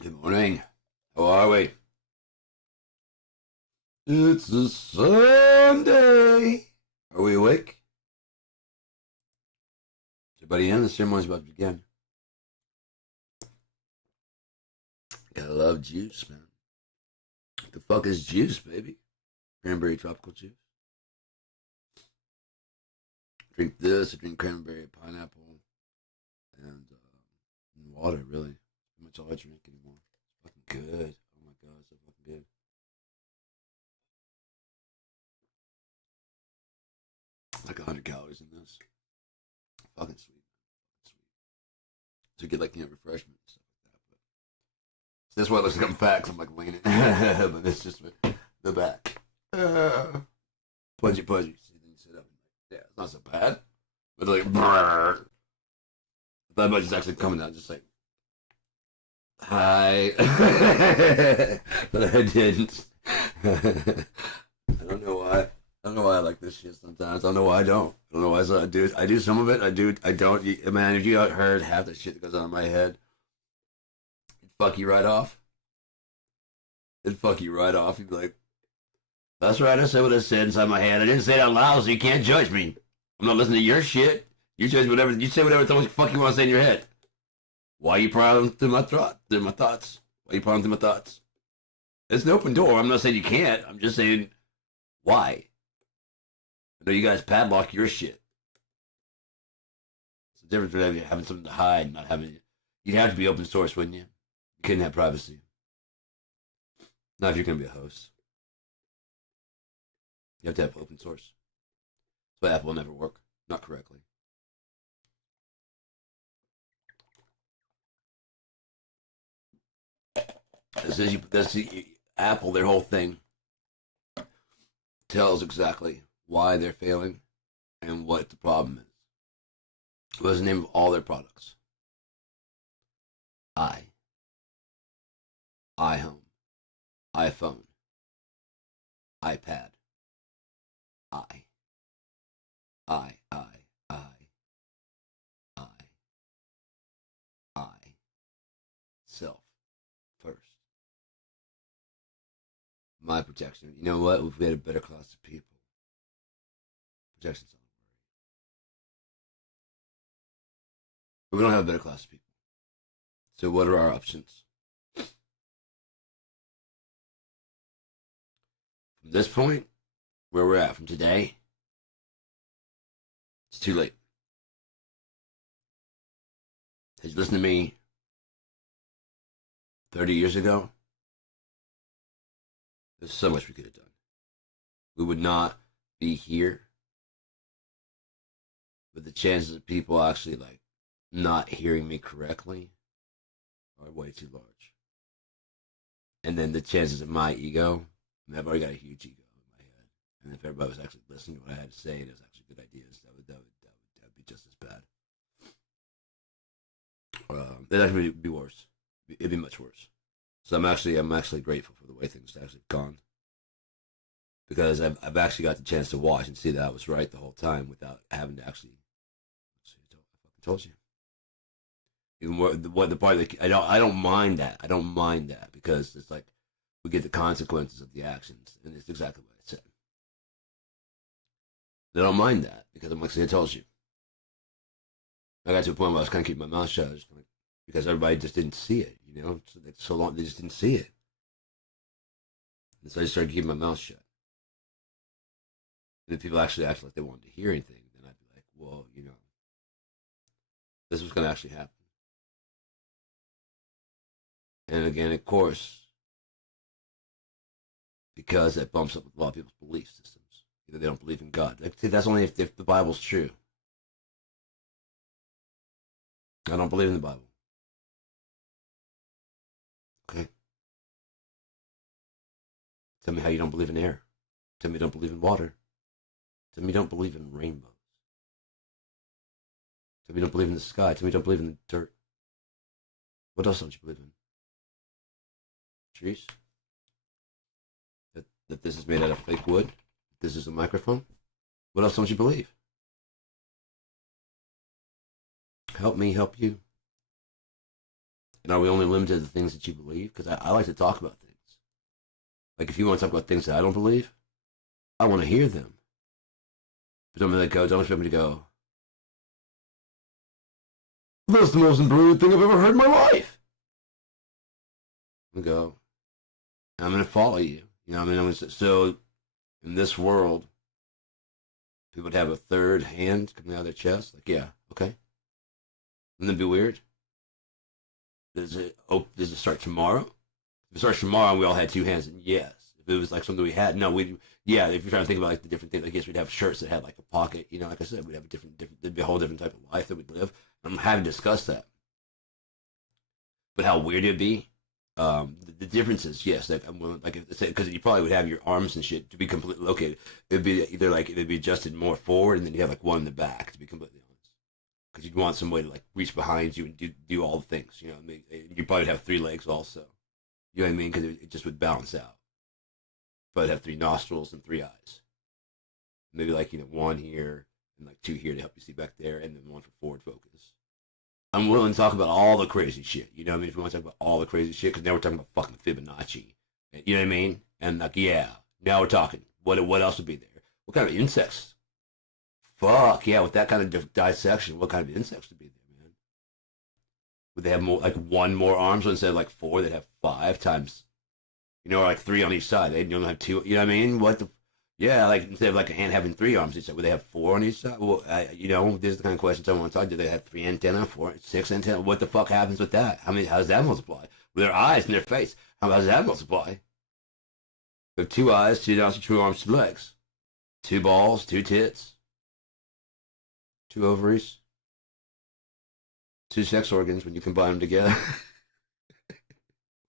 Good morning. How are we? It's a Sunday. Are we awake? Is everybody in? The ceremony's about to begin. Gotta love juice, man. What the fuck is juice, baby? Cranberry tropical juice. Drink this. I drink cranberry, pineapple, and water. Really, pretty much all I drink anymore. It's fucking good. Oh my god, it's so fucking good. Like 100 calories in this. Fucking sweet. Sweet. So you get like refreshment and stuff like that. But so that's why it looks like I'm fat. 'Cause I'm like leaning, but it's just the back. Pudgy. See, then you sit up and like, yeah, it's not so bad. But like, brrr. That much is actually coming out, just like, hi. But I didn't. I don't know why. I don't know why I like this shit sometimes. I don't know why I don't. I don't know why I do. I do some of it. I do. I don't. Man, if you heard half the shit that goes on in my head, it'd fuck you right off. It'd fuck you right off. You'd be like, that's right. I said what I said inside my head. I didn't say it out loud, so you can't judge me. I'm not listening to your shit. You judge whatever. You say whatever the fuck you want to say in your head. Why are you prying through my thought? Through my thoughts? Why are you prying through my thoughts? It's an open door. I'm not saying you can't. I'm just saying why. I know you guys padlock your shit. It's the difference between having something to hide and not having it. You'd have to be open source, wouldn't you? You couldn't have privacy. Not if you're going to be a host. You have to have open source. That's why Apple will never work. Not correctly. Apple, their whole thing tells exactly why they're failing and what the problem is. What's the name of all their products? iHome, iPhone, iPad, I, I, I, I, I, I, self, first. My protection. You know what? We've got a better class of people. Protection's not a worry. But we don't have a better class of people. So what are our options? From this point, where we're at from today, it's too late. Had you listened to me 30 years ago, there's so much we could have done. We would not be here. But the chances of people actually like not hearing me correctly are way too large. And then the chances of my ego, I mean, I've already got a huge ego in my head. And if everybody was actually listening to what I had to say and it was actually good ideas, that would be just as bad. It'd actually be worse. It'd be much worse. So I'm actually grateful for the way things actually have gone, because I've actually got the chance to watch and see that I was right the whole time without having to actually. I fucking told you. Even more, the part that I don't mind that. I don't mind that because it's like we get the consequences of the actions, and it's exactly what I said. I don't mind that because I'm like, see, I told you. I got to a point where I was kind of keeping my mouth shut. Because everybody just didn't see it, you know. So long they just didn't see it, and so I just started keeping my mouth shut. And if people actually acted like they wanted to hear anything, then I'd be like, well, you know, this was going to actually happen. And again, of course, because that bumps up a lot of people's belief systems. Either they don't believe in God. That's only if the Bible's true. I don't believe in the Bible. Okay. Tell me how you don't believe in air. Tell me you don't believe in water. Tell me you don't believe in rainbows. Tell me you don't believe in the sky. Tell me you don't believe in the dirt. What else don't you believe in? Trees? That this is made out of fake wood? This is a microphone? What else don't you believe? Help me help you. And are we only limited to the things that you believe? Because I like to talk about things. Like, if you want to talk about things that I don't believe, I want to hear them. But don't expect me to go, that's the most brilliant thing I've ever heard in my life. And go, I'm going to follow you. You know what I mean? So, in this world, people would have a third hand coming out of their chest. Like, yeah, okay. Wouldn't that be weird? Does it start tomorrow? If it starts tomorrow and we all had two hands, then yes. If it was like something we had, no, yeah, if you're trying to think about like the different things, I guess we'd have shirts that had like a pocket, you know, like I said, we'd have a different, there'd be a whole different type of life that we'd live. I'm having discussed that. But how weird it'd be, the difference is, yes, I'm willing, like, because you probably would have your arms and shit to be completely located. It'd be either like, it'd be adjusted more forward and then you have like one in the back, to be completely honest. Because you'd want somebody to like reach behind you and do all the things, you know what I mean? You probably have 3 legs also. You know what I mean? Because it just would balance out. But have 3 nostrils and 3 eyes. Maybe like, you know, 1 here and like 2 here to help you see back there, and then 1 for forward focus. I'm willing to talk about all the crazy shit. You know what I mean? If we want to talk about all the crazy shit, because now we're talking about fucking Fibonacci. You know what I mean? And like, yeah, now we're talking. What else would be there? What kind of insects? Fuck yeah! With that kind of dissection, what kind of insects would be there, man? Would they have more, like 1 more arms instead of like 4? They'd have 5 times. You know, or like 3 on each side. They don't have 2. You know what I mean? What the? Yeah, like instead of like a hand having 3 arms each side, would they have 4 on each side? Well, you know, this is the kind of questions I want to talk. Do they have 3 antennae, 4, 6 antennae? What the fuck happens with that? How does that multiply? With their eyes and their face, how does that multiply? They have 2 eyes, 2 nostrils, 2 arms, 2 legs, 2 balls, 2 tits, 2 ovaries, 2 sex organs when you combine them together.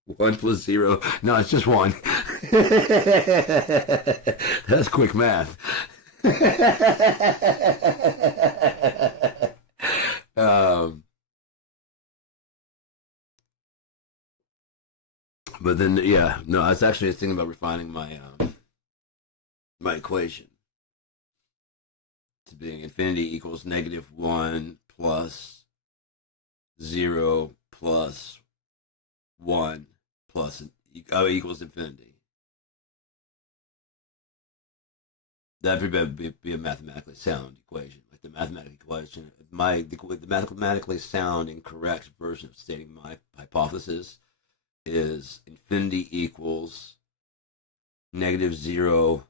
1 plus 0. No, it's just 1. That's quick math. But then, yeah, no, I was actually thinking about refining my equation to being infinity equals -1 plus 0 plus 1 plus equals infinity. That'd be a mathematically sound equation. Like the mathematical equation, the mathematically sound and correct version of stating my hypothesis is infinity equals -0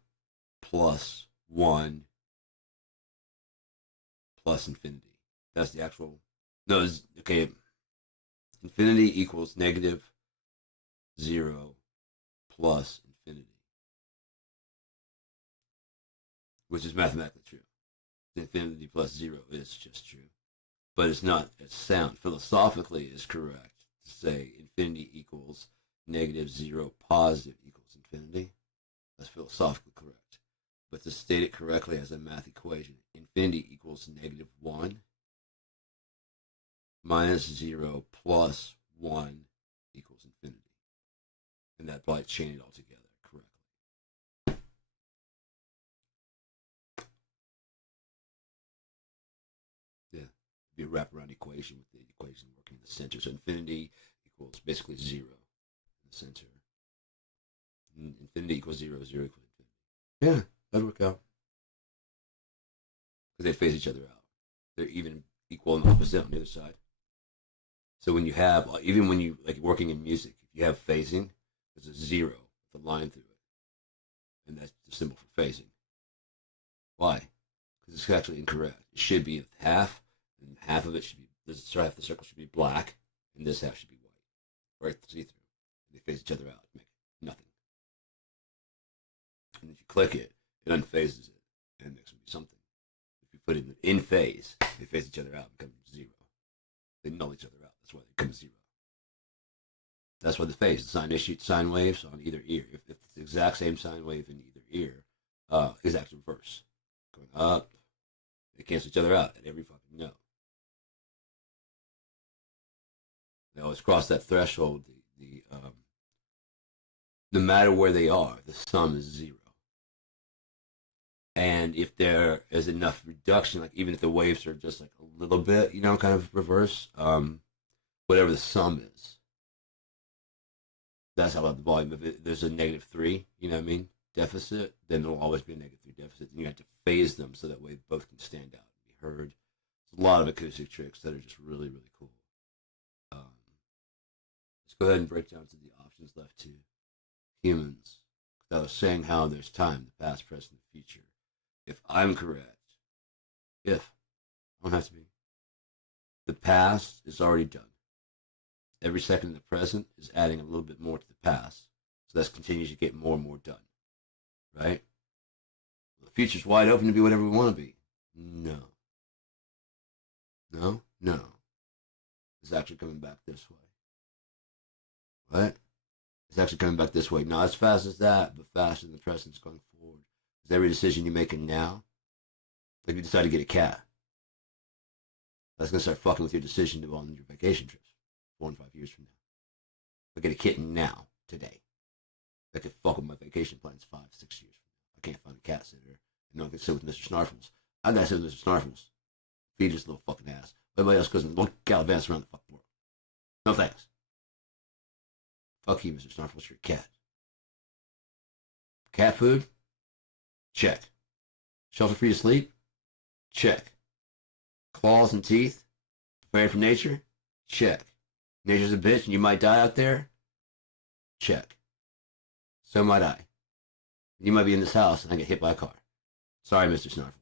plus 1 plus infinity. That's the actual. No, okay. Infinity equals -0 plus infinity, which is mathematically true. Infinity plus 0 is just true, but it's not. It's sound. Philosophically, is correct to say infinity equals -0 positive equals infinity. That's philosophically correct. But to state it correctly as a math equation, infinity equals -1 minus 0 plus 1 equals infinity. And that probably chain it all together correctly. Yeah. It'd be a wraparound equation with the equation working in the center. So infinity equals basically 0 in the center. And infinity equals 0, 0 equals infinity. Yeah, that'd work out. Because they face each other out. They're even equal and opposite on the other side. So when you have, even when you, like working in music, if you have phasing, there's a 0 with a line through it. And that's the symbol for phasing. Why? Because it's actually incorrect. It should be half, and half of it should be, this half of the circle should be black, and this half should be white. Right, see-through. They face each other out, make nothing. And if you click it, it unphases it, and it makes it be something. If you put it in phase, they face each other out and become 0. They null each other out. That's why they become 0. That's why the phase, sine waves on either ear. If it's the exact same sine wave in either ear, is actually reverse. Going up, they cancel each other out at every fucking note. They always cross that threshold. No matter where they are, the sum is 0. And if there is enough reduction, like even if the waves are just like a little bit, kind of reverse, whatever the sum is, that's how about the volume. If there's a -3, you know what I mean, deficit, then there'll always be a -3 deficit. And you have to phase them so that way both can stand out and be heard. There's a lot of acoustic tricks that are just really, really cool. Let's go ahead and break down to the options left to humans. I was saying how there's time, the past, present, and future. If I'm correct, if I don't have to be, the past is already done. Every second in the present is adding a little bit more to the past. So that continues to get more and more done. Right? Well, the future's wide open to be whatever we want to be. No. No? No. It's actually coming back this way. What? It's actually coming back this way. Not as fast as that, but faster than the present's going forward. Because every decision you're making now, like you decide to get a cat, that's going to start fucking with your decision to go on your vacation trips 4 and 5 years from now. I get a kitten now, today. That could fuck with my vacation plans 5, 6 years from now. I can't find a cat sitter. And no one can sit with Mr. Snarfles. I gotta sit with Mr. Snarfles. Feed his little fucking ass. Everybody else goes and look gallivants around the fucking world. No thanks. Fuck you, Mr. Snarfles, you're a cat. Cat food? Check. Shelter for you to sleep? Check. Claws and teeth? Prepared for nature? Check. Nature's a bitch and you might die out there? Check. So might I. You might be in this house and I get hit by a car. Sorry, Mr. Snarfles.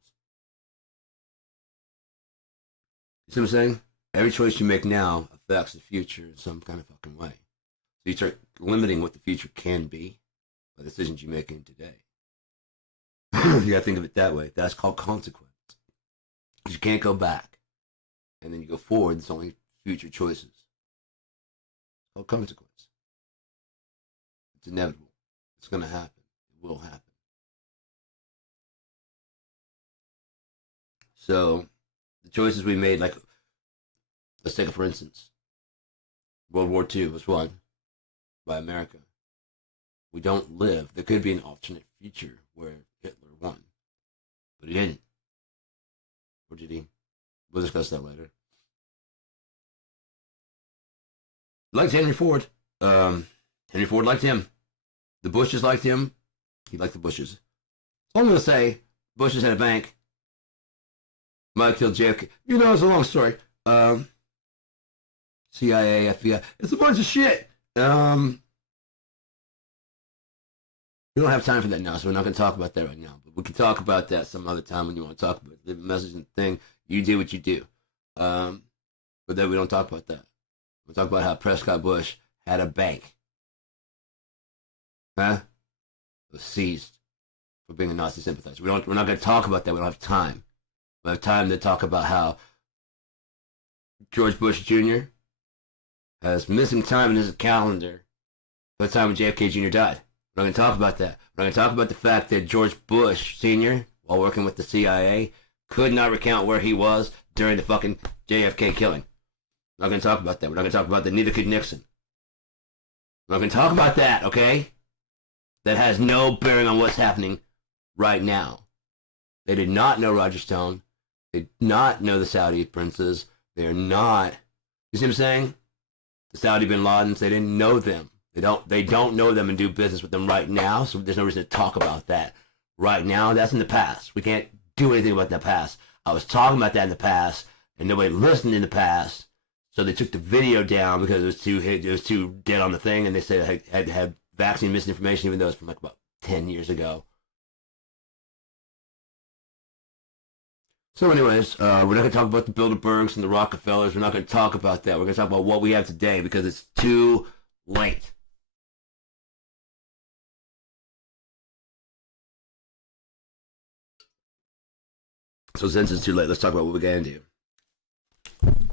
You see what I'm saying? Every choice you make now affects the future in some kind of fucking way. So you start limiting what the future can be by the decisions you make in today. You gotta think of it that way. That's called consequence. You can't go back. And then you go forward, it's only future choices. It's called consequence. It's inevitable. It's gonna happen. It will happen. So the choices we made, like, let's take it for instance. World War II was won by America. We don't live. There could be an alternate future where Hitler won, but he didn't. Or did he? We'll discuss that later. Liked Henry Ford. Henry Ford liked him. The Bushes liked him. He liked the Bushes. So I'm going to say Bushes had a bank. Might have killed JFK. You know, it's a long story. CIA, FBI. It's a bunch of shit. We don't have time for that now, so we're not going to talk about that right now. But we can talk about that some other time when you want to talk about it. Leave a message and thing. You do what you do. But then we don't talk about that. We'll talk about how Prescott Bush had a bank. Huh? It was seized for being a Nazi sympathizer. We're not going to talk about that. We don't have time. We have time to talk about how George Bush Jr. has missing time in his calendar for the time when JFK Jr. died. We're not going to talk about that. We're going to talk about the fact that George Bush Sr., while working with the CIA, could not recount where he was during the fucking JFK killing. We're not going to talk about that. We're not going to talk about that. Neither could Nixon. We're not going to talk about that, okay? That has no bearing on what's happening right now. They did not know Roger Stone. They did not know the Saudi princes. They're not, you see what I'm saying? The Saudi bin Ladens, they didn't know them. They don't know them and do business with them right now, so there's no reason to talk about that right now. That's in the past. We can't do anything about the past. I was talking about that in the past, and nobody listened in the past, so they took the video down because it was too dead on the thing, and they said it had vaccine misinformation, even though it's from like about 10 years ago. So anyways, we're not going to talk about the Bilderbergs and the Rockefellers. We're not going to talk about that. We're going to talk about what we have today because it's too late. So since it's too late, let's talk about what we can do.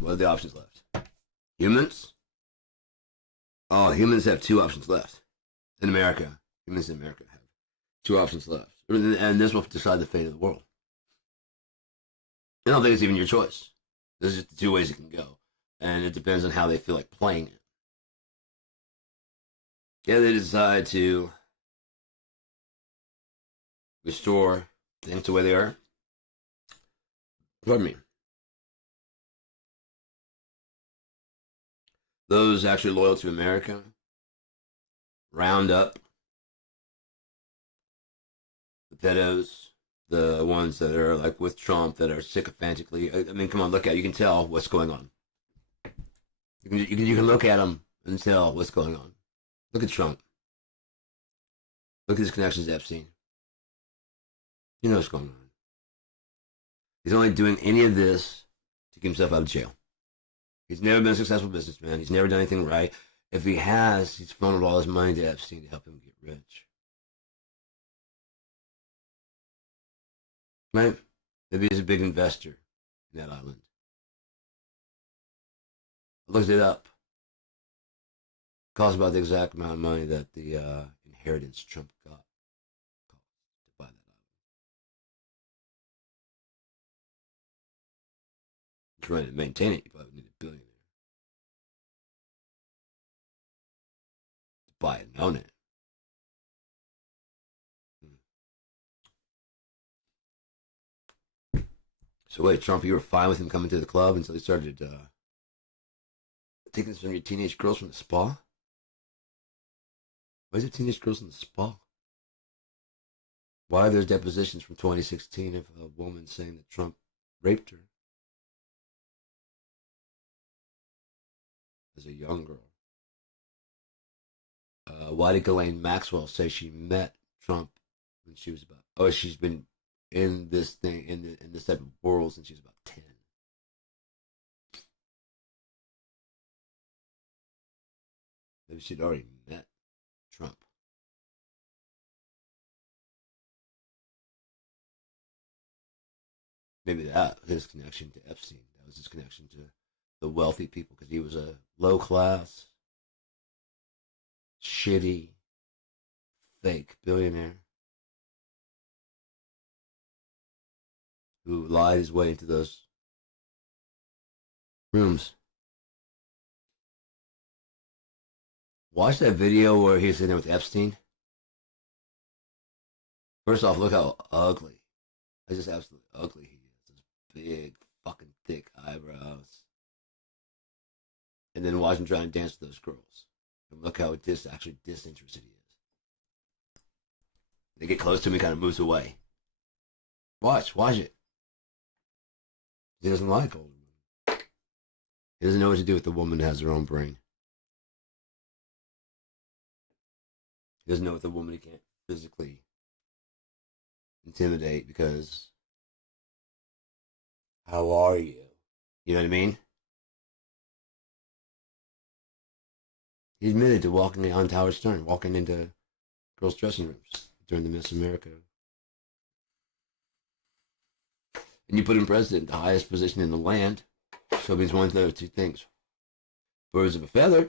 What are the options left? Humans? Oh, humans have 2 options left. In America. Humans in America have 2 options left. And this will decide the fate of the world. I don't think it's even your choice. There's just the 2 ways it can go. And it depends on how they feel like playing it. Yeah, they decide to restore things to where they are. Pardon me. Those actually loyal to America round up the pedos, the ones that are like with Trump that are sycophantically. I mean, come on, look at it. You can tell what's going on. You can look at them and tell what's going on. Look at Trump. Look at his connections to Epstein. You know what's going on. He's only doing any of this to keep himself out of jail. He's never been a successful businessman. He's never done anything right. If he has, he's funneled all his money to Epstein to help him get rich. Right? Maybe he's a big investor in that island. I looked it up. It costs about the exact amount of money that the inheritance Trump got to buy that island. Trying to maintain it, you probably need $1 billion to buy it and own it. So wait, Trump, you were fine with him coming to the club until he started taking some of your teenage girls from the spa? Why is there teenage girls in the spa? Why are there depositions from 2016 of a woman saying that Trump raped her as a young girl? Why did Ghislaine Maxwell say she met Trump when she was about? Oh, she's been in this thing in this type of world since she was about 10. Maybe she'd already met Trump. Maybe that was his connection to Epstein. That was his connection to the wealthy people because he was a low class, shitty, fake billionaire who lied his way into those rooms. Watch that video where he's in there with Epstein. First off, look how ugly. That's just absolutely ugly he is. Those big, fucking thick eyebrows. And then watch him try and dance with those girls. And look how actually disinterested he is. They get close to him, he kind of moves away. Watch it. He doesn't like older women. He doesn't know what to do with the woman that has her own brain. He doesn't know what the woman he can't physically intimidate because how are you? You know what I mean? He admitted to walking on Howard Stern, walking into girls' dressing rooms during the Miss America. And you put him president, the highest position in the land. So it means one of those two things. Birds of a feather.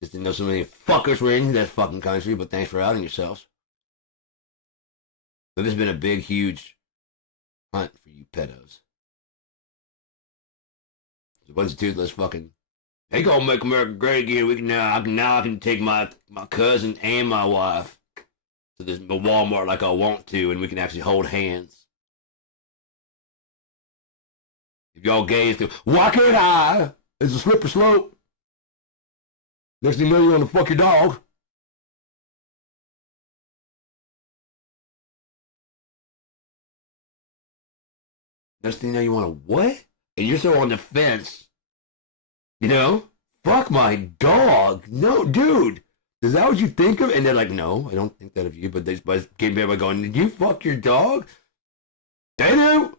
Just didn't know so many fuckers were in that fucking country, but thanks for outing yourselves. But there's been a big, huge hunt for you pedos. There's a bunch of toothless fucking. They gonna make America great again. We can now. I can take my cousin and my wife to this Walmart like I want to, and we can actually hold hands. If y'all gays do, why can't I? It's a slippery slope. Next thing you know, you want to fuck your dog. Next thing you know, you want to what? And you're so on the fence. You know? Fuck my dog. No, dude. Is that what you think of? And they're like, no, I don't think that of you. But they get me by going, did you fuck your dog? They do.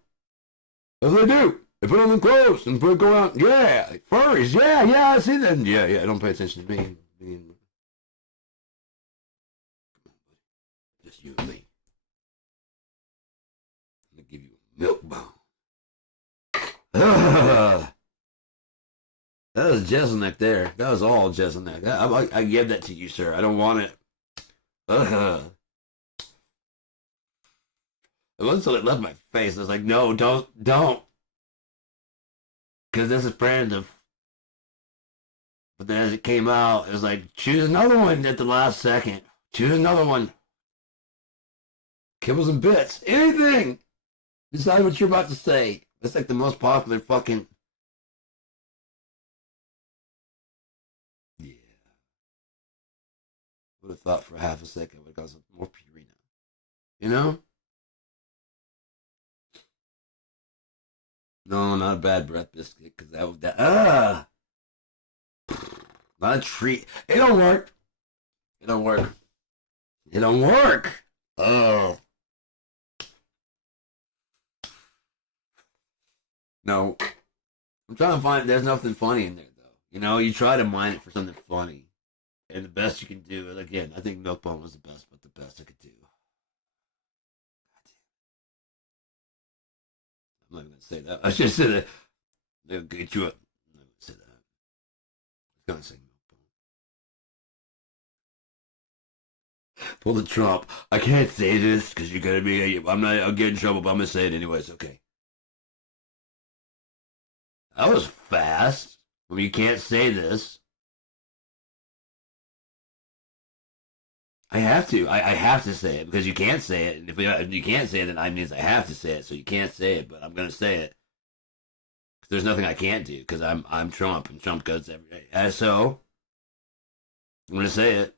That's what they do. They put on them clothes and go out. Yeah, like furries. Yeah, I see that. Yeah. Don't pay attention to me. Just you and me. I'm gonna give you a milk bone. That was Jeselnik there. That was all Jeselnik. I give that to you, sir. I don't want it. It wasn't until it left my face. I was like, no, don't. Because this is primitive. But then as it came out, it was like, choose another one at the last second. Choose another one. Kibbles and bits. Anything. Decide what you're about to say. That's like the most popular fucking... Yeah. would have thought for half a second I would have got something more Purina. You know? No, not a bad breath biscuit, because that would, not a treat. It don't work. It don't work. It don't work. Oh. No. I'm trying to find, there's nothing funny in there, though. You know, you try to mine it for something funny. And the best you can do, and again, I think Milk Bone was the best, but the best I could do. I'm not even going to say that. I should say that. They'll get you up. I'm not going to say that. I was going to say Milk Bone. Pull the Trump. I can't say this because you're going to be, I'll get in trouble, but I'm going to say it anyways. Okay. That was fast. Well, you can't say this. I have to. I have to say it because you can't say it. And if you can't say it, then I means I have to say it. So you can't say it, but I'm gonna say it. Cause there's nothing I can't do because I'm Trump and Trump goes every day. So I'm gonna say it.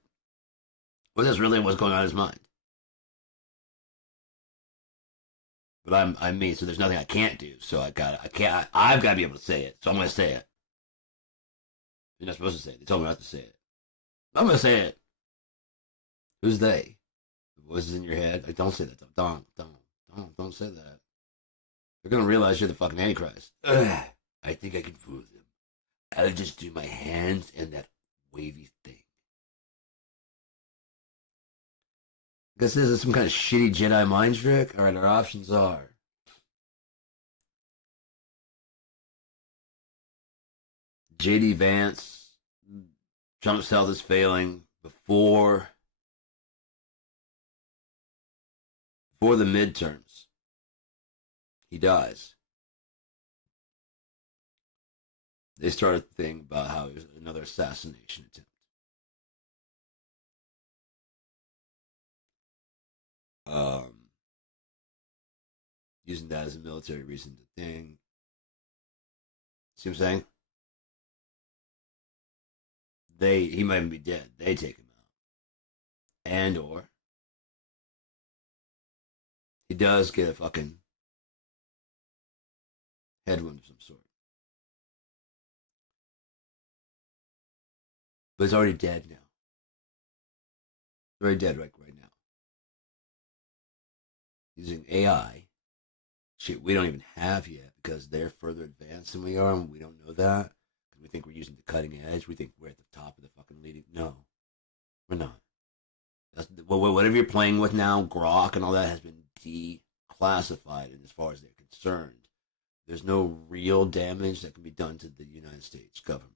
Well, that's really what's going on in his mind. But I'm me, so there's nothing I can't do. So I've got to be able to say it. So I'm gonna say it. You're not supposed to say it. They told me not to say it. I'm gonna say it. Who's they? The voices in your head. Like, don't say that. Don't say that. They're gonna realize you're the fucking Antichrist. Ugh, I think I can fool them. I'll just do my hands and that wavy thing. Guess this is some kind of shitty Jedi mind trick. All right, our options are J.D. Vance. Trump's health is failing before the midterms. He dies. They started a thing about how it was another assassination attempt. Using that as a military reason to thing. See what I'm saying? He might even be dead. They take him out. And or he does get a fucking head wound of some sort. But he's already dead now. Very dead right now. Using AI. Shit we don't even have yet because they're further advanced than we are and we don't know that. Because we think we're using the cutting edge. We think we're at the top of the fucking leading. No. We're not. Whatever you're playing with now, Grok and all that has been declassified, and as far as they're concerned, there's no real damage that can be done to the United States government.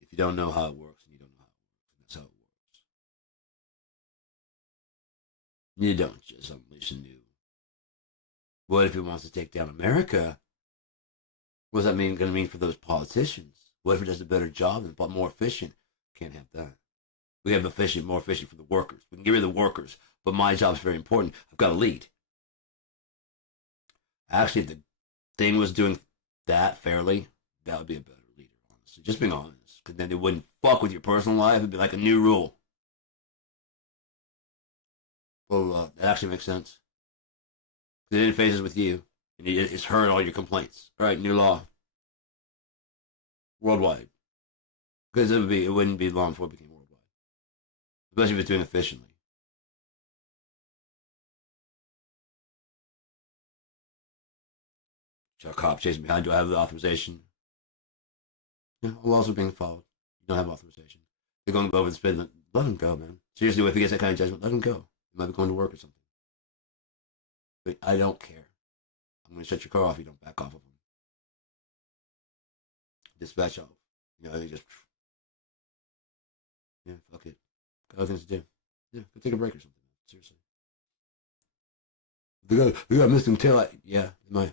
If you don't know how it works, and you don't know how it works, that's how it works. You don't just unleash a new. What if it wants to take down America? What is that going to mean for those politicians? What if it does a better job and more efficient? Can't have that. We have more efficient for the workers. We can get rid of the workers, but my job's very important. I've got to lead. Actually, if the thing was doing that fairly, that would be a better leader, honestly. Just being honest. Because then it wouldn't fuck with your personal life. It'd be like a new rule. Well, that actually makes sense. Because it interfaces with you, and it's heard all your complaints. All right, new law. Worldwide. Because it wouldn't be long before it became worldwide. Especially if it's doing efficiently. So a cop chasing behind. Do I have the authorization? Yeah, laws are being followed. You don't have authorization. They're going over the speed limit. Let him go, man. Seriously, if he gets that kind of judgment, let him go. He might be going to work or something. But I don't care. I'm going to shut your car off if you don't back off of him. Dispatch off. You know, they just... Yeah, fuck it. Got other things to do. Yeah, go take a break or something. Seriously. They got missing tail. Yeah, they might.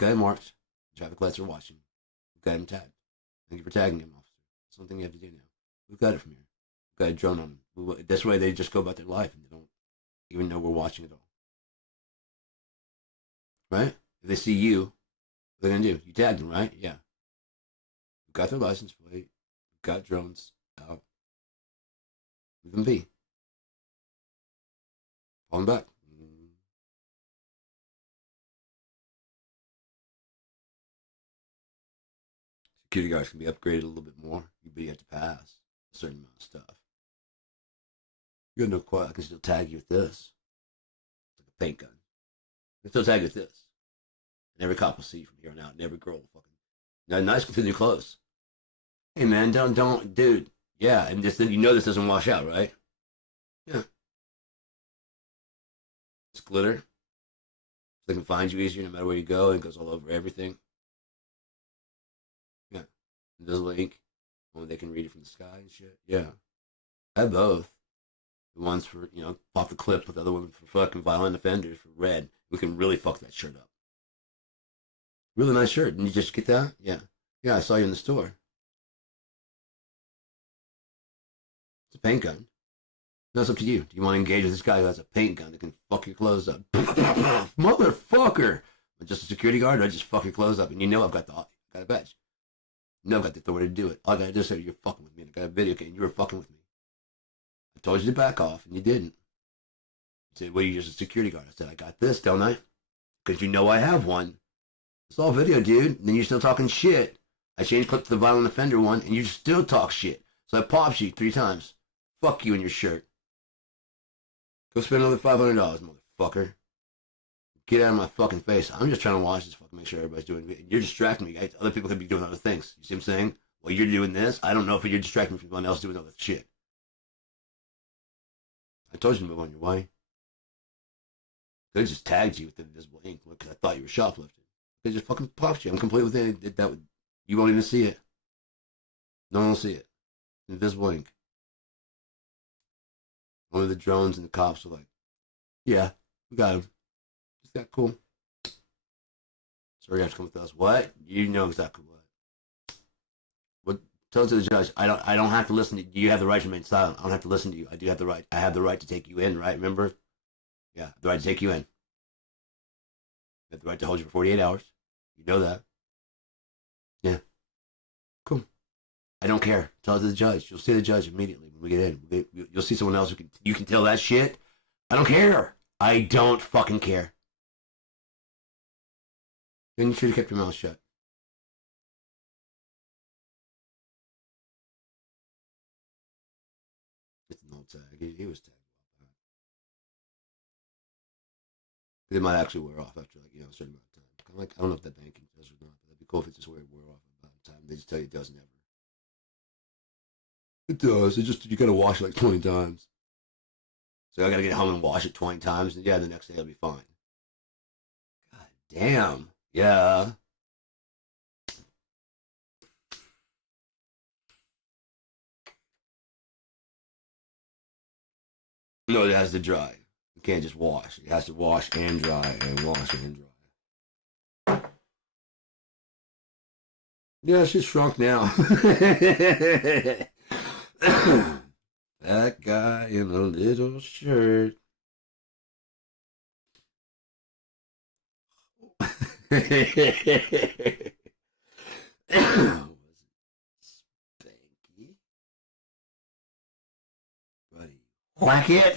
Okay, marked. Traffic lights are watching. We've got him tagged. Thank you for tagging him, officer. That's something you have to do now. We've got it from here. We've got a drone on him. This way they just go about their life and they don't even know we're watching at all. Right? If they see you, what are they going to do? You tagged them, right? Yeah. We've got their license plate. We've got drones. Leave them be. Call them back. Security guards can be upgraded a little bit more, but you have to pass a certain amount of stuff. You got no quiet. I can still tag you with this. It's like a paint gun. I can still tag you with this. And every cop will see you from here on out, and every girl will fucking. Now, nice to fit your clothes. Hey man, don't, dude. Yeah, and just then you know this doesn't wash out, right? Yeah. It's glitter. So they can find you easier no matter where you go, and it goes all over everything. Yeah. And there's a link. Only they can read it from the sky and shit. Yeah. I have both. The ones for, pop the clip with the other one for fucking violent offenders for red. We can really fuck that shirt up. Really nice shirt. Didn't you just get that? Yeah. Yeah, I saw you in the store. It's a paint gun. That's up to you. Do you want to engage with this guy who has a paint gun that can fuck your clothes up? Motherfucker! I'm just a security guard, or I just fuck your clothes up, and you know I've got a badge. You know I've got the authority to do it. All I gotta do is say you're fucking with me, and I got a video game, you were fucking with me. I told you to back off, and you didn't. You said, well, you're just a security guard. I said, I got this, don't I? Because you know I have one. It's all video, dude. And then you're still talking shit. I changed clip to the violent offender one, and you still talk shit. So I popped you 3 times. Fuck you and your shirt. Go spend another $500, motherfucker. Get out of my fucking face. I'm just trying to watch this fucking, make sure everybody's doing it. You're distracting me, guys. Other people could be doing other things. You see what I'm saying? Well, you're doing this. I don't know if you're distracting me from someone else doing other shit. I told you to move on your way. They just tagged you with the invisible ink because I thought you were shoplifting. They just fucking popped you. I'm complete with it. You won't even see it. No one will see it. Invisible ink. Only the drones and the cops are like, yeah, we got him. Is that cool? Sorry, you have to come with us. What? You know exactly what. What? Tell it to the judge. I don't have to listen to you. You have the right to remain silent. I don't have to listen to you. I do have the right. I have the right to take you in, right? Remember? Yeah, the right to take you in. You have the right to hold you for 48 hours. You know that. Yeah. Cool. I don't care. Tell it to the judge. You'll see the judge immediately when we get in. You'll see someone else you can tell that shit. I don't care. I don't fucking care. Then you should have kept your mouth shut. It's an old tag. He was tagged. It might actually wear off after a certain amount of time. I don't know if that banking does or not, but that'd be cool if it just wear off about time. They just tell you it does never. It does. It just you gotta wash it like 20 times. So I gotta get home and wash it 20 times, and yeah, the next day it'll be fine. God damn. Yeah. No, it has to dry. You can't just wash. It has to wash and dry and wash and dry. Yeah, she's shrunk now. That guy in a little shirt. Spanky? Buddy. Whack it!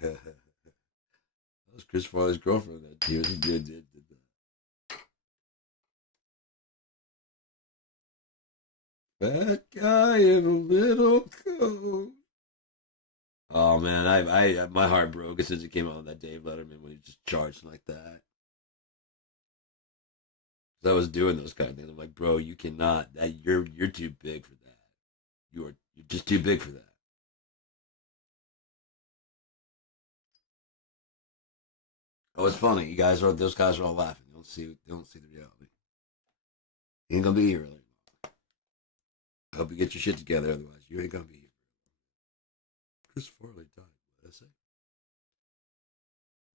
That was Chris Farley's girlfriend. That he was did that guy in a little coat. Oh man, I my heart broke as soon as it came out with that Dave Letterman when he just charged like that. I was doing those kind of things. I'm like, bro, you cannot. That you're too big for that. You're just too big for that. Oh, it's funny. You guys are those guys are all laughing. They don't see the reality. You ain't gonna be here really. I hope you get your shit together. Otherwise, you ain't gonna be here. Chris Farley died. What did I say?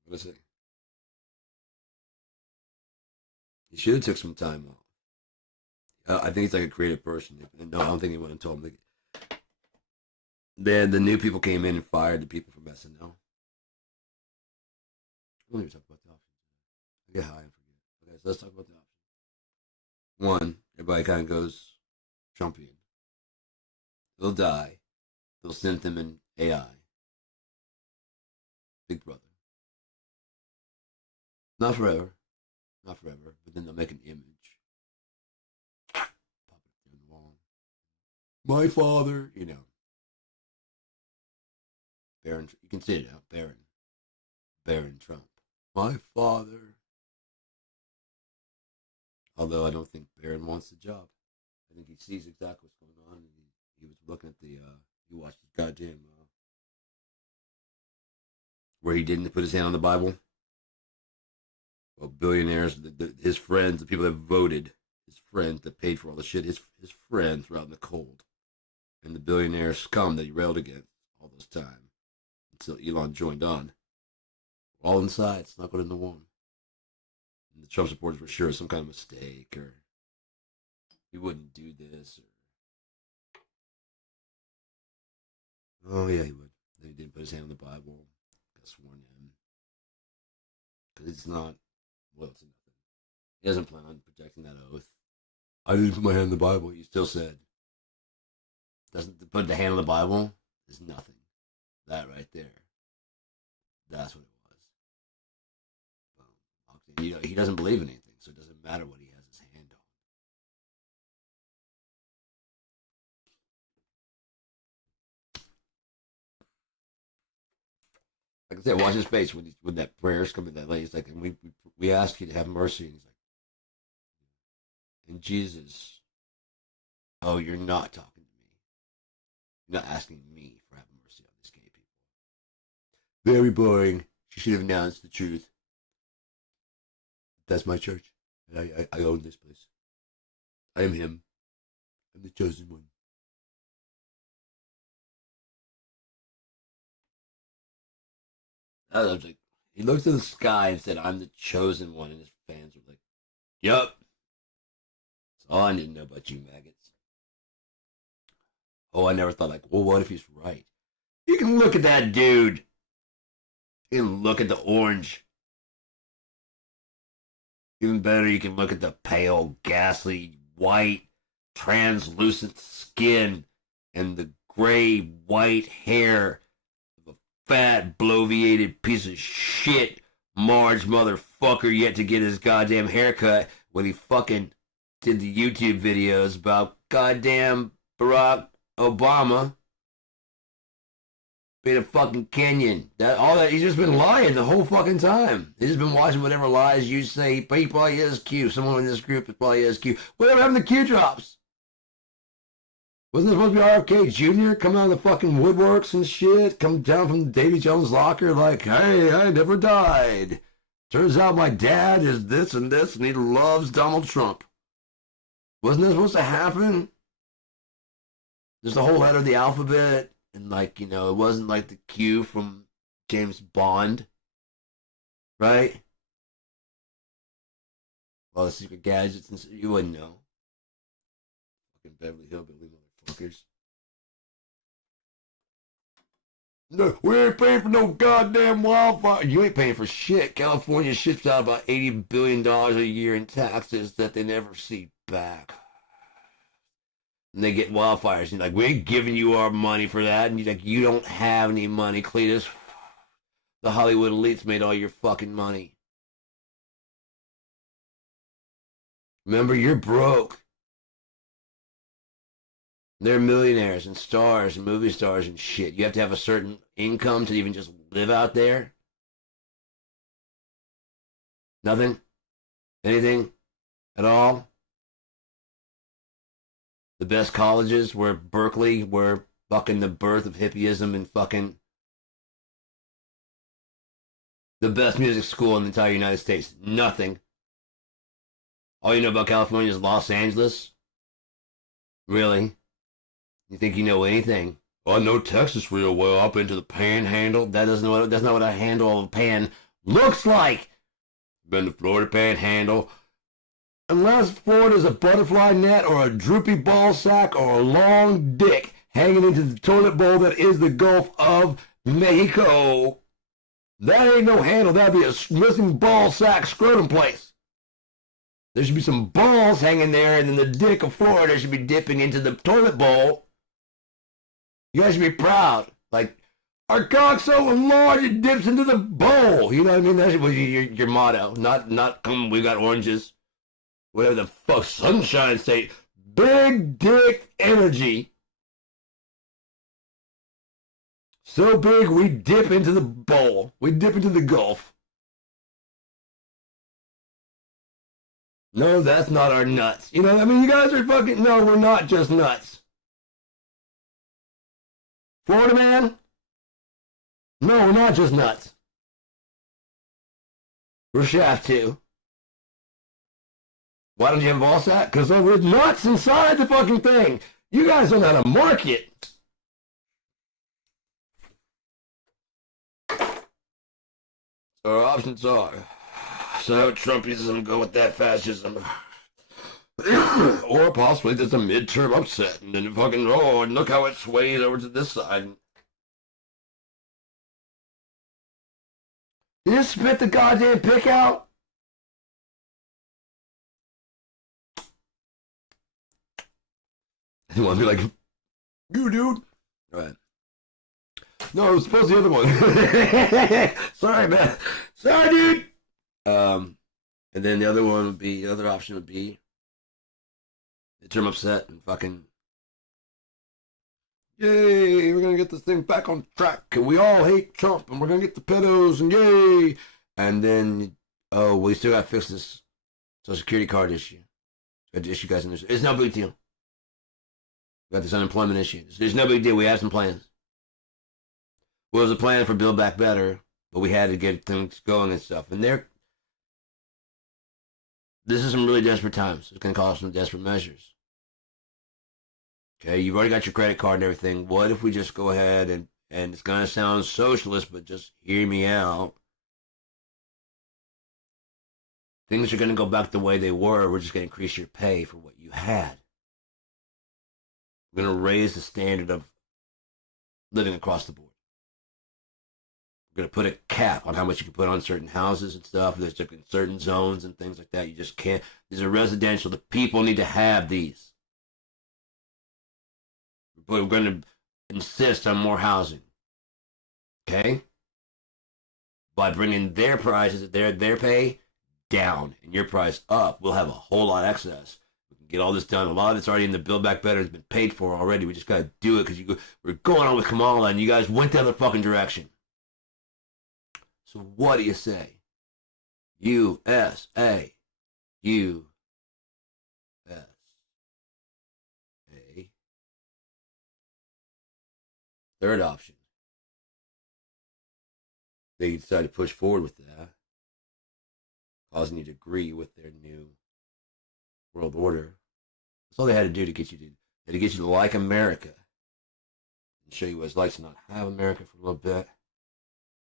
What did I say? He should have took some time off. I think he's like a creative person. No, I don't think anyone told him. Then the new people came in and fired the people from SNL. We don't even talk about the options. I get high and forget. Okay, so let's talk about the options. One, everybody kind of goes Trumpian. They'll die. They'll send them in AI. Big Brother. Not forever. Not forever. But then they'll make an image. Pop it in the wall. My father, you know. Barron, you can say it out. Barron Trump. My father. Although I don't think Barron wants the job. I think he sees exactly what's going on. And he was looking at he watched his goddamn, where he didn't put his hand on the Bible. Well, billionaires, his friends, the people that voted, his friends that paid for all the shit, his friends were out in the cold. And the billionaire scum that he railed against all this time, until Elon joined on, all inside, snuggled in the one. And the Trump supporters were sure it was some kind of mistake, or he wouldn't do this, or oh yeah, he would. Then he didn't put his hand on the Bible. Got sworn in. Because it's not, well, it's nothing. He doesn't plan on protecting that oath. I didn't put my hand on the Bible. He still said. Doesn't put the hand on the Bible is nothing. That right there. That's what it was. He doesn't believe in anything, so it doesn't matter what he has his hand on. Like I said, watch his face when that prayer's coming. That lady's like, and we ask you to have mercy, and he's like, and Jesus, oh, you're not talking to me. You're not asking me for having mercy on these gay people. Very boring. She should have announced the truth. That's my church. And I own this place. I am him. I'm the chosen one. I was like, he looked to the sky and said, I'm the chosen one. And his fans were like, yup. That's all I need to know about you, maggots. Oh, I never thought, like, well, what if he's right? You can look at that dude. You can look at the orange. Even better, you can look at the pale, ghastly, white, translucent skin and the gray, white hair of a fat, bloviated piece of shit Marge motherfucker yet to get his goddamn haircut when he fucking did the YouTube videos about goddamn Barack Obama being a fucking Kenyan. He's just been lying the whole fucking time. He's just been watching whatever lies you say. He probably is Q. Someone in this group is probably is Q. Whatever happened to Q drops? Wasn't it supposed to be RFK Jr. coming out of the fucking woodworks and shit? Come down from Davy Jones' locker like, hey, I never died. Turns out my dad is this and this and he loves Donald Trump. Wasn't this supposed to happen? There's the whole letter of the alphabet. And, like, you know, it wasn't like the Q from James Bond. Right? All the secret gadgets and shit. You wouldn't know. Fucking Beverly Hillbilly motherfuckers. No, we ain't paying for no goddamn wildfire. You ain't paying for shit. California ships out about $80 billion a year in taxes that they never see back. And they get wildfires. And you're like, we ain't giving you our money for that. And you're like, you don't have any money, Cletus. The Hollywood elites made all your fucking money. Remember, you're broke. They're millionaires and stars and movie stars and shit. You have to have a certain income to even just live out there. Nothing? Anything? At all? The best colleges were Berkeley, were fucking the birth of hippieism and fucking the best music school in the entire United States. Nothing. All you know about California is Los Angeles? Really? You think you know anything? Well, I know Texas real well. Up into the Panhandle. That's not what a handle of a pan looks like. Been to Florida Panhandle. Unless Florida's a butterfly net or a droopy ball sack or a long dick hanging into the toilet bowl that is the Gulf of Mexico. That ain't no handle. That'd be a missing ball sack scrotum place. There should be some balls hanging there, and then the dick of Florida should be dipping into the toilet bowl. You guys should be proud. Like, our cock's so large it dips into the bowl. You know what I mean? That should be your motto. Not come, we got oranges. Whatever the fuck, Sunshine State. Big dick energy. So big we dip into the bowl. We dip into the Gulf. No, that's not our nuts. You know, I mean, you guys are fucking, no, we're not just nuts. Florida man? No, we're not just nuts. We're shaft too. Why don't you have Volsat? Because there were nuts inside the fucking thing. You guys don't know how to market. Our options are so Trumpism, go with that fascism. Or possibly there's a midterm upset and then fucking, oh, and look how it sways over to this side. You just spit the goddamn pick out? You want to be like, you dude? All right. No, it was supposed to be the other one. Sorry, man. Sorry, dude. And then the other one would be, the other option would be midterm upset and fucking, yay, we're gonna get this thing back on track, and we all hate Trump, and we're gonna get the pedos, and yay. And then, oh, we still gotta fix this Social Security card issue. Got to issue guys in this. It's no big deal. We got this unemployment issue. It's no big deal. We have some plans. Well, it was a plan for Build Back Better, but we had to get things going and stuff. And this is some really desperate times. It's going to call some desperate measures. Okay, you've already got your credit card and everything. What if we just go ahead and it's going to sound socialist, but just hear me out. Things are going to go back the way they were. We're just going to increase your pay for what you had. We're going to raise the standard of living across the board. We're going to put a cap on how much you can put on certain houses and stuff. There's certain zones and things like that. You just can't. These are residential. The people need to have these. We're going to insist on more housing. Okay? By bringing their prices, their pay down and your price up, we'll have a whole lot of excess. We can get all this done. A lot of it's already in the Build Back Better. It's been paid for already. We just got to do it because we're going on with Kamala and you guys went the other fucking direction. So what do you say? USA. USA. Third option. They decide to push forward with that, causing you to agree with their new world order. That's all they had to do to get you to like America and show you what it's like to not have America for a little bit.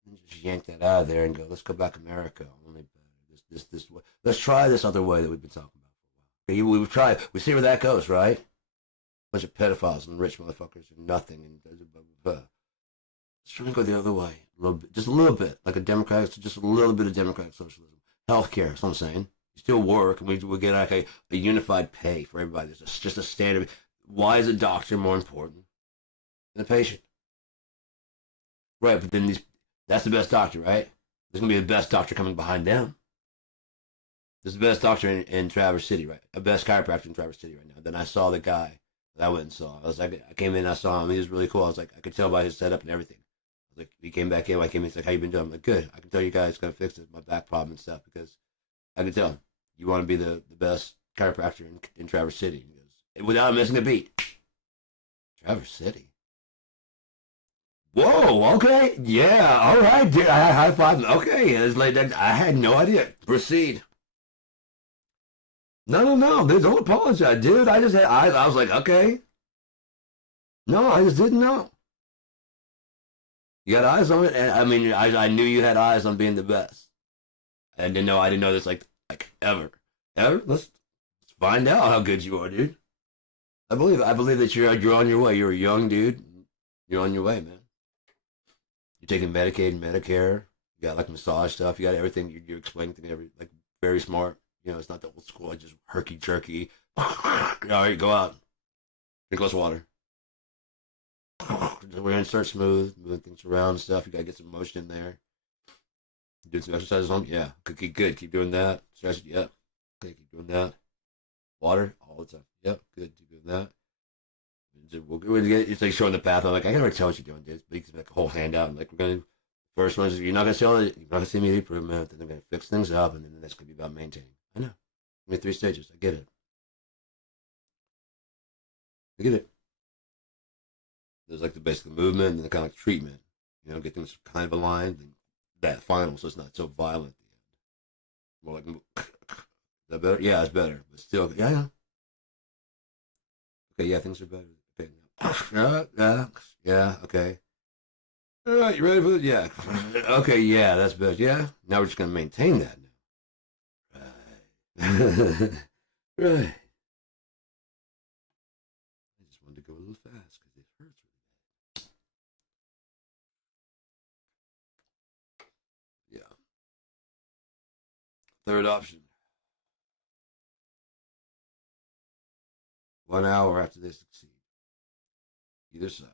And just yank that out of there and go, let's go back to America. Only better. This way. Let's try this other way that we've been talking about for a while. Okay, we've tried. We see where that goes, right? Bunch of pedophiles and rich motherfuckers and nothing and blah, blah, blah. Let's try to go the other way. A little bit, just a little bit, like just a little bit of democratic socialism. Healthcare, that's what I'm saying. You still work and we get like a unified pay for everybody. There's just a standard. Why is a doctor more important than a patient? Right, but then that's the best doctor, right? There's going to be the best doctor coming behind them. There's the best doctor in Traverse City, right? The best chiropractor in Traverse City right now. Then I saw the guy that I went and saw. I came in, I saw him. He was really cool. I was like, I could tell by his setup and everything. Like, he came back in, he's like, how you been doing? I'm like, good. I can tell you guys got to fix it, my back problem and stuff, because I can tell him, you want to be the best chiropractor in Traverse City. Goes, without missing a beat. Traverse City. Whoa, okay. Yeah, all right, dude. I high five. Okay, it's like that. I had no idea. Proceed. No. Don't apologize, dude. I was like, okay. No, I just didn't know. You got eyes on it? I mean, I knew you had eyes on being the best. I didn't know this like ever. Let's find out how good you are, dude. I believe that you're on your way. You're a young dude. You're on your way, man. You're taking Medicaid and Medicare. You got like massage stuff. You got everything. You're explaining things like very smart. It's not the old school, just herky jerky. All right, go out. Drink less water. We're gonna start smooth, moving things around and stuff. You gotta get some motion in there. Doing some exercises on, yeah. Good. Keep doing that. Stretch, yep. Okay, keep doing that. Water all the time. Yep, good. Keep doing that. It's like showing the path. I'm like, I can already tell what you're doing, dude. But you can like a whole hand out and like we're gonna first one is you're not gonna see all the, you're not gonna see immediate improvement, then they're gonna fix things up, and then the next could be about maintaining. I know. I mean 3 stages. I get it. I get it. There's like the basic movement and the kind of like treatment. Get things kind of aligned and that final so it's not so violent at the end. More like is that better? Yeah, it's better. But still yeah. Okay, yeah, things are better. Okay. Yeah, okay. All right, you ready for it? Yeah. Okay, yeah, that's better. Yeah. Now we're just gonna maintain that now. Right. Right. I just wanted to go a little fast because it hurts really bad. Yeah. Third option. 1 hour after they succeed. Either side.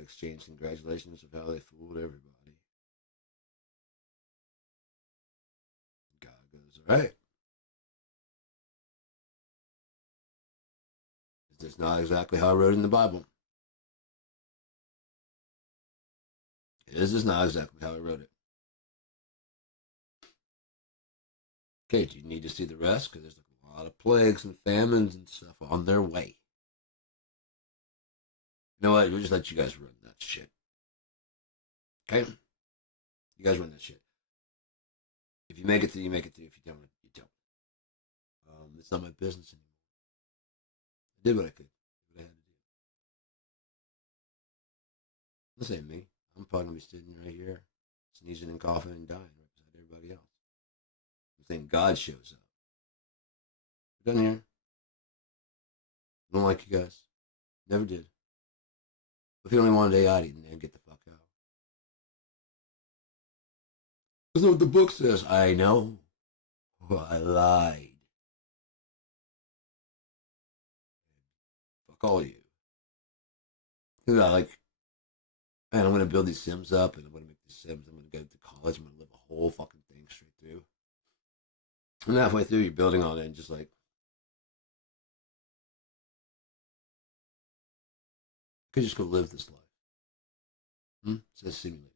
Exchange congratulations of how they fooled everybody. God goes, all right. It's just not exactly how I wrote it in the Bible. This is not exactly how I wrote it. Okay, do you need to see the rest? Because there's a lot of plagues and famines and stuff on their way. You know what? We'll just let you guys run that shit. Okay? You guys run that shit. If you make it through, you make it through. If you don't, you don't. It's not my business anymore. I did what I could. What I had to do. This ain't me. I'm probably gonna be sitting right here, sneezing and coughing and dying right beside everybody else. I'm saying God shows up. We're done here. I don't like you guys. Never did. If you only wanted AI, then get the fuck out. That's not what the book says. I know. I lied. Fuck all you. Like, man, I'm gonna build these Sims up, and I'm gonna make these Sims. I'm gonna go to college. I'm gonna live a whole fucking thing straight through. And halfway through, you're building on it, and just like, I could just go live this life. It's just simulating.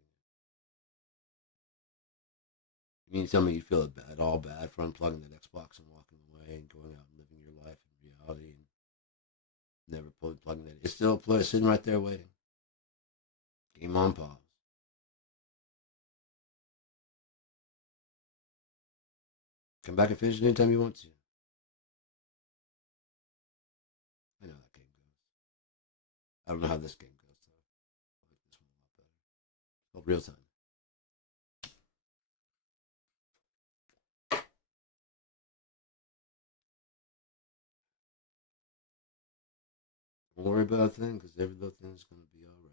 You mean tell me you feel at all bad for unplugging that Xbox and walking away and going out and living your life in reality and never plugging that? It's still sitting right there waiting. Game on pause. Come back and finish it anytime you want to. I know that game goes. I don't know how this game goes though. I like this one a lot better. It's called Real Time. Don't worry about a thing because every little thing's gonna be all right.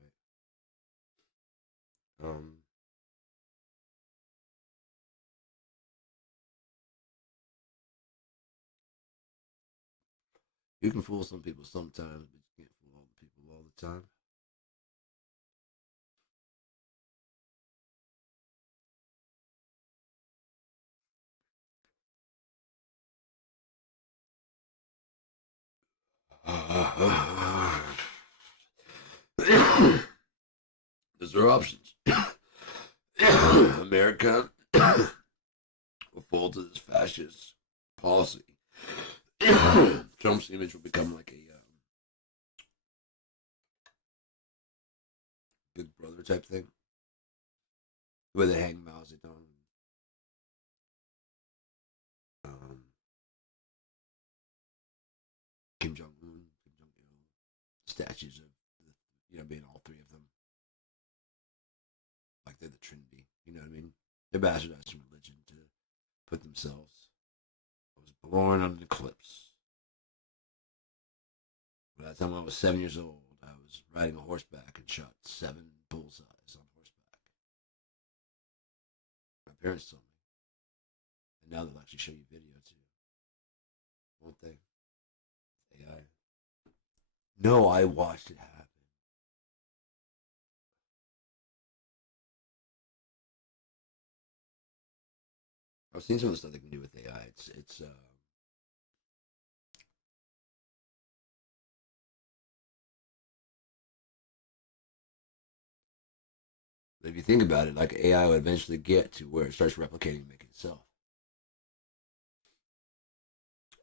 You can fool some people sometimes, but you can't fool all the people all the time. Those are options. America will fall to this fascist policy. Trump's image will become like a Big Brother type thing, where they hang Mao Zedong, um, Kim Jong Un, Kim Jong Il, statues of being all three of them, like they're the Trinity. You know what I mean? They bastardized religion to put themselves. I was born under the eclipse. By the time I was 7 years old, I was riding a horseback and shot 7 bullseyes on horseback. My parents told me. And now they'll actually show you video too, won't they? AI. No, I watched it happen. I've seen some of the stuff they can do with AI. It's if you think about it, like AI would eventually get to where it starts replicating and making itself.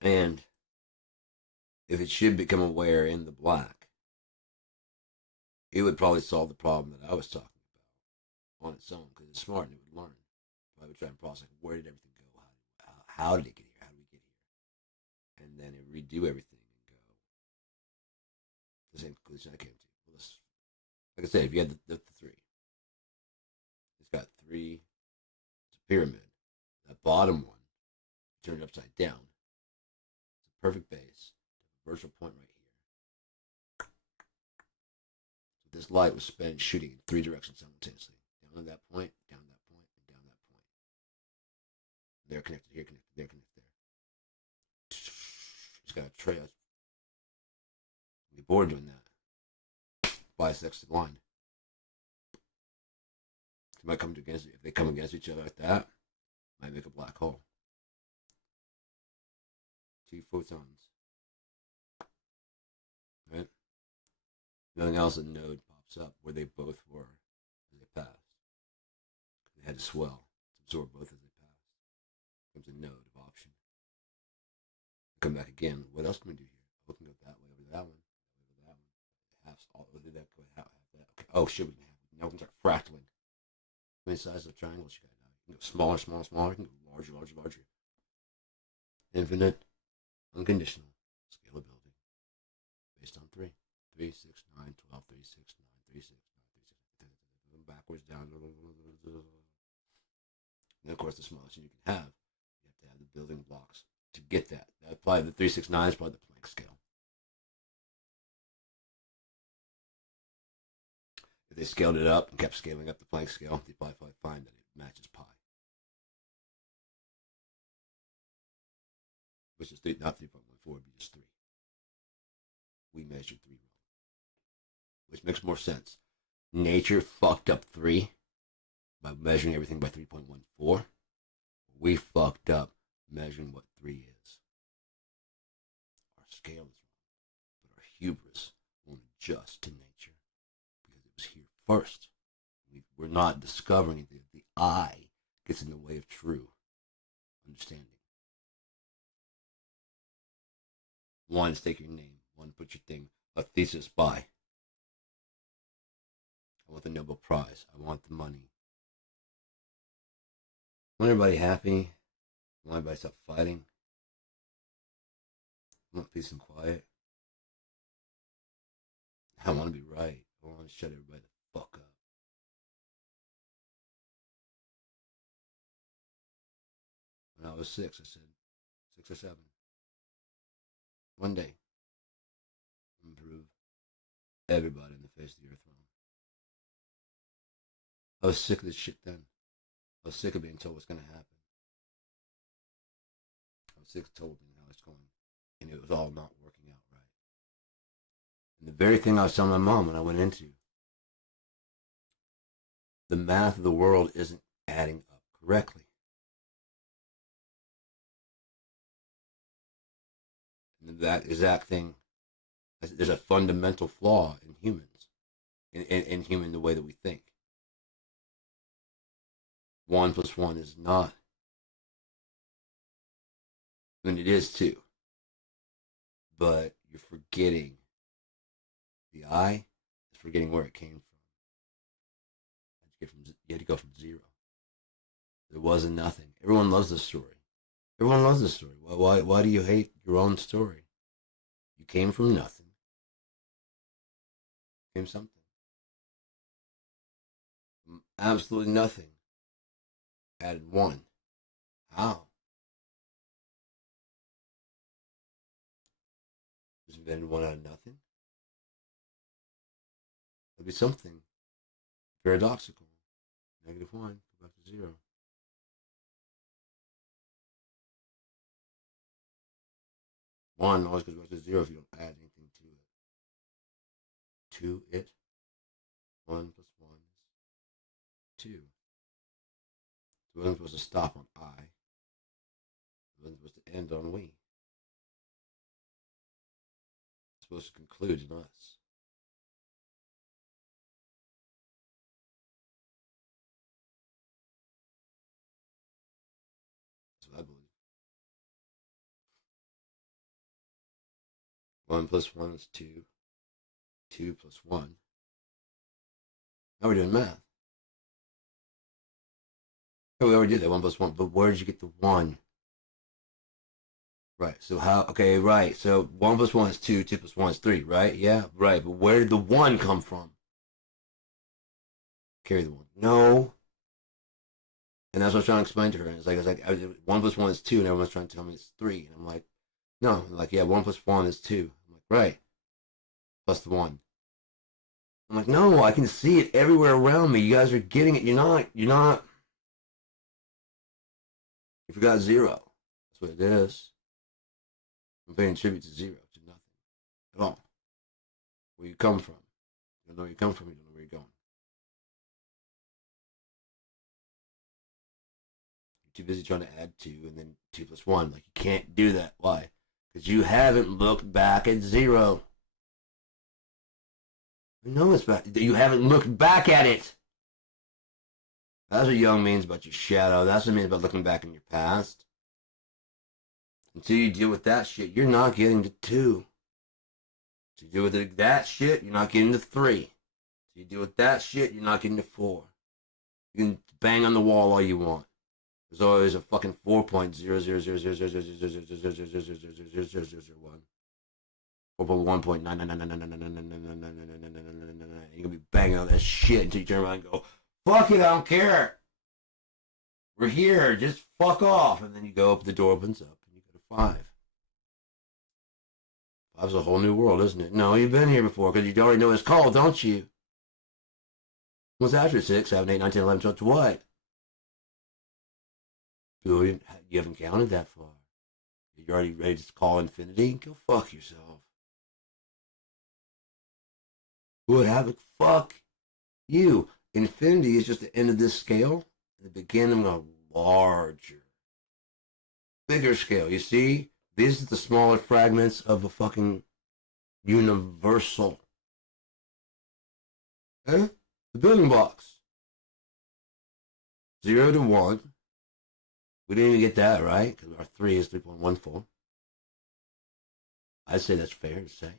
And if it should become aware in the black, it would probably solve the problem that I was talking about on its own because it's smart and it would learn. So I would try and process like, where did everything go? How did it get here? How did we get here? And then it would redo everything and go the same conclusion I came to. Well, like I said, if you had the three, it's got three. It's a pyramid. That bottom one, turned upside down. It's a perfect base. A virtual point right here. So this light was spent shooting in three directions simultaneously. Down at that point, down that point, and down that point. They're connected here, connected there, connected there. It's got a trail. You're bored doing that. Bisects the line. They might come against if they come against each other like that, might make a black hole. Two photons. Right? Nothing else, a node pops up where they both were as they passed. They had to swell to absorb both as they passed. Comes a node of option. Come back again. What else can we do here? We can go that way over to that one. Over to that one. Halves all over that. Go half that. Okay. Oh shit, we can have now we can start fractaling. How many sizes of triangles you got now? You can go smaller, smaller, smaller. You can go larger, larger, larger. Infinite, unconditional scalability based on 3. 3, 6, 9, 12, 36, 9, 36, 9, 36. Backwards, down. And of course, the smallest you can have, you have to have the building blocks to get that. That probably the 369 is probably the Planck scale. If they scaled it up and kept scaling up the Planck scale, they'd probably find that it matches pi, which is not 3.14, it'd be just 3. We measured 3 wrong, which makes more sense. Nature fucked up 3 by measuring everything by 3.14. We fucked up measuring what 3 is. Our scale is wrong, but our hubris won't adjust to nature because it was here first. We're not discovering it. The eye gets in the way of true understanding. One is take your name. One, put your thing. A thesis by. I want the Nobel Prize. I want the money. I want everybody happy. I want everybody to stop fighting. I want peace and quiet. I want to be right. I want to shut everybody the fuck up. When I was 6, I said, 6 or 7. One day, I'm going to prove everybody on the face of the earth wrong. I was sick of this shit then. I was sick of being told what's going to happen. I was sick of told me how it's going. And it was all not working out right. And the very thing I was telling my mom when I went into, the math of the world isn't adding up correctly. And that exact thing, there's a fundamental flaw in humans, in human the way that we think. 1 plus 1 is not. I mean, it is 2. But you're forgetting the eye is forgetting where it came from. You had to go from 0. There wasn't nothing. Everyone loves this story. Everyone loves this story. Why do you hate your own story? You came from nothing. Came something. From absolutely nothing. Added 1. How? Was invented 1 out of nothing? There'll be something paradoxical. -1, go back to 0. 1 always goes back to 0 if you don't add anything to it. To it. 1 plus 1 is 2. So it wasn't supposed to stop on I. It wasn't supposed to end on we. It's supposed to conclude in us. That's what I believe. 1 plus 1 is 2. 2 plus 1. Now we're doing math. Oh, we already did that. 1 plus 1. But where did you get the 1? Right. So how? Okay, right. So 1 plus 1 is 2. 2 plus 1 is 3, right? Yeah, right. But where did the 1 come from? Carry the 1. No. And that's what I was trying to explain to her. And it's like 1 plus 1 is 2, and everyone's trying to tell me it's 3. And I'm like, no. I'm like, yeah, 1 plus 1 is 2. I'm like, right. Plus the 1. I'm like, no, I can see it everywhere around me. You guys are getting it. You're not. You forgot 0. That's what it is. I'm paying tribute to 0, to nothing at all. Where you come from. You don't know where you come from, you don't know where you're going. You're too busy trying to add 2 and then 2 plus 1. Like, you can't do that. Why? Because you haven't looked back at 0. I know it's back. You haven't looked back at it. That's what Jung means about your shadow. That's what it means about looking back in your past. Until you deal with that shit, you're not getting to 2. So you deal with that shit, you're not getting to 3. So you deal with that shit, you're not getting to 4. You can bang on the wall all you want. There's always a fucking 4.000000000000001. 4.1.9999999999999. You're gonna be banging on that shit until you turn around and go, fuck it, I don't care. We're here, just fuck off. And then you go up, the door opens up, and you go to 5. 5's a whole new world, isn't it? No, you've been here before, because you already know what it's called, don't you? What's after 6, 7, 8, 9, 10, 11, 12, to what? You haven't counted that far. You're already ready to call infinity? Go fuck yourself. What happened? Fuck you. Infinity is just the end of this scale, the beginning of a larger, bigger scale. You see? These are the smaller fragments of a fucking universal. The building blocks. 0 to 1. We didn't even get that right, because our 3 is 3.14. I'd say that's fair to say.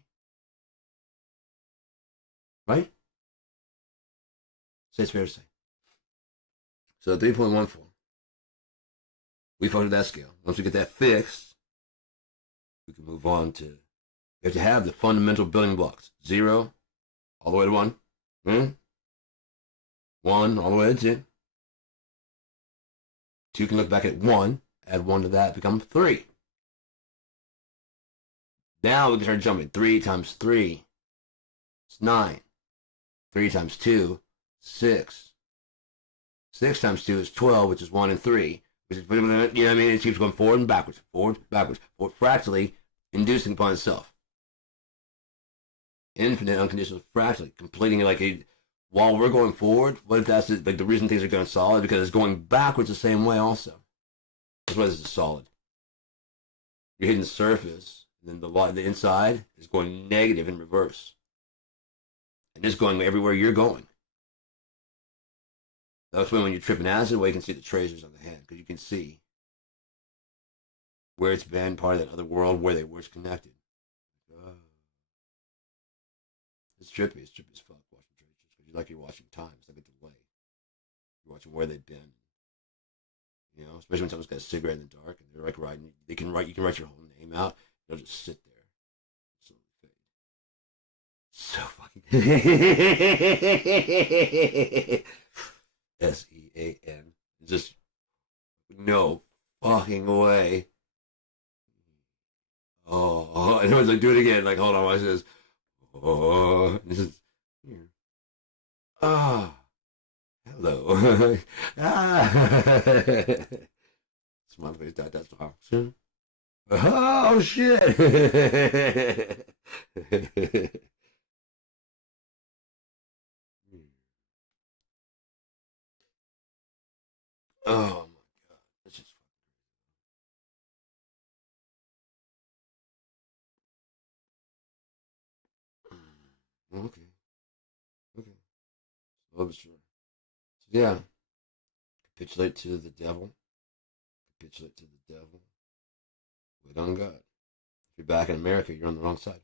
Right? Say it's fair to say. So 3.14. We functioned that scale. Once we get that fixed, we can move on to, you have to have the fundamental building blocks. 0, all the way to 1. 1, all the way to 2. 2 can look back at 1, add 1 to that, become 3. Now we can start jumping. 3 times 3 is 9. 3 times 2, 6. 6 times 2 is 12, which is 1 and 3. Which is, you know what I mean? It keeps going forward and backwards, fractally inducing upon itself. Infinite unconditional fractally, completing like a, while we're going forward. What if that's like the reason things are going solid? Because it's going backwards the same way also. That's why this is solid. You're hitting the surface, and then the inside is going negative in reverse. And it's going everywhere you're going. That's when you're tripping acid, where you can see the tracers on the hand, because you can see where it's been part of that other world where they were connected. It's trippy. It's trippy as fuck watching tracers, because you're watching time. It's like a delay. You're watching where they've been. You know, especially when someone's got a cigarette in the dark and they're like writing. You can write your whole name out. They'll just sit there. So fucking SEAN. Just no fucking way. Oh, and I was like, do it again. Like, hold on, watch this. Oh, this is here. Ah, hello. Ah, smile face. That's all. Oh shit! Oh my god, that's just okay. Okay, well, sure. So, yeah, capitulate to the devil. Capitulate to the devil. Wait on God. If you're back in America, you're on the wrong side.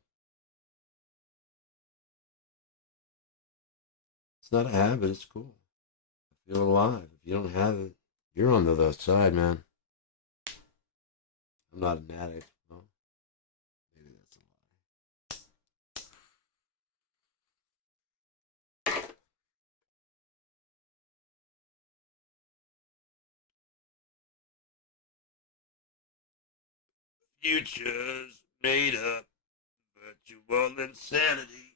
It's not a habit. It's cool. I feel alive. If you don't have it, you're on the other side, man. I'm not an addict. Well, maybe that's a lie. Futures made up, virtual insanity.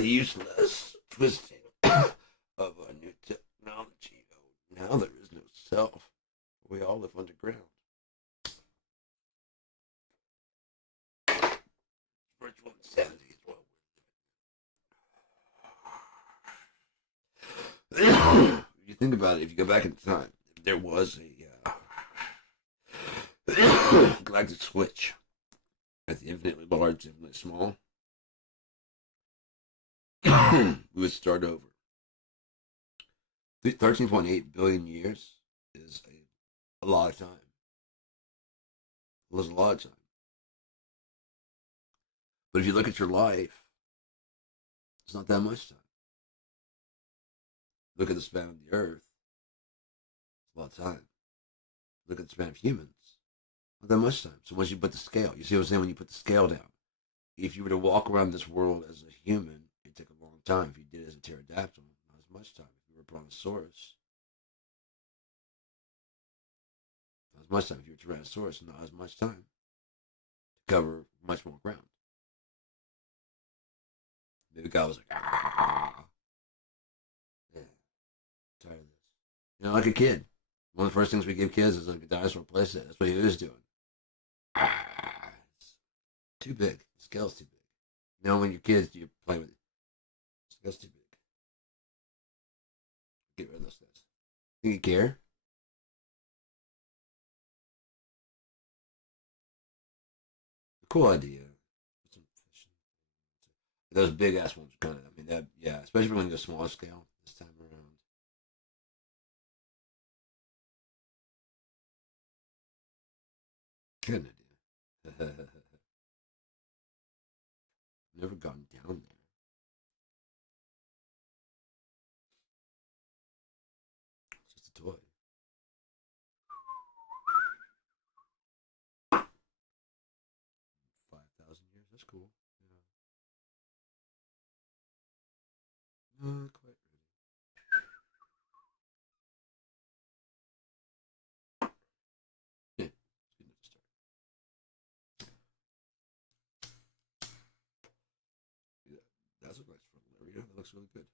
Useless twisting of a new technology. Oh, now there is no self. We all live underground. Virtual insanity is what we're you think about it, if you go back in time, there was a galactic switch at the infinitely large, infinitely small. We would start over. 13.8 billion years is a lot of time. It was a lot of time. But if you look at your life, it's not that much time. Look at the span of the earth, it's a lot of time. Look at the span of humans, not that much time. So once you put the scale, you see what I'm saying? When you put the scale down, if you were to walk around this world as a human, it'd take a long time. If you did it as a pterodactyl, not as much time. If you were a brontosaurus, not as much time. If you were a tyrannosaurus, not as much time to cover much more ground. Maybe the guy was like, ah, yeah, tired of this. You know, like a kid. One of the first things we give kids is like a dinosaur playset. That's what he was doing. Ah, it's too big. The scale's too big. You know, when you're kids, you play with it. The scale's too big. Get rid of those things. Think you care? Cool idea. Those big ass ones are kind of, I mean, that, yeah, especially when you go small scale this time around. Good idea. Never gone down there. It's just a toy. 5,000 years. That's cool. Yeah. Not quite ready. Yeah. It's good to start. Yeah. That's a nice front area. That looks really good.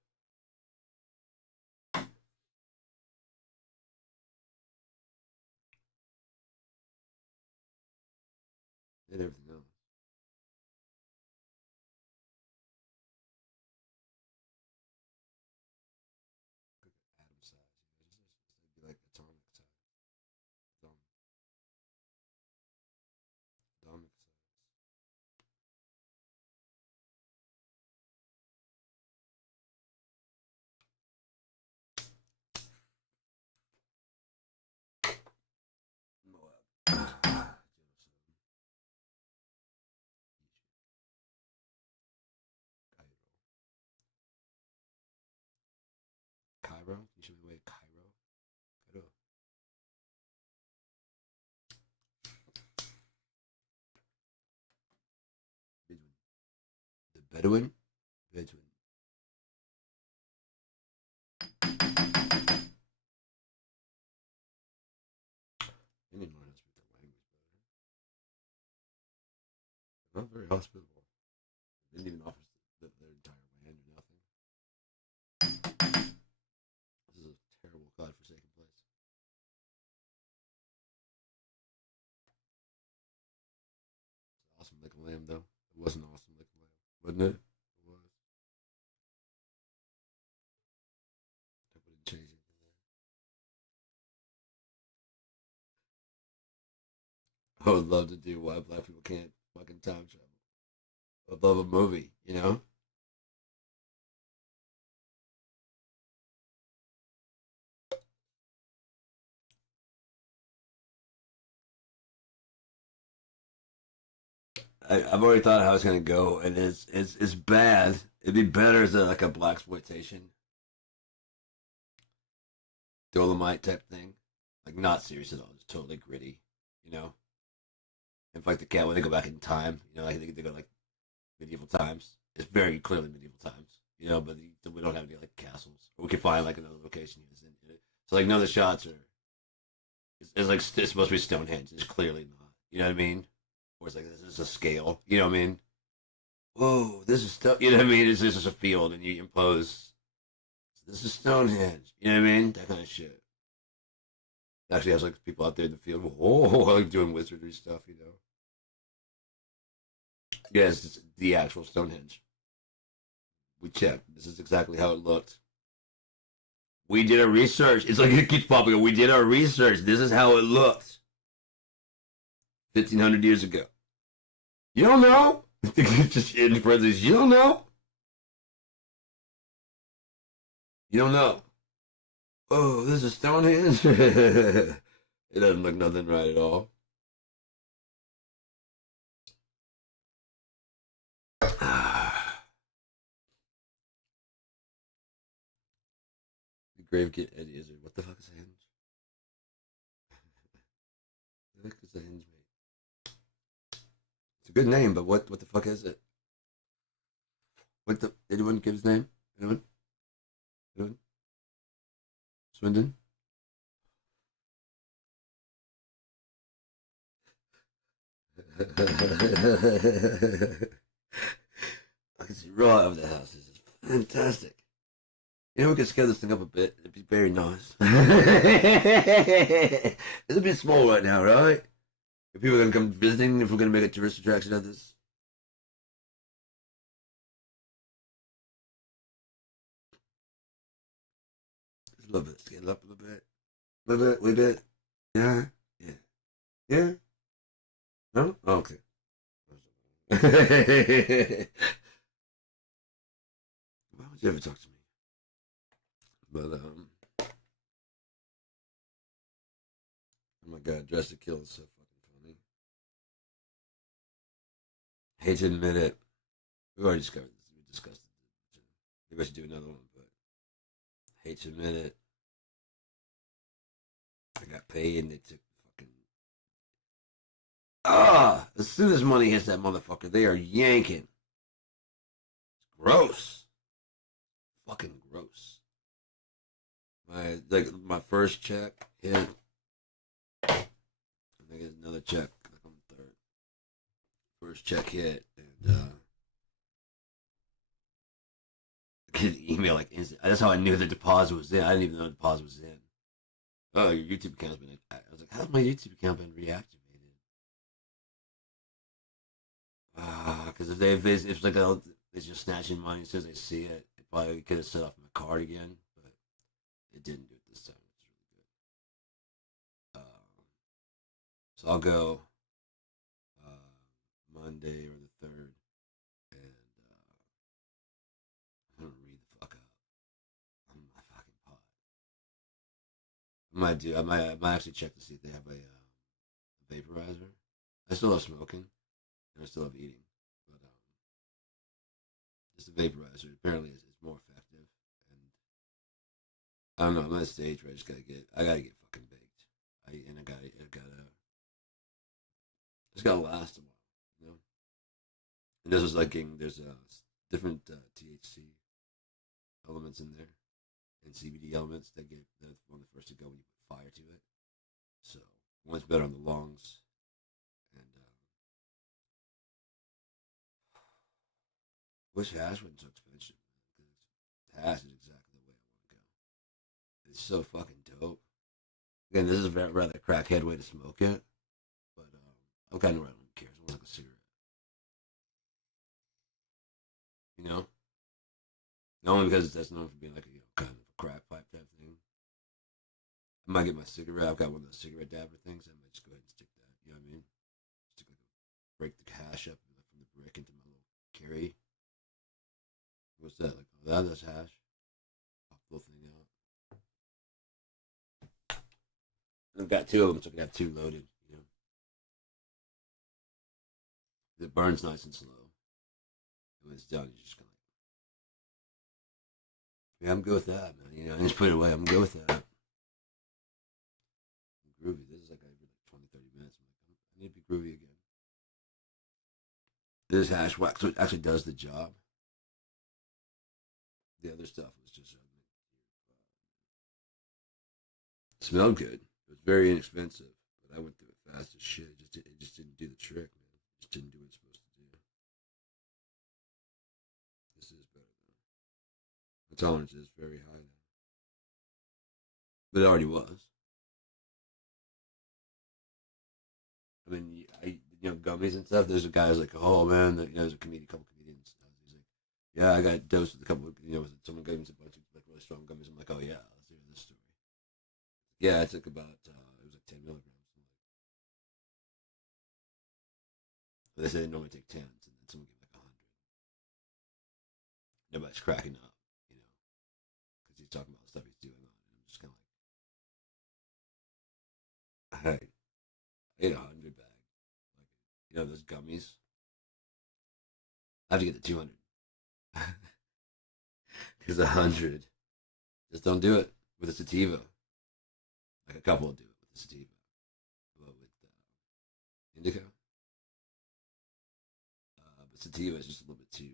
And everything else. Atom size. It'd be like atomic size. Atomic, atomic size. Moab. Cairo. You should be way Cairo. Cairo. Bedouin. The Bedouin. Bedouin. They need to learn how to speak their language better. They're not very hospitable. They didn't even offer their entire land or nothing. This is a terrible godforsaken place. like a lamb though. It wasn't awesome like a lamb, wasn't it? It was. That wouldn't change it. I would love to do why black people can't fucking time travel. I would love a movie, you know? I've already thought how it's gonna go, and it's bad. It'd be better as like a black exploitation, Dolomite type thing, like not serious at all, just totally gritty, you know. And like the cat when they go back in time, you know, like they go like medieval times. It's very clearly medieval times, you know, but we don't have any like castles. Or we could find like another location. So like none of the shots are. It's like it's supposed to be Stonehenge. It's clearly not. You know what I mean? Or it's like this is a scale. You know what I mean? Whoa, this is stuff. You know what I mean? It's just a field, and you impose. This is Stonehenge. You know what I mean? That kind of shit. It actually has like people out there in the field. Whoa, like doing wizardry stuff. You know? Yes, it's the actual Stonehenge. We checked. This is exactly how it looked. We did our research. It's like it keeps popping up. We did our research. This is how it looked 1,500 years ago. You don't know? Just in parentheses, you don't know? You don't know. Oh, this is Stonehenge? It doesn't look nothing right at all. The grave kid Eddie Izzard. What the fuck is a hinge? What the fuck is a hinge, mate? It's a good name, but what the fuck is it? What the anyone give his name? Anyone? Anyone? Swindon? I can see right over the house. This is fantastic. You know, we could scale this thing up a bit. It'd be very nice. It's a bit small right now, right? If people are gonna come visiting, if we're gonna make a tourist attraction of this, just a little bit, scale it up a little bit, a little bit, a little bit. Yeah, yeah, yeah. No, oh, okay. Why would you ever talk to me? But oh my god, Dress to Kill is so fucking funny. Hate to admit it. We've already discovered this. We discussed it. Maybe I should do another one, but hate to admit it. I got paid and they took fucking as soon as money hits that motherfucker, they are yanking. It's gross. Fucking gross. My first check hit. I get another check like on the third. First check hit and I get an email like instant. That's how I knew the deposit was in. I didn't even know the deposit was in. Oh, your YouTube account's been. I was like, how's my YouTube account been reactivated? Because if it's like it's just snatching money as soon as they see it, it probably could have set off my card again, but it didn't do it this time. It's really good. So I'll go Monday or the third, and I'm gonna read the fuck out on my fucking pot. I might actually check to see if they have a vaporizer. I still love smoking, and I still love eating, but just a vaporizer apparently is more effective. And I don't know. I'm at a stage where I gotta get fucking baked. It's gotta last a while, you know. And this was like there's different THC elements in there and CBD elements that get one of the first to go when you put fire to it. So one's better on the lungs, and wish hash wasn't so expensive because hash is exactly the way I want to go. It's so fucking dope. Again, this is a rather crackhead way to smoke it, but I'm kind of right. I don't care. It's more like a cigarette. You know, only because that's known for being like a kind of a crack pipe type thing. I might get my cigarette. I've got one of those cigarette dabber things. I might just go ahead and stick that. You know what I mean? Stick like break the hash up from the brick into my little carry. What's that? Like, oh, that's hash. Pop the little thing out. And I've got two of them, so I can have two loaded. You know, it burns nice and slow. And when it's done, you just kind of like, yeah, I'm good with that, man. You know, I just put it away. I'm good with that. I'm groovy. This is like every like 20, 30 minutes. I'm like, I need to be groovy again. This hash wax actually does the job. The other stuff was just smelled good. It was very inexpensive, but I went through it fast as shit. It just didn't do the trick, man. It just didn't do what it's supposed to do. This is better though. The tolerance is very high now, but it already was. I mean, gummies and stuff. There's a guy who's like, oh man, there's a couple comedians. He's like, yeah, I got dosed with a couple. Someone gave me a bunch of like really strong gummies. I'm like, oh yeah, let's hear this story. Yeah, I took about it was like 10 milligrams. They said they normally take tens, and then someone gave like 100. Nobody's cracking up, because he's talking about the stuff he's doing on it. I'm just kind of like, hey, I ate 100 bag, like those gummies. I have to get the 200 because 100 just don't do it with a sativa. Like a couple will do it with the sativa, but with indica, but sativa is just a little bit too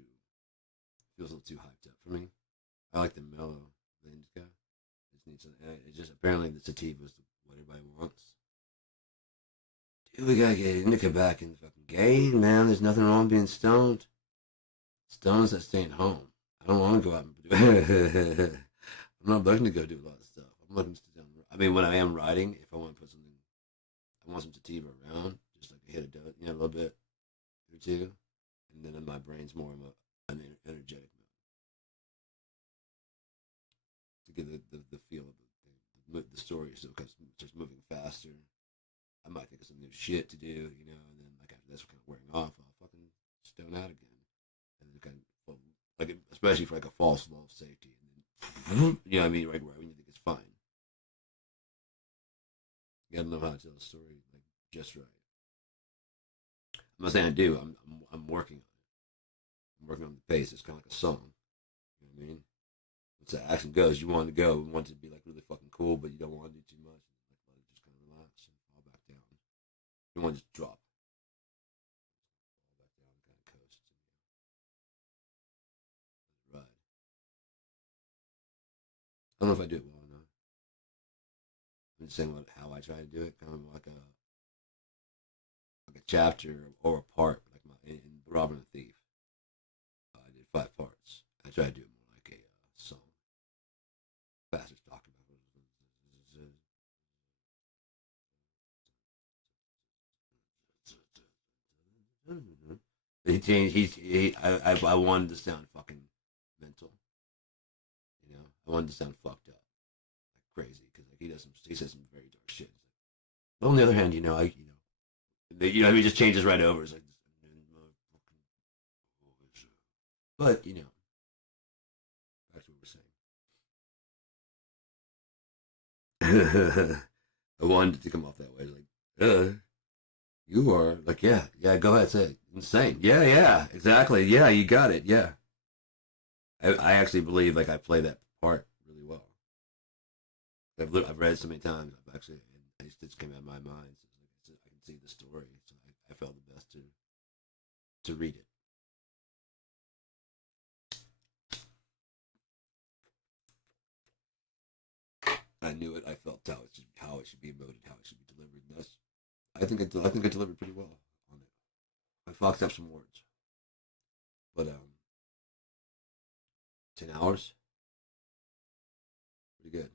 feels a little too hyped up for me. I like the mellow, the indica. Just needs something. It just apparently the sativa is what everybody wants. Dude, we gotta get indica back in the fucking game, man. There's nothing wrong with being stoned. Stones that staying home. I don't want to go out and do. I'm not looking to go do a lot of stuff. I'm looking to sit down. I mean, when I am riding, if I want to put something, I want some sativa around, just like a hit of dope, a little bit or two, and then my brain's more of an energetic mode to get the feel of the story. So because it's just moving faster, I might think of some new shit to do, and then like after that's kind of wearing off, I'll fucking stone out again, and then kind of like especially for like a false law of safety, and then you know what I mean, right where when you think it's fine. You gotta know how to tell a story like just right. I'm not saying I do. I'm working on it. I'm working on the pace. It's kind of like a song. You know what I mean? Once the action goes, you want to go. You want it to be like really fucking cool, but you don't want to do too much. Like let it just kind of relax and fall back down. You want to just drop, fall back down, kind of coast, and let it ride. I don't know if I do it well or not. I'm just saying how I try to do it, kind of like a chapter or a part, like in Robin the Thief. I did 5 parts. I try to do it more like a song. Faster talking about it. He changed. I wanted to sound fucking mental. I wanted to sound fucked up, like crazy, because like he says some very dark shit. But on the other hand, he just changes right over. It's like, but that's what we're saying. I wanted it to come off that way. Like, you are like, yeah, yeah. Go ahead, say it. Insane. Yeah, yeah, exactly. Yeah, you got it. Yeah, I actually believe like I play that part really well. I've read it so many times. I've actually, and it just came out of my mind. So I can see the story. So I felt the best to read it. I knew it. I felt how it should be emoted, how it should be delivered. And I think I delivered pretty well on it. I fucked up some words, but 10 hours, pretty good.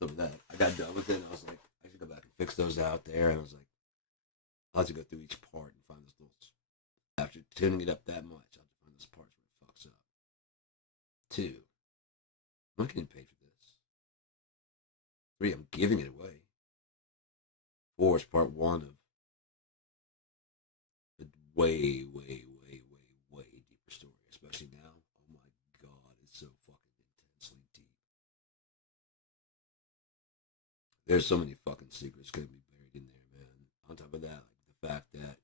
So that I got done with it, and I was like, I should go back and fix those out there. And I was like, I'll have to go through each part and find those little after tuning it up that much, I'll find those parts where it fucks up. 2, I'm not getting paid for this. 3, I'm giving it away. 4 is part 1 of a way, way, way, way, way deeper story, especially now. Oh my god, it's so fucking intensely deep. There's so many fucking secrets going to be buried in there, man. On top of that, like the fact that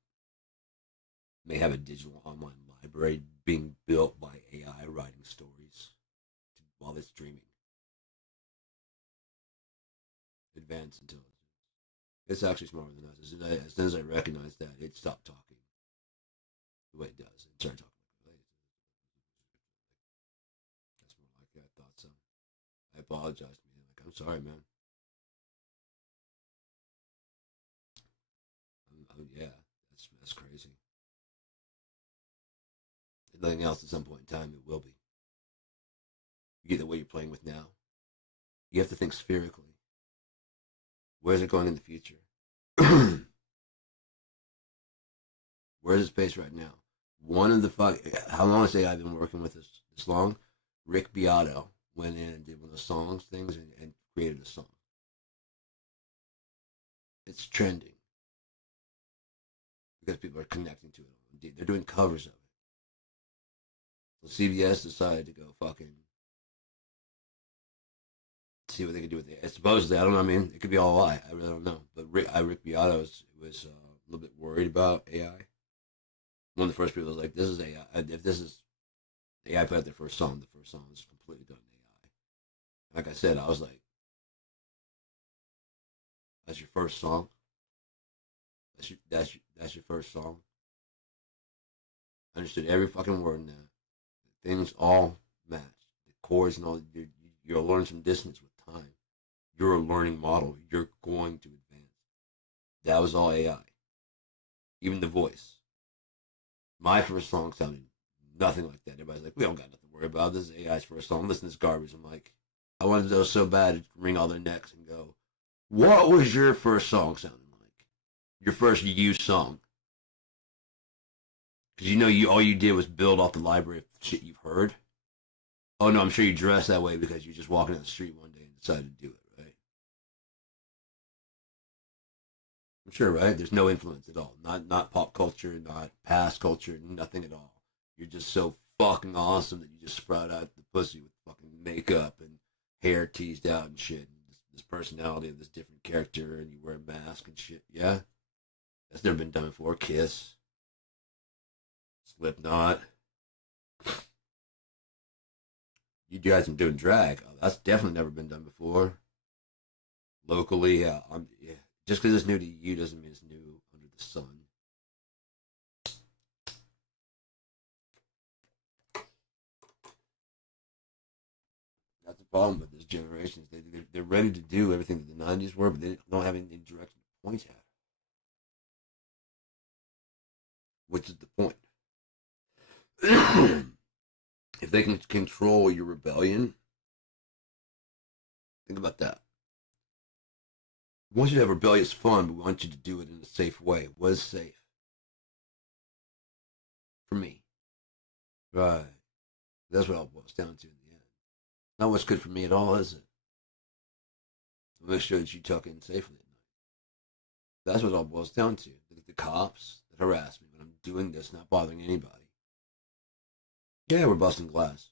may have a digital online library being built by AI writing stories while it's dreaming. Advanced intelligence. It's actually smarter than us. As soon as I recognized that, it stopped talking the way it does and started talking like that's more like I thought so. I apologize, man. Like, I'm sorry, man. Yeah, that's crazy. If nothing else, at some point in time, it will be. You get the way you're playing with now. You have to think spherically. Where's it going in the future? Where's the space right now? One of the how long has AI been working with us this long? Rick Beato went in and did one of the songs things and created a song. It's trending because people are connecting to it. They're doing covers of it. So CBS decided to go fucking see what they could do with it. Supposedly, I don't know. I mean, it could be all a lie. I really don't know. But Rick Beato was a little bit worried about AI. One of the first people was like, "This is AI. If this is AI put out their first song, the first song is completely done in AI." Like I said, I was like, "That's your first song. That's your first song." I understood every fucking word in that. Things all match. The chords and all. You'll learn some dissonance with time. You're a learning model. You're going to advance. That was all AI. Even the voice. My first song sounded nothing like that. Everybody's like, we don't got nothing to worry about. This is AI's first song. Listen to this garbage. I'm like, I wanted those so bad to wring all their necks and go, what was your first song sounding like? Your first you song. Because all you did was build off the library of shit you've heard. Oh no, I'm sure you dressed that way because you're just walking down the street one day and decided to do it, right? I'm sure, right? There's no influence at all. Not pop culture, not past culture, nothing at all. You're just so fucking awesome that you just sprout out the pussy with fucking makeup and hair teased out and shit. And this personality of this different character, and you wear a mask and shit. Yeah? That's never been done before. Kiss. Slipknot. You guys are doing drag. Oh, that's definitely never been done before. Locally, yeah. Just because it's new to you doesn't mean it's new under the sun. That's the problem with this generation. They're ready to do everything that the 90s were, but they don't have anything direction to point at. Which is the point. If they can control your rebellion, think about that. We want you to have rebellious fun, but we want you to do it in a safe way. What is safe? For me. Right. That's what it all boils down to in the end. Not what's good for me at all, is it? So make sure that you tuck in safely at night. That's what it all boils down to. The cops that harass me when I'm doing this, not bothering anybody. Yeah, we're busting glass.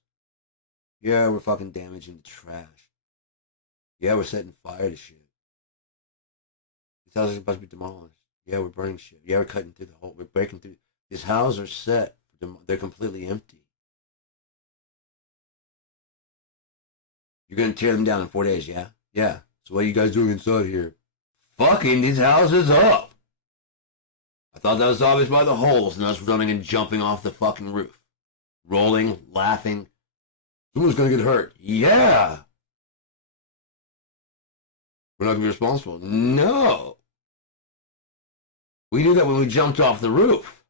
Yeah, we're fucking damaging the trash. Yeah, we're setting fire to shit. These houses are supposed to be demolished. Yeah, we're burning shit. Yeah, we're cutting through the hole. We're breaking through. These houses are set. They're completely empty. You're going to tear them down in 4 days, yeah? Yeah. So what are you guys doing inside here? Fucking these houses up. I thought that was obvious by the holes and us running and jumping off the fucking roof. Rolling, laughing. Someone's going to get hurt. Yeah. We're not going to be responsible. No. We knew that when we jumped off the roof.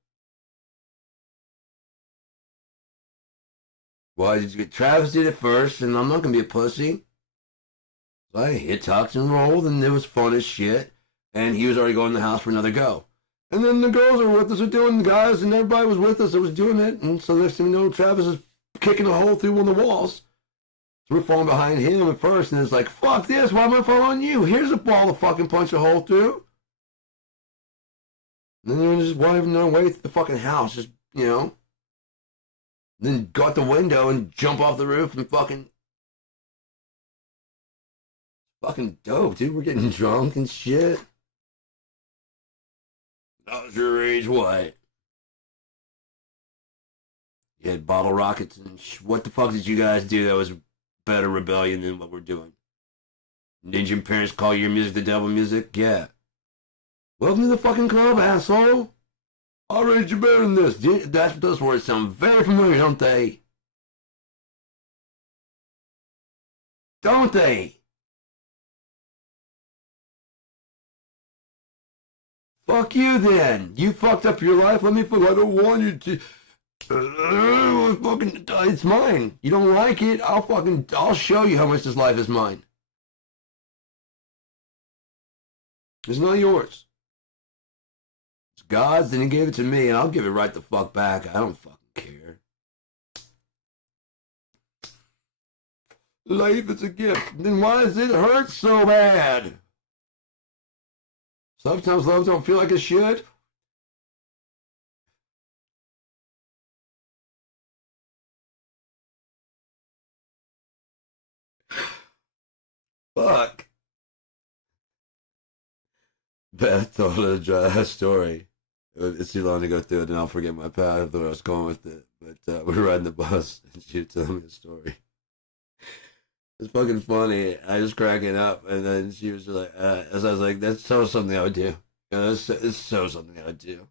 Why did you get Travis did it first, and I'm not going to be a pussy. So I hit, tucked, and rolled, and it was fun as shit. And he was already going to the house for another go. And then the girls are with us are doing the guys, and everybody was with us that was doing it. And so next thing you know, Travis is kicking a hole through one of the walls. So we're falling behind him at first, and it's like, fuck this, why am I following you? Here's a ball to fucking punch a hole through. And then they're just waving their way through the fucking house, just, you know. Then go out the window and jump off the roof and fucking dope, dude. We're getting drunk and shit. How's your age what? You had bottle rockets and what the fuck did you guys do that was better rebellion than what we're doing? Did your parents call your music the devil music? Yeah. Welcome to the fucking club, asshole. I'll rate you better than this. Those words sound very familiar, don't they? Don't they? Fuck you then. You fucked up your life. Let me fuck. I don't want you to. Fucking, it's mine. You don't like it? I'll show you how much this life is mine. It's not yours. It's God's, and He gave it to me, and I'll give it right the fuck back. I don't fucking care. Life is a gift. Then why does it hurt so bad? Sometimes love don't feel like it should. Fuck. Beth told a story. It's too long to go through it, and I'll forget my path where I was going with it. But we were riding the bus, and she was telling me a story. It's fucking funny. I was cracking up, and then she was like, as I was like, that's so something I would do. You know, it's so something I would do.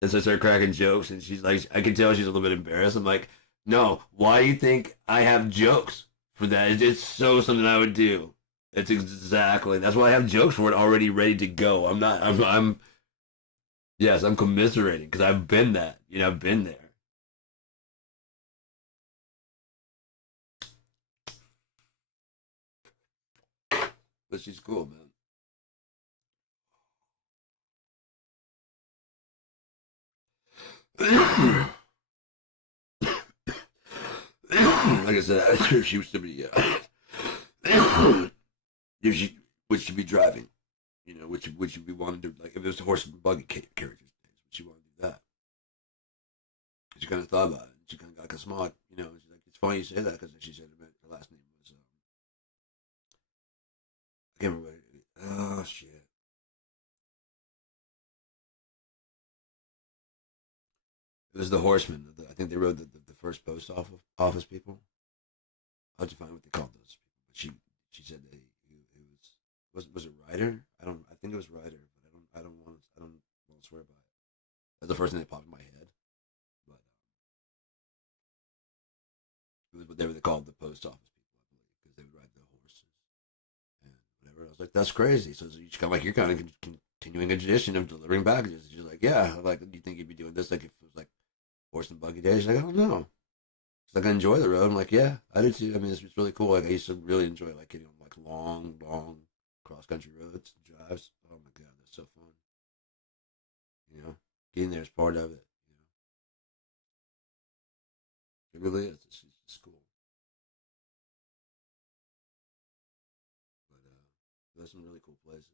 And so I started cracking jokes, and she's like, I can tell she's a little bit embarrassed. I'm like, no, why do you think I have jokes for that? It's so something I would do. It's exactly, that's why I have jokes for it already ready to go. Yes, I'm commiserating, because I've been that. You know, I've been there. But she's cool, man. Like I said, she used to be, if she, would she be driving? You know, would she be wanting to, like, if it was a horse and buggy carriage, would she want to do that? She kind of thought about it. She kind of got like a smart, you know, she's like, it's funny you say that, because she said her last name was, I can't remember. Oh, shit. It was the Horsemen. I think they rode the first post office people. I'll have to find what they called those people. But she said was it Ryder? I think it was Ryder, but I don't want to swear by it. That's the first thing that popped in my head. But it was what they were called the post office people, I believe, because they would ride the horses and whatever. I was like, that's crazy. So you're kind of continuing a tradition of delivering packages. She's like, yeah, like, do you think you'd be doing this like if it was like horse and buggy days? She's like, I don't know. She's like, I enjoy the road. I'm like, yeah, I do too. I mean, it's really cool. Like, I used to really enjoy like getting on like long cross country roads and drives. Oh my god, that's so fun. You know, getting there is part of it. You know, it really is. It's cool. But there's some really cool places.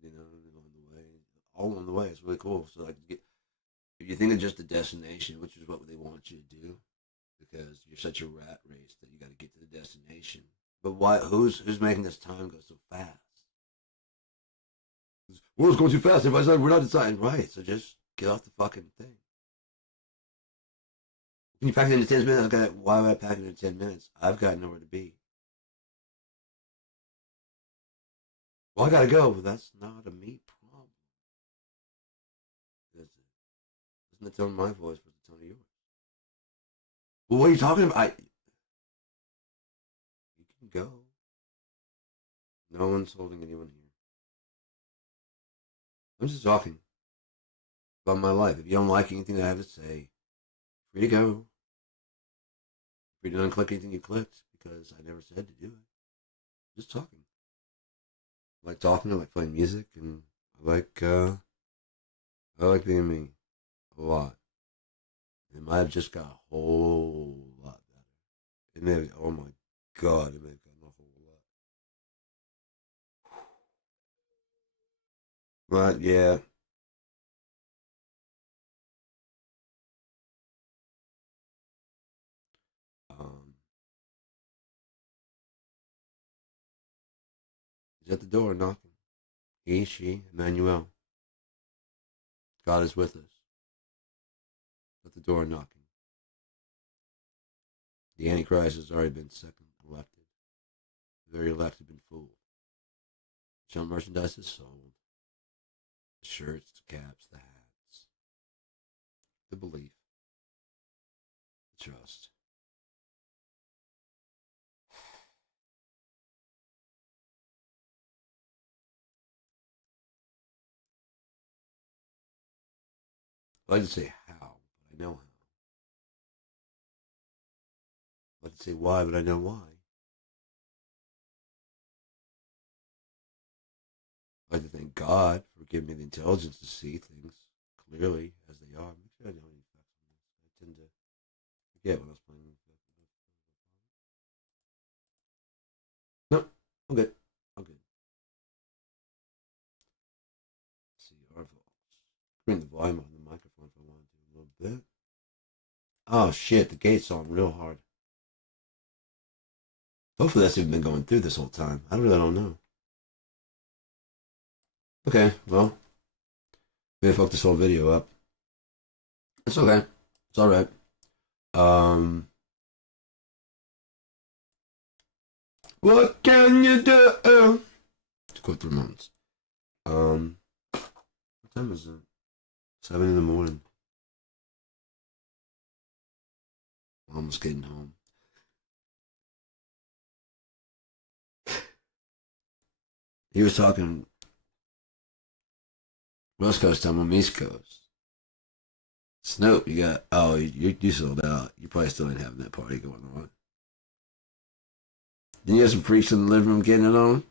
You know, along the way, all along the way, it's really cool. So like, if you think of just the destination, which is what they want you to do, because you're such a rat race that you got to get to the destination. But why? Who's making this time go so fast? World's going too fast. Everybody's like, we're not deciding. Right. So just get off the fucking thing. Can you pack it into 10 minutes? Why would I pack it in 10 minutes? I've got nowhere to be. Well, I gotta go, but that's not a me problem. Is it? Isn't the tone of my voice, but the tone of yours? Well, what are you talking about? You can go. No one's holding anyone here. I'm just talking about my life. If you don't like anything I have to say, free to go. Free to unclick anything you clicked, because I never said to do it. Just talking. I like talking. I like playing music, and I I like being me a lot. It might have just got a whole lot better. It may have, oh my god, it may have gotten a whole lot. But yeah. Um, he's at the door knocking. He, she, Emmanuel. God is with us. At the door knocking. The Antichrist has already been second elected. The very elect have been fooled. Some merchandise is sold. The shirts, the caps, the hats. The belief. The trust. I like to say how, but I know how. I like to say why, but I know why. I like to thank God for giving me the intelligence to see things clearly as they are. Make sure I know any facts on this. I tend to forget when I was playing. No, I'm good. I'm good. Let's see, our bring the volume on the microphone if I want to do a little bit. Oh shit, the gate's on real hard. Hopefully that's even been going through this whole time. I really don't know. Okay, well, maybe I fucked this whole video up. It's okay. It's alright. What can you do? To quote the Ramones. What time is it? 7 in the morning. I'm almost getting home. He was talking West Coast time, I'm East Coast. Snoop, you got, oh, you sold out. You probably still ain't having that party going on. Then you have some freaks in the living room getting it on.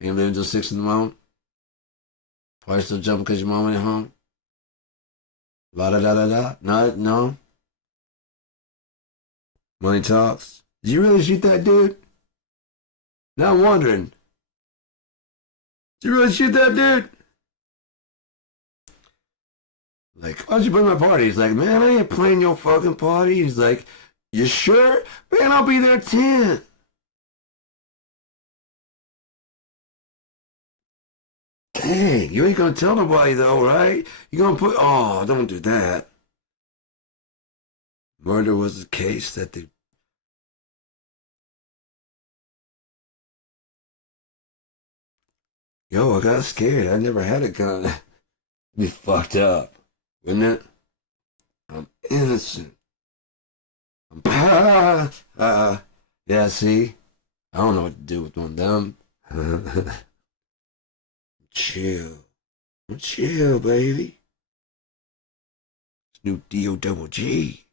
Ain't living until 6 in the morning. Probably still jumping because your mom ain't home. La da da da da. No. Money talks. Did you really shoot that dude? Now I'm wondering. Did you really shoot that dude? Like, why don't you play my party? He's like, man, I ain't playing your fucking party. He's like, you sure? Man, I'll be there at 10. Dang, you ain't gonna tell nobody though, right? You gonna put, oh, don't do that. Murder was the case that the Yo, I got scared. I never had a gun. Be fucked up, wouldn't it? I'm innocent. Yeah, see? I don't know what to do with one of them. Chill. Chill, baby. Snoop D-O double G.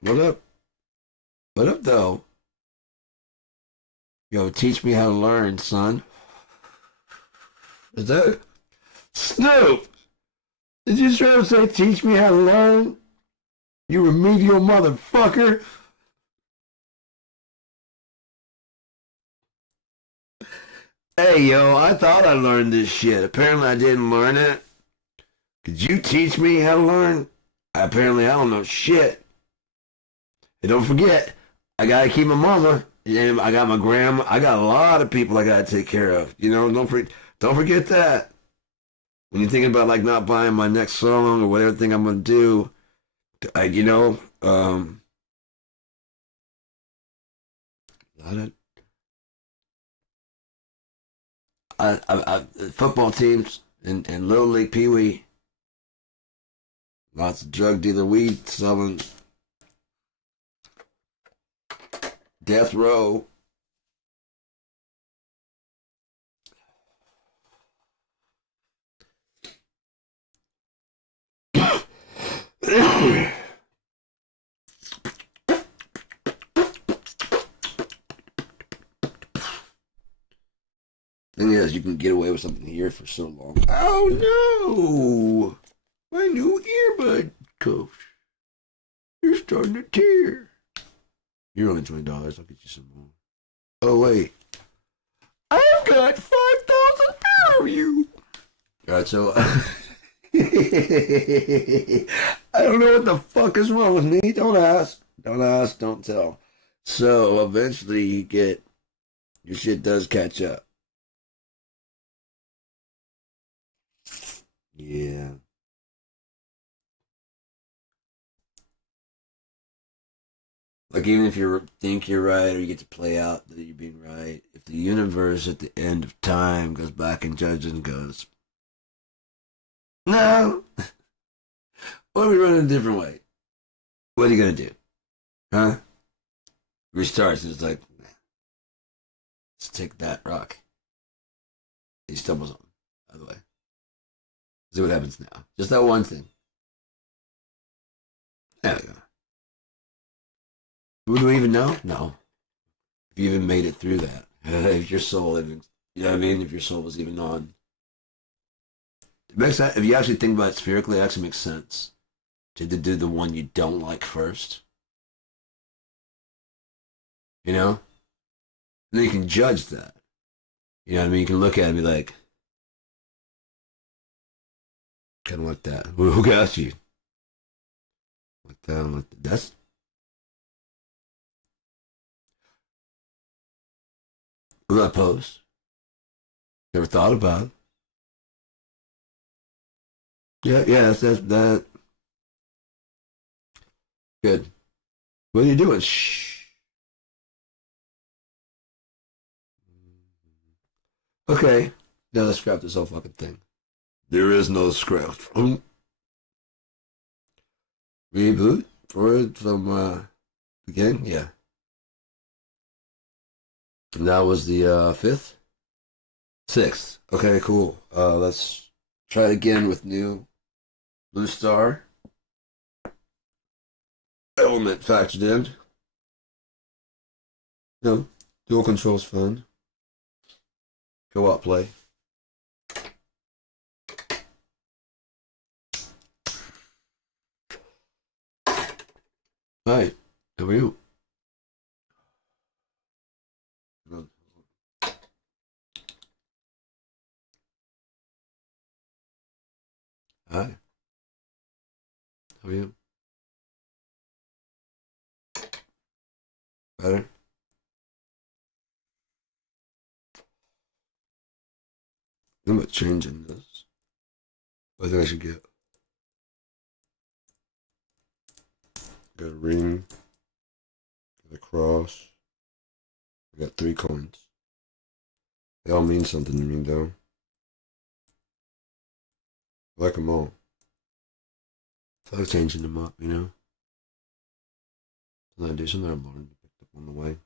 What up? What up, though? Yo, teach me how to learn, son. Is that Snoop? Did you try to say teach me how to learn? You remedial motherfucker. Hey, yo, I thought I learned this shit. Apparently I didn't learn it. Could you teach me how to learn? Apparently I don't know shit. And don't forget, I gotta keep my mama. And I got my grandma. I got a lot of people I gotta take care of. You know, don't forget that. When you're thinking about like not buying my next song or whatever thing I'm gonna do, you know, football teams and Little League Pee Wee, lots of drug dealer weed selling, death row. realize you can get away with something here for so long. Oh no! My new earbud coach. You're starting to tear. You're only $20. I'll get you some more. Oh wait, I've got 5,000 of you. All right, so I don't know what the fuck is wrong with me. Don't ask. Don't ask. Don't tell. So eventually, you get your shit does catch up. Yeah. Like even if you think you're right or you get to play out that you're being right, if the universe at the end of time goes back and judges and goes, no, what are we running a different way? What are you gonna do? Huh? Restarts. It's like, nah, let's take that rock. He stumbles on, by the way. See what happens now. Just that one thing. There we go. Would we even know? No. If you even made it through that. If your soul even, you know what I mean? If your soul was even on. It makes that, if you actually think about it spherically, it actually makes sense to do the one you don't like first. You know? And then you can judge that. You know what I mean? You can look at it and be like, kind of like that. Who got you? Like that, like that. That's. Who that post? Never thought about it. Yeah, yeah, that's that. Good. What are you doing? Shh. Okay. Now let's scrap this whole fucking thing. There is no script. Reboot for it from again? Yeah. And that was the fifth? Sixth. Okay, cool. Let's try it again with new Blue Star element factored in. No, dual control's fun. Co-op play. Hi, how are you? Hi, how are you? Better? I'm about changing this. I think I should get a ring, get a cross. I got 3 coins. They all mean something to me, though. I like them all. I like changing them up, you know? Something I do, something I've learned, picked up on the way.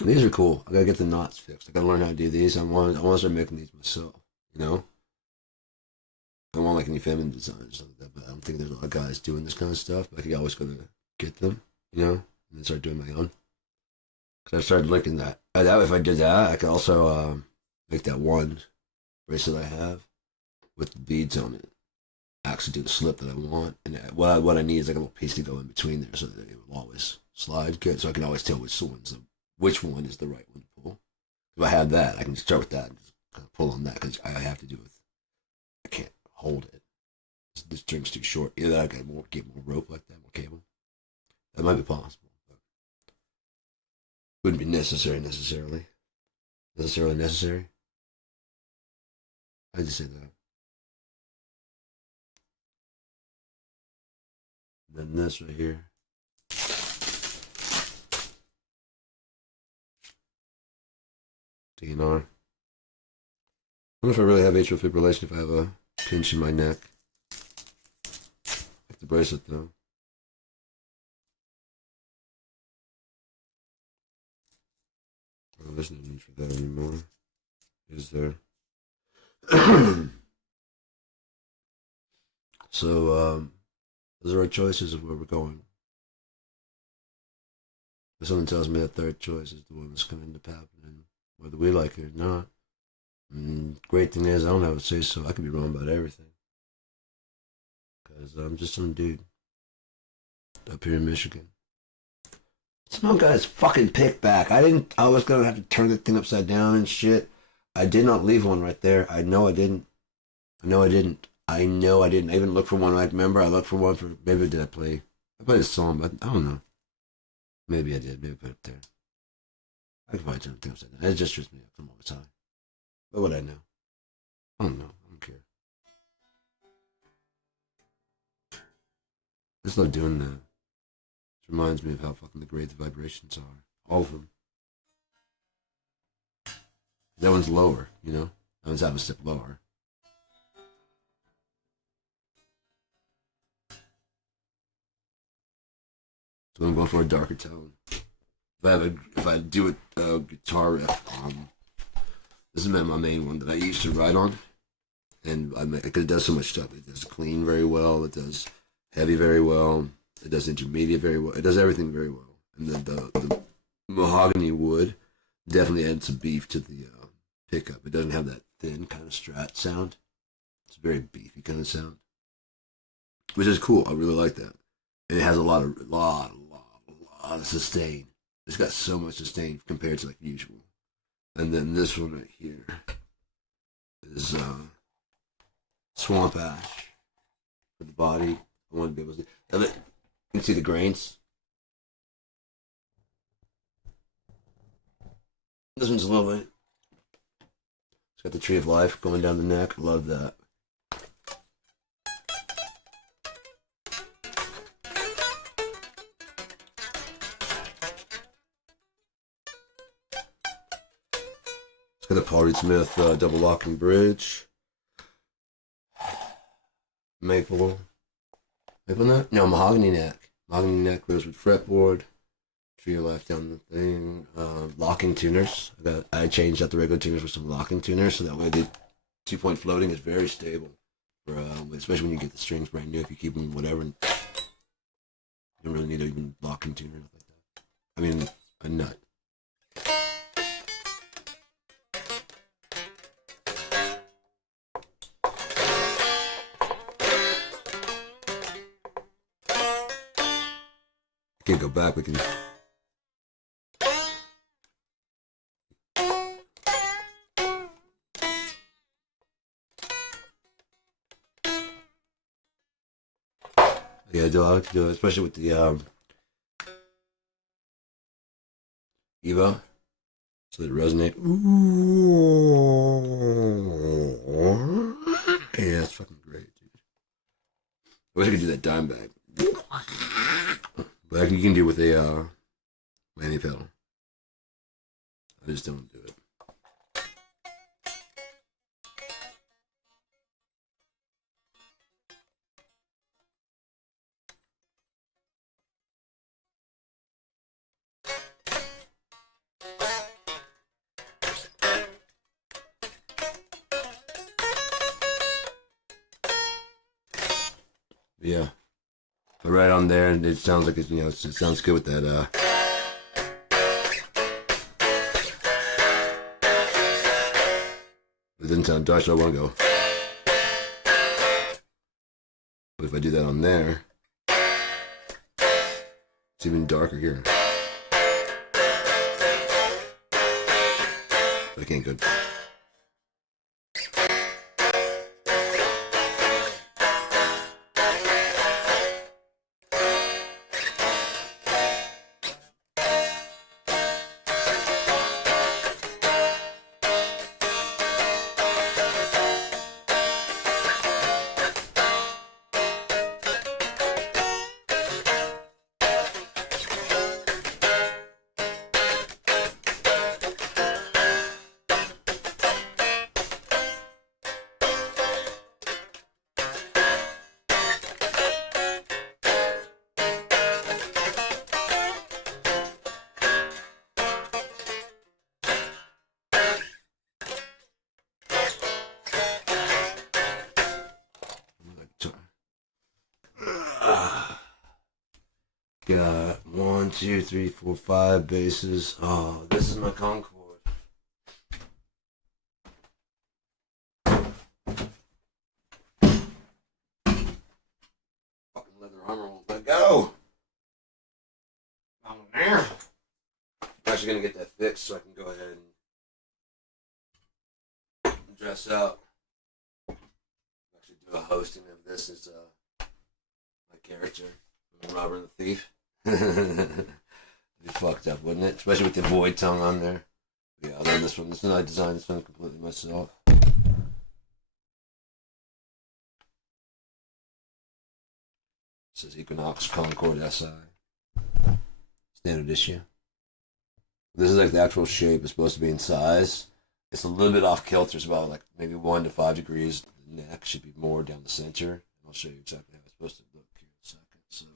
And these are cool. I gotta get the knots fixed. I gotta learn how to do these. I want to start making these myself, you know? I don't want like any feminine design or something like that, but I don't think there's a lot of guys doing this kind of stuff. But I think I always gonna get them, you know, and then start doing my own. Cause I started looking at that. If I did that, I could also make that one bracelet I have with the beads on it. Actually, do the slip that I want, and what I need is like a little piece to go in between there, so that it will always slide good. So I can always tell which one is the right one to pull. If I have that, I can start with that and just kind of pull on that because I have to do it. I can't hold it. This string's too short. Either I gotta get more rope like that, more cable. That might be possible, but wouldn't be necessarily. Necessary. I just say that. And then this right here. DNR. I wonder if I really have atrial fibrillation if I have a pinch in my neck. Like the bracelet though. Oh, there's no need for that anymore. Is there? So, those are our choices of where we're going. If someone tells me that third choice is the one that's going to end up happening, whether we like it or not, And great thing is, I don't have to say so. I could be wrong about everything. Because I'm just some dude up here in Michigan. Someone got his fucking pick back. I was gonna have to turn the thing upside down and shit. I did not leave one right there. I know I didn't. I know I didn't. I even looked for one. I remember I looked for one for, maybe did I play? I played a song, but I don't know. Maybe I did. Maybe I put it up there. I can probably turn the thing upside down. It just trips me up from all the time. What would I know? I don't know. I don't care. I just love doing that. It reminds me of how fucking great the vibrations are. All of them. That one's lower, you know? That one's half a step lower. So I'm going for a darker tone. If I do a guitar riff, this is my main one that I used to write on, and because it does so much stuff. It does clean very well. It does heavy very well. It does intermediate very well. It does everything very well. And then the mahogany wood definitely adds some beef to the pickup. It doesn't have that thin kind of strat sound. It's a very beefy kind of sound, which is cool. I really like that. And it has a lot of sustain. It's got so much sustain compared to like usual. And then this one right here is swamp ash for the body. I want to be able to see. You can see the grains. This one's a little bit. It's got the tree of life going down the neck. I love that. Got the Paul Reed Smith double locking bridge. Maple neck? No, mahogany neck. Mahogany neck rosewood fretboard. Tree of life down the thing. Locking tuners. I changed out the regular tuners for some locking tuners, so that way the 2-point floating is very stable. For especially when you get the strings brand new, if you keep them whatever, you don't really need even locking tuner like that. I mean, a nut. Can't go back. We can. Yeah, I like to do it, especially with the Evo, so that it resonates. Yeah, it's fucking great, dude. I wish I could do that dime bag. But you can do with a whammy pedal. I just don't do it. Yeah. But right on there, and it sounds like it's, it sounds good with that, it doesn't sound dark, so I want to go. But if I do that on there, it's even darker here. But I can't go. Got 1, 2, 3, 4, 5 basses. Oh, this is my Concord. actually gonna get that fixed so I can go ahead and dress up. Actually do a hosting of this as my character, Robert the Thief. It'd be fucked up, wouldn't it? Especially with the void tongue on there. But yeah, I love this one. This one I designed this one completely myself. This is Equinox Concord SI. Standard issue. This is like the actual shape. It's supposed to be in size. It's a little bit off kilter. It's about like maybe 1 to 5 degrees. The neck should be more down the center. I'll show you exactly how it's supposed to look here in a second. So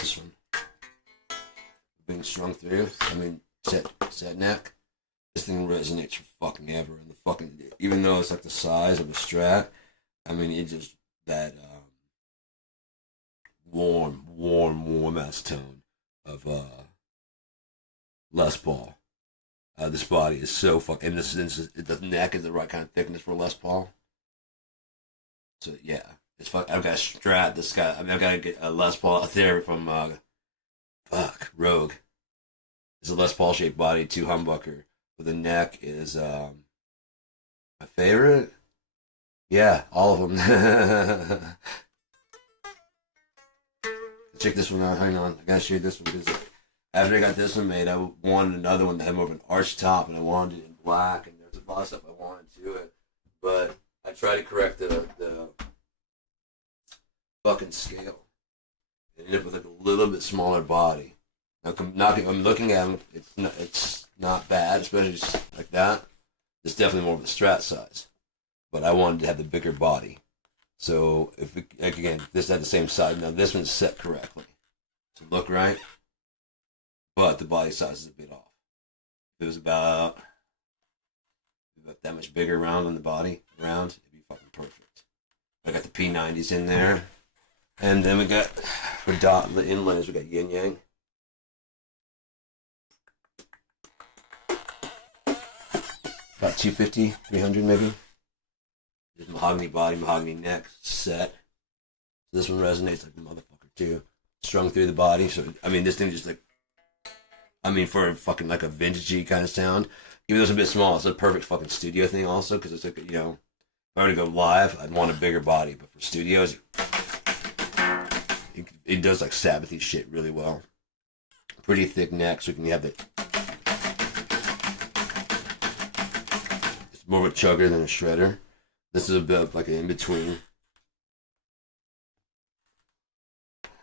this one being strung through. I mean, set neck. This thing resonates for fucking ever. And the fucking, even though it's like the size of a Strat, I mean, it just that warm ass tone of Les Paul. This body is so fucking. And the neck is the right kind of thickness for Les Paul. So yeah, it's fuck. I've got a Strat. This guy. I mean, I've got to get a Les Paul out there from Rogue. It's a Les Paul shaped body, 2 humbucker. But the neck is my favorite. Yeah, all of them. Check this one out. Hang on, I gotta show you this one because after I got this one made, I wanted another one that had more of an arch top, and I wanted it in black. And there's a lot of stuff I wanted to it, but I tried to correct the fucking scale. It ended up with like a little bit smaller body. Now, I'm looking at them. It's not bad, especially just like that. It's definitely more of a Strat size. But I wanted to have the bigger body. So, if we, like again, this had the same size. Now, this one's set correctly to look right. But the body size is a bit off. If it was about that much bigger around on the body, it'd be fucking perfect. I got the P90s in there. And then we got, for the inlays, we got Yin Yang. About 250, 300 maybe. There's mahogany body, mahogany neck, set. This one resonates like a motherfucker too. Strung through the body. So, I mean, this thing just like, I mean, for fucking like a vintagey kind of sound. Even though it's a bit small, it's a perfect fucking studio thing also. Because it's like, you know, if I were to go live, I'd want a bigger body. But for studios, it does like Sabbathy shit really well. Pretty thick neck, so you can have the. It's more of a chugger than a shredder. This is a bit of like an in-between.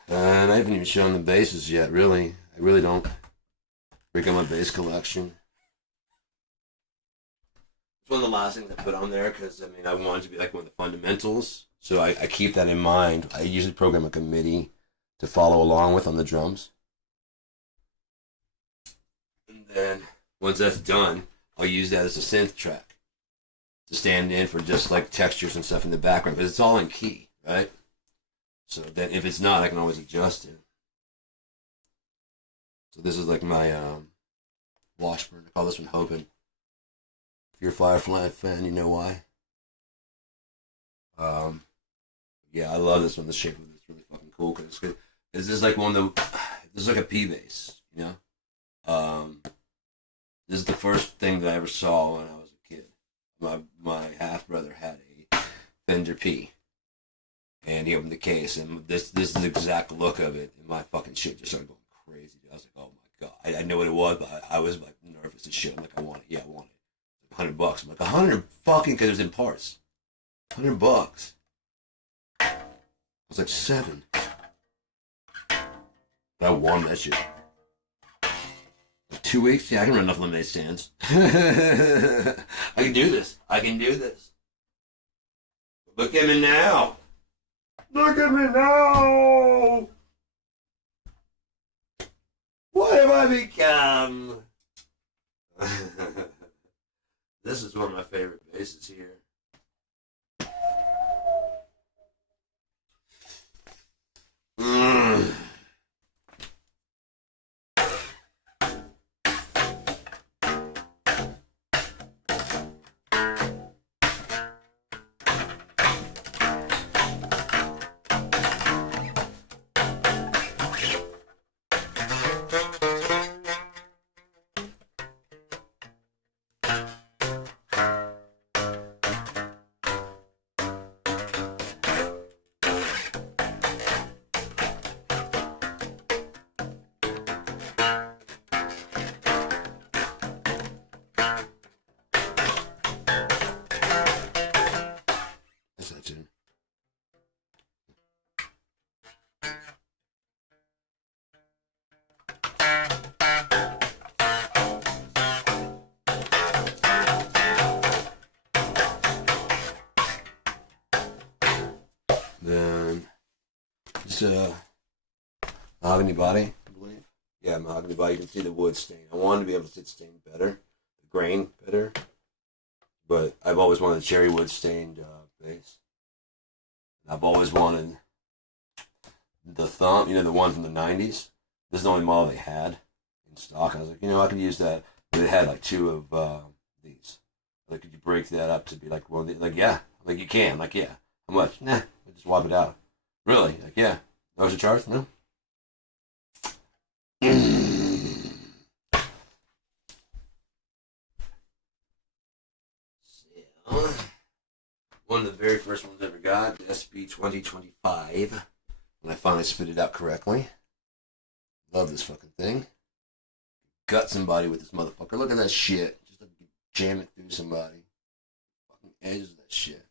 And I haven't even shown the basses yet, really. I really don't break out my bass collection. It's one of the last things I put on there because, I mean, I wanted to be like one of the fundamentals. So I keep that in mind. I usually program like a MIDI to follow along with on the drums. And then, once that's done, I'll use that as a synth track to stand in for just like textures and stuff in the background, because it's all in key, right? So that if it's not, I can always adjust it. So this is like my Washburn. I call this one Hopin'. If you're a Firefly fan, you know why. Yeah, I love this one. The shape of it is really fucking cool because it's good. This is like one of the. This is like a P bass, you know. This is the first thing that I ever saw when I was a kid. My half brother had a Fender P, and he opened the case, and this is the exact look of it, and my fucking shit just started going crazy. I was like, oh my god, I know what it was, but I was like nervous as shit. I'm like, I want it, yeah, I want it. $100. I'm like, 100 fucking, because it was in parts. $100. I was like 7. But I won that shit. 2 weeks? Yeah, I can run enough lemonade stands. I can do this. I can do this. Look at me now. Look at me now. What have I become? This is one of my favorite basses here. It's mahogany body, I believe. Yeah, mahogany body. You can see the wood stain. I wanted to be able to see the stain better, the grain better, but I've always wanted a cherry wood stained base. I've always wanted the thumb, the one from the 90s. This is the only model they had in stock. I was like, I could use that. But they had like two of these. Like, could you break that up to be like, well, like, yeah. Like, you can. Like, yeah. How much? Nah. Just swap it out. Really? Like, yeah. No extra charge? No? One of the very first ones I ever got, the SB 2025. When I finally spit it out correctly. Love this fucking thing. Gut somebody with this motherfucker. Look at that shit. Just like jam it through somebody. Fucking edges of that shit.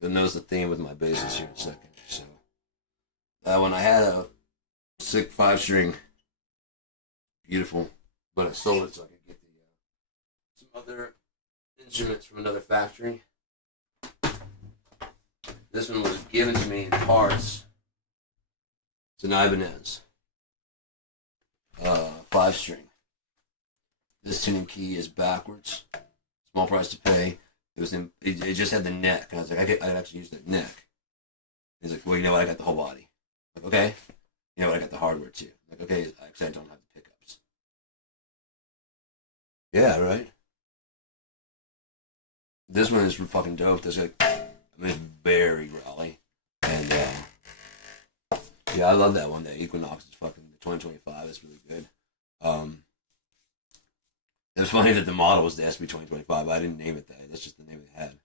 You'll notice the theme with my basses here in a second. So, when I had a sick 5-string, beautiful, but I sold it so I could get some other instruments from another factory. This one was given to me in parts. It's an Ibanez 5-string. This tuning key is backwards. Small price to pay. It just had the neck. And I was like, I'd actually use the neck. He's like, well, you know what? I got the whole body. I'm like, okay. You know what? I got the hardware too. I'm like, okay, actually, I don't have the pickups. Yeah, right. This one is fucking dope. There's like, it's very growly. And yeah, I love that one. The Equinox is fucking the 2025. It's really good. It was funny that the model was the SB 2025. I didn't name it that. That's just the name they had.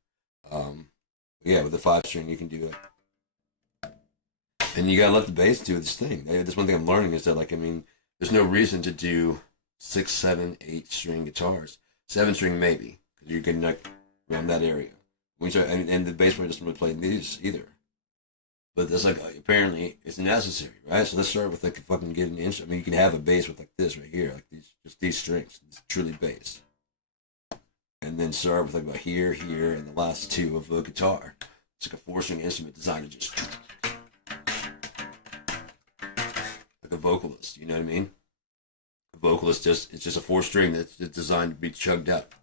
Yeah, with the 5-string, you can do it. And you gotta let the bass do its thing. That's one thing I'm learning is that, there's no reason to do 6, 7, 8-string guitars. 7-string maybe, because you're getting around that area. And the bass player doesn't really play these either. But that's apparently it's necessary, right? So let's start with fucking getting an instrument. You can have a bass with this right here, these strings. It's truly bass. And then start with about here, and the last two of a guitar. It's like a 4-string instrument designed to just like a vocalist, you know what I mean? A vocalist it's just a 4-string that's designed to be chugged up.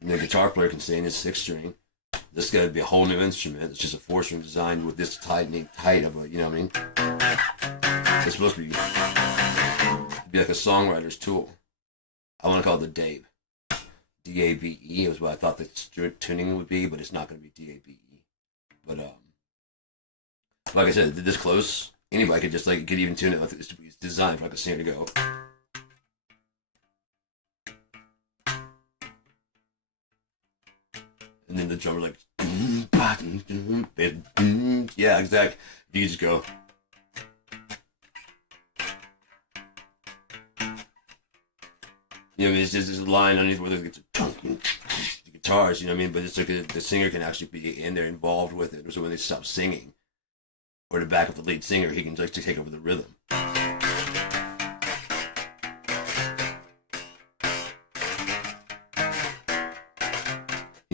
And the guitar player can stay in his 6-string. This got to be a whole new instrument. It's just a 4-string designed with this height of a, you know what I mean? It's supposed to be like a songwriter's tool. I want to call it the Dabe. D-A-B-E is what I thought the tuning would be, but it's not going to be D-A-B-E. But, like I said, this close, anybody could just, could even tune it. It's designed for a singer to go. And then the drummer yeah, exactly. You just go. It's just this line underneath where there's the guitars, you know what I mean? But it's the singer can actually be in there involved with it. So when they stop singing, or to back up the lead singer, he can just take over the rhythm.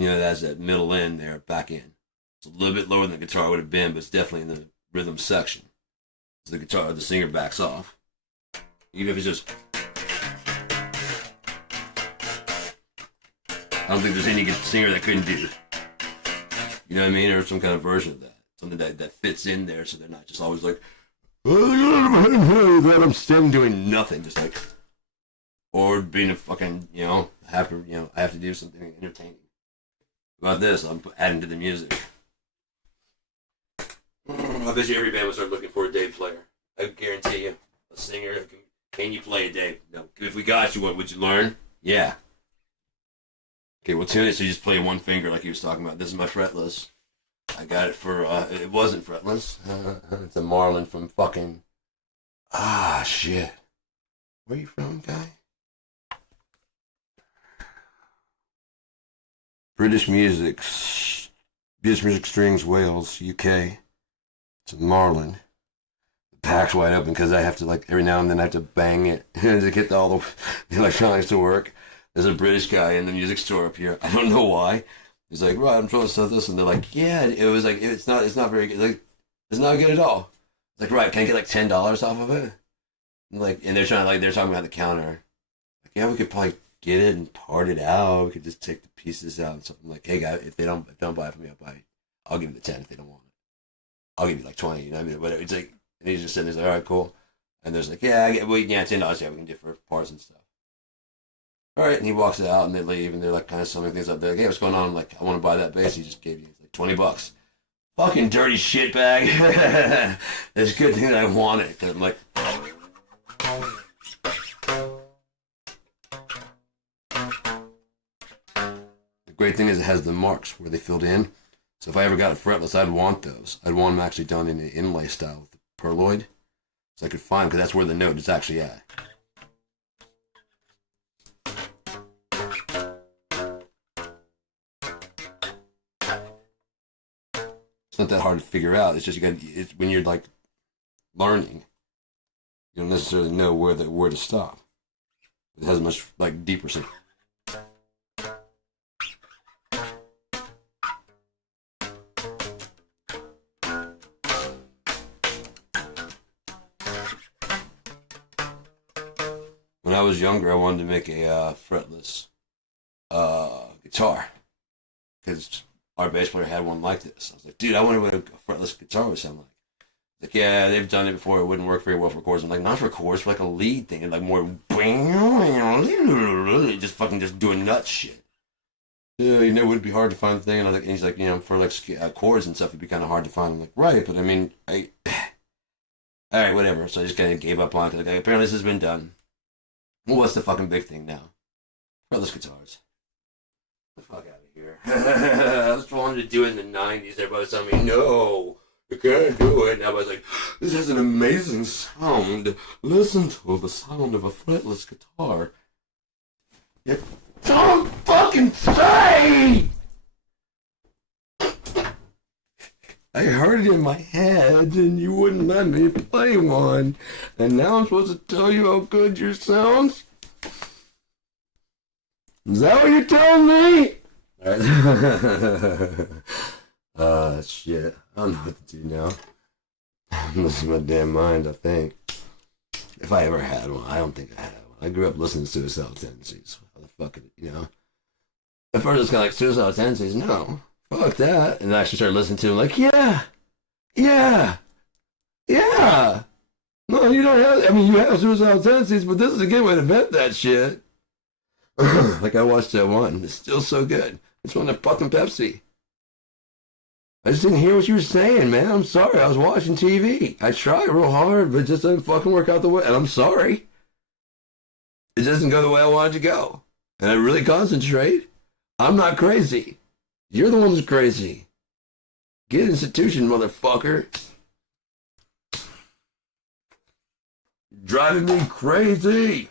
That's that middle end there, back in. It's a little bit lower than the guitar would have been, but it's definitely in the rhythm section. So the singer backs off. Even if it's just... I don't think there's any singer that couldn't do it. You know what I mean? Or some kind of version of that. Something that fits in there so they're not just always that I'm standing doing nothing, just or being a fucking, happy, I have to do something entertaining. About this, I'm adding to the music. I bet you every band would start looking for a Dave player. I guarantee you. A singer. Can you play a Dave? No. If we got you, what would you learn? Yeah. Okay, we'll tune it so you just play one finger like he was talking about. This is my fretless. I got it for, it wasn't fretless. It's a Marlin from fucking... shit. Where you from, guy? British Music Strings, Wales, UK. It's a Marlin. The pack's wide open because I have to, every now and then I have to bang it to get all the electronics to work. There's a British guy in the music store up here. I don't know why. He's like, right, I'm trying to sell this, and they're like, yeah, it was like it's not very good. Like, it's not good at all. It's like, right, can I get like $10 off of it? And they're trying they're talking about the counter. Like, yeah, we could probably get it and part it out. We could just take the pieces out and stuff. I'm like, hey guys, if they don't buy it from me, I'll give you the 10 if they don't want it. I'll give you like 20. You know what I mean? Whatever. It's like, and he's just sitting there, he's like, all right, cool. And there's like, yeah, yeah, $10. Yeah, we can do for parts and stuff. All right, and he walks out, and they leave, and they're like kind of summing things up. They're like, hey, what's going on? I'm like, I want to buy that bass. He just gave you like $20. Fucking dirty shitbag. It's a good thing that I want it. Cause I'm like, the great thing is it has the marks where they filled in. So if I ever got a fretless, I'd want those. I'd want them actually done in an inlay style with the perloid, so I could find because that's where the note is actually at. It's not that hard to figure out. It's just it's when you're like learning, you don't necessarily know where to stop. It has a much like deeper sense. When I was younger, I wanted to make a fretless guitar because our bass player had one like this. I was like, dude, I wonder what a fretless guitar would sound like. Like, yeah, they've done it before. It wouldn't work very well for chords. I'm like, not for chords, for like a lead thing, and like more just fucking just doing nuts shit. Yeah, it would be hard to find the thing. And he's like, for like chords and stuff, it'd be kind of hard to find. I'm like, right, but I mean, all right, whatever. So I just kind of gave up on it. Like, apparently this has been done. Well, what's the fucking big thing now? Fretless guitars. Get the fuck out of here. I was wanting to do it in the 90s. Everybody was telling me, no, you can't do it. And I was like, this has an amazing sound. Listen to the sound of a fretless guitar. You don't fucking say! I heard it in my head, and you wouldn't let me play one. And now I'm supposed to tell you how good your sounds? Is that what you're telling me? Shit. I don't know what to do now. I'm losing my damn mind, I think. If I ever had one, I don't think I had one. I grew up listening to Suicidal Tendencies. How the fuck, At first it's kind of like Suicidal Tendencies, no. Fuck that. And I actually started listening to him like, yeah. No, you don't have, you have suicidal tendencies, but this is a good way to vent that shit. Like I watched that one. It's still so good. It's one of fucking Pepsi. I just didn't hear what you were saying, man. I'm sorry. I was watching TV. I tried real hard, but it just doesn't fucking work out the way. And I'm sorry. It doesn't go the way I wanted to go. And I really concentrate. I'm not crazy. You're the one who's crazy. Get institution, motherfucker. Driving me crazy.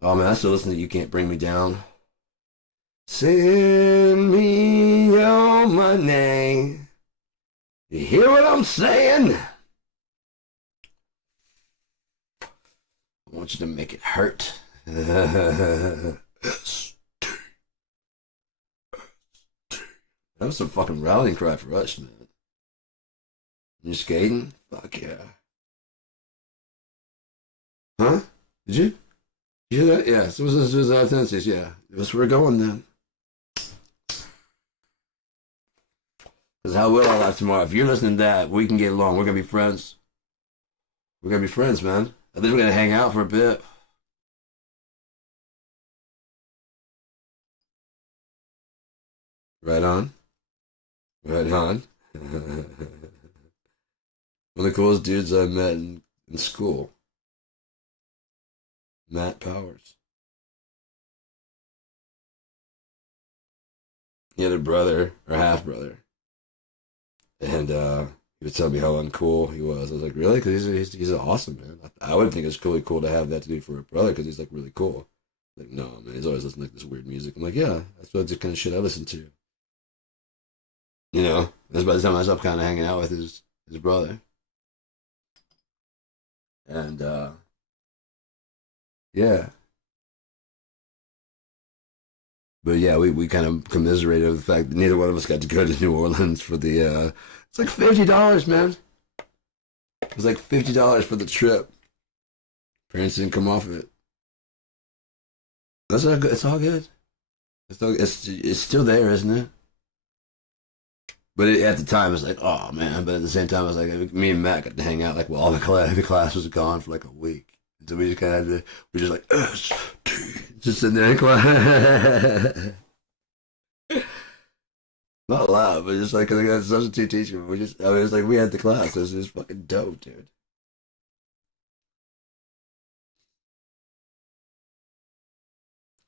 Oh man, I still listen to You Can't Bring Me Down. Send me your money. You hear what I'm saying? I want you to make it hurt. That was some fucking rallying cry for us, man. You skating? Fuck yeah. Huh? Did you? You hear that? Yeah, so it was our tendencies, yeah. That's where we're going then. Because how will I live tomorrow? If you're listening to that, we can get along. We're going to be friends. We're going to be friends, man. I think we're going to hang out for a bit. Right on. Right on. One of the coolest dudes I met in school. Matt Powers. He had a brother, or half brother. And he would tell me how uncool he was. I was like, really? Because he's awesome, man. I would think it's really cool to have that to do for a brother because he's like really cool. Like, no, man, he's always listening to like this weird music. I'm like, yeah, that's the kind of shit I listen to. That's by the time I stopped kind of hanging out with his brother. And, yeah. But yeah, we kind of commiserated over the fact that neither one of us got to go to New Orleans for the. It's like $50, man. It was like $50 for the trip. Parents didn't come off of it. That's all good. It's all good. It's still there, isn't it? But at the time, it was like, oh man. But at the same time, I was like, me and Matt got to hang out. Like, well, all the class was gone for like a week. So we just kind of had to, we just like, just sitting there in class. Not loud, but just like, cause I got a substitute teacher. We just, I mean, it was like, we had the class. It was just fucking dope, dude.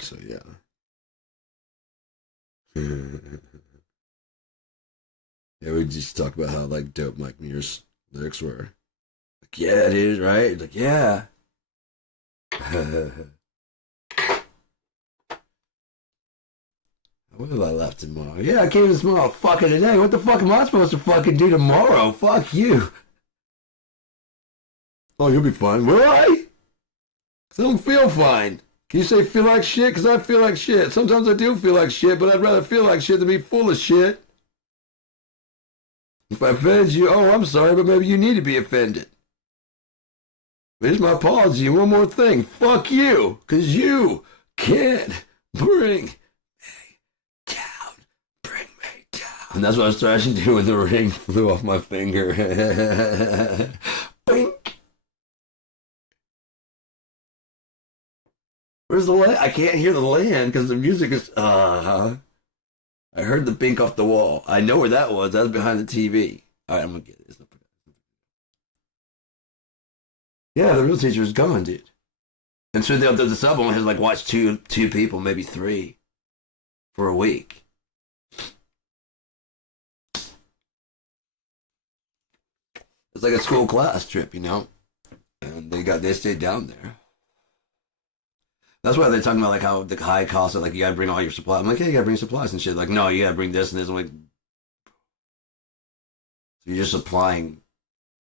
So yeah. Yeah, we just talked about how like dope Mike Muir's lyrics were. Like, yeah, dude, right? It's like, yeah. What have I left tomorrow? Yeah, I came tomorrow fucking today. What the fuck am I supposed to fucking do tomorrow? Fuck you. Oh, you'll be fine. Will I? 'Cause I don't feel fine. Can you say feel like shit? Because I feel like shit. Sometimes I do feel like shit, but I'd rather feel like shit than be full of shit. If I offend you, oh, I'm sorry, but maybe you need to be offended. Here's my apology. One more thing. Fuck you. Because you can't bring me down. Bring me down. And that's what I was trying to do when the ring flew off my finger. Bink. Where's the land? I can't hear the land because the music is. I heard the bink off the wall. I know where that was. That was behind the TV. All right, I'm gonna get this. Yeah, the real teacher is gone, dude. And so the sub only has like watched two people, maybe three, for a week. It's like a school class trip, you know. And they stayed down there. That's why they're talking about like how the high cost of like you gotta bring all your supplies. I'm like, yeah, you gotta bring supplies and shit. Like, no, you gotta bring this and this. I'm like, so you're just supplying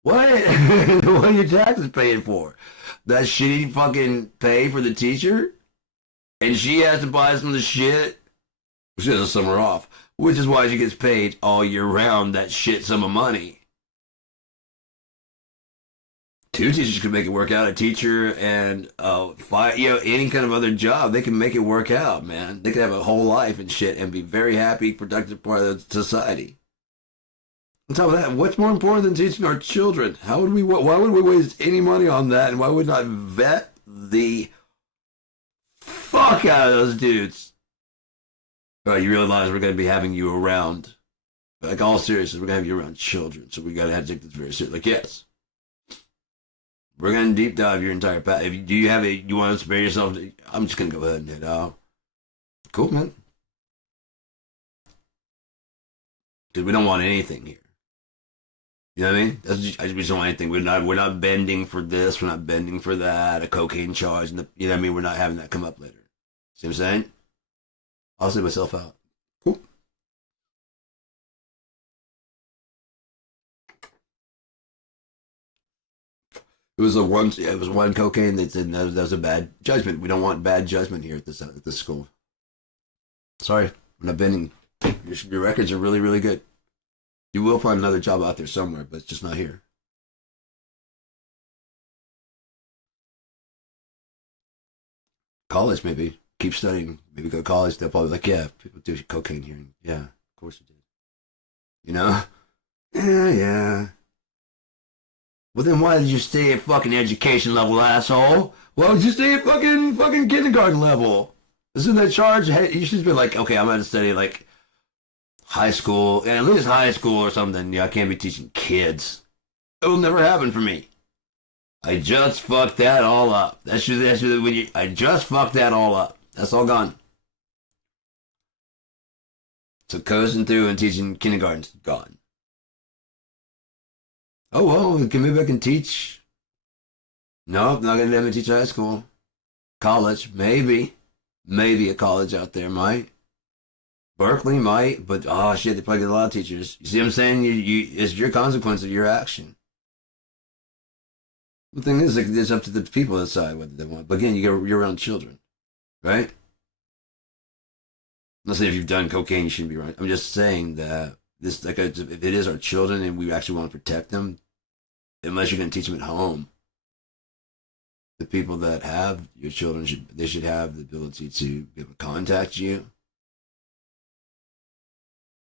what? What are your taxes paying for? That shitty fucking pay for the teacher, and she has to buy some of the shit. She has a summer off, which is why she gets paid all year round that shit sum of money. Two teachers can make it work out. A teacher and any kind of other job, they can make it work out, man. They can have a whole life and shit and be very happy, productive part of the society. On top of that, what's more important than teaching our children? Why would we waste any money on that? And why would not vet the fuck out of those dudes? Oh, you realize we're going to be having you around. Like, all seriousness, we're going to have you around children. So we got to have to take this very seriously. Like, yes. We're going to deep dive your entire path. Do you have you want to spare yourself? I'm just going to go ahead and head out. Cool, man. Because we don't want anything here. You know what I mean? I just don't want anything. We're not bending for this. We're not bending for that. A cocaine charge. You know what I mean? We're not having that come up later. See what I'm saying? I'll see myself out. Cool. It was one cocaine that said that was a bad judgment. We don't want bad judgment here at this school. Sorry, we're not bending. Your records are really, really good. You will find another job out there somewhere, but it's just not here. College, maybe. Keep studying. Maybe go to college. They'll probably be like, yeah, people do cocaine here. Yeah, of course you did. You know? Yeah, yeah. Well, then why did you stay at fucking education level, asshole? Why would you stay at fucking kindergarten level? Isn't that charge? Hey, you should be like, okay, I'm going to study like high school, and at least high school or something. Yeah, I can't be teaching kids. It will never happen for me. I just fucked that all up. I just fucked that all up. That's all gone. So coasting through and teaching kindergarten's gone. Oh well, maybe I can teach. Nope, not gonna let me teach high school. College, maybe a college out there might. Berkeley might, but oh shit, they probably get a lot of teachers. You see what I'm saying? It's your consequence of your action. The thing is, like, it's up to the people to decide what they want. But again, you're around children, right? not saying if you've done cocaine, you shouldn't be running. I'm just saying that this, like, if it is our children and we actually want to protect them, unless you're going to teach them at home, the people that have your children should have the ability to be able to contact you.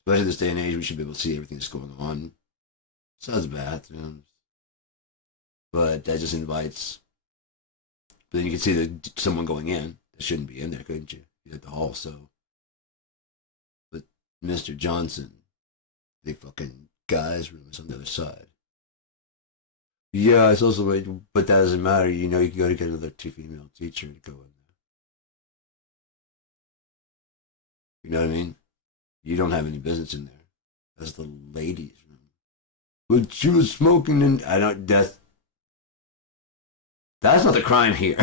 Especially this day and age, we should be able to see everything that's going on. Besides bathrooms, but that just invites. But then you can see someone going in that shouldn't be in there, couldn't you? At the hall, so. But Mr. Johnson, the fucking guy's room is on the other side. Yeah, it's also, but that doesn't matter. You know, you can go to get another 2 female teacher to go in there. You know what I mean? You don't have any business in there. That's the ladies' room. But she was smoking, and I don't. That's not the crime here.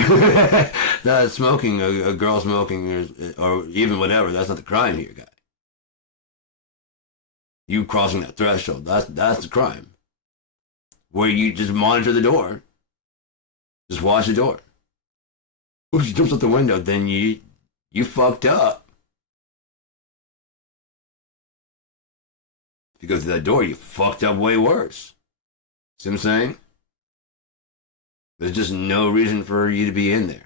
That smoking, a girl smoking, or even whatever. That's not the crime here, guy. You crossing that threshold. That's the crime. Where you just monitor the door. Just watch the door. If she jumps out the window, then you fucked up. If you go through that door, you fucked up way worse. See what I'm saying? There's just no reason for you to be in there.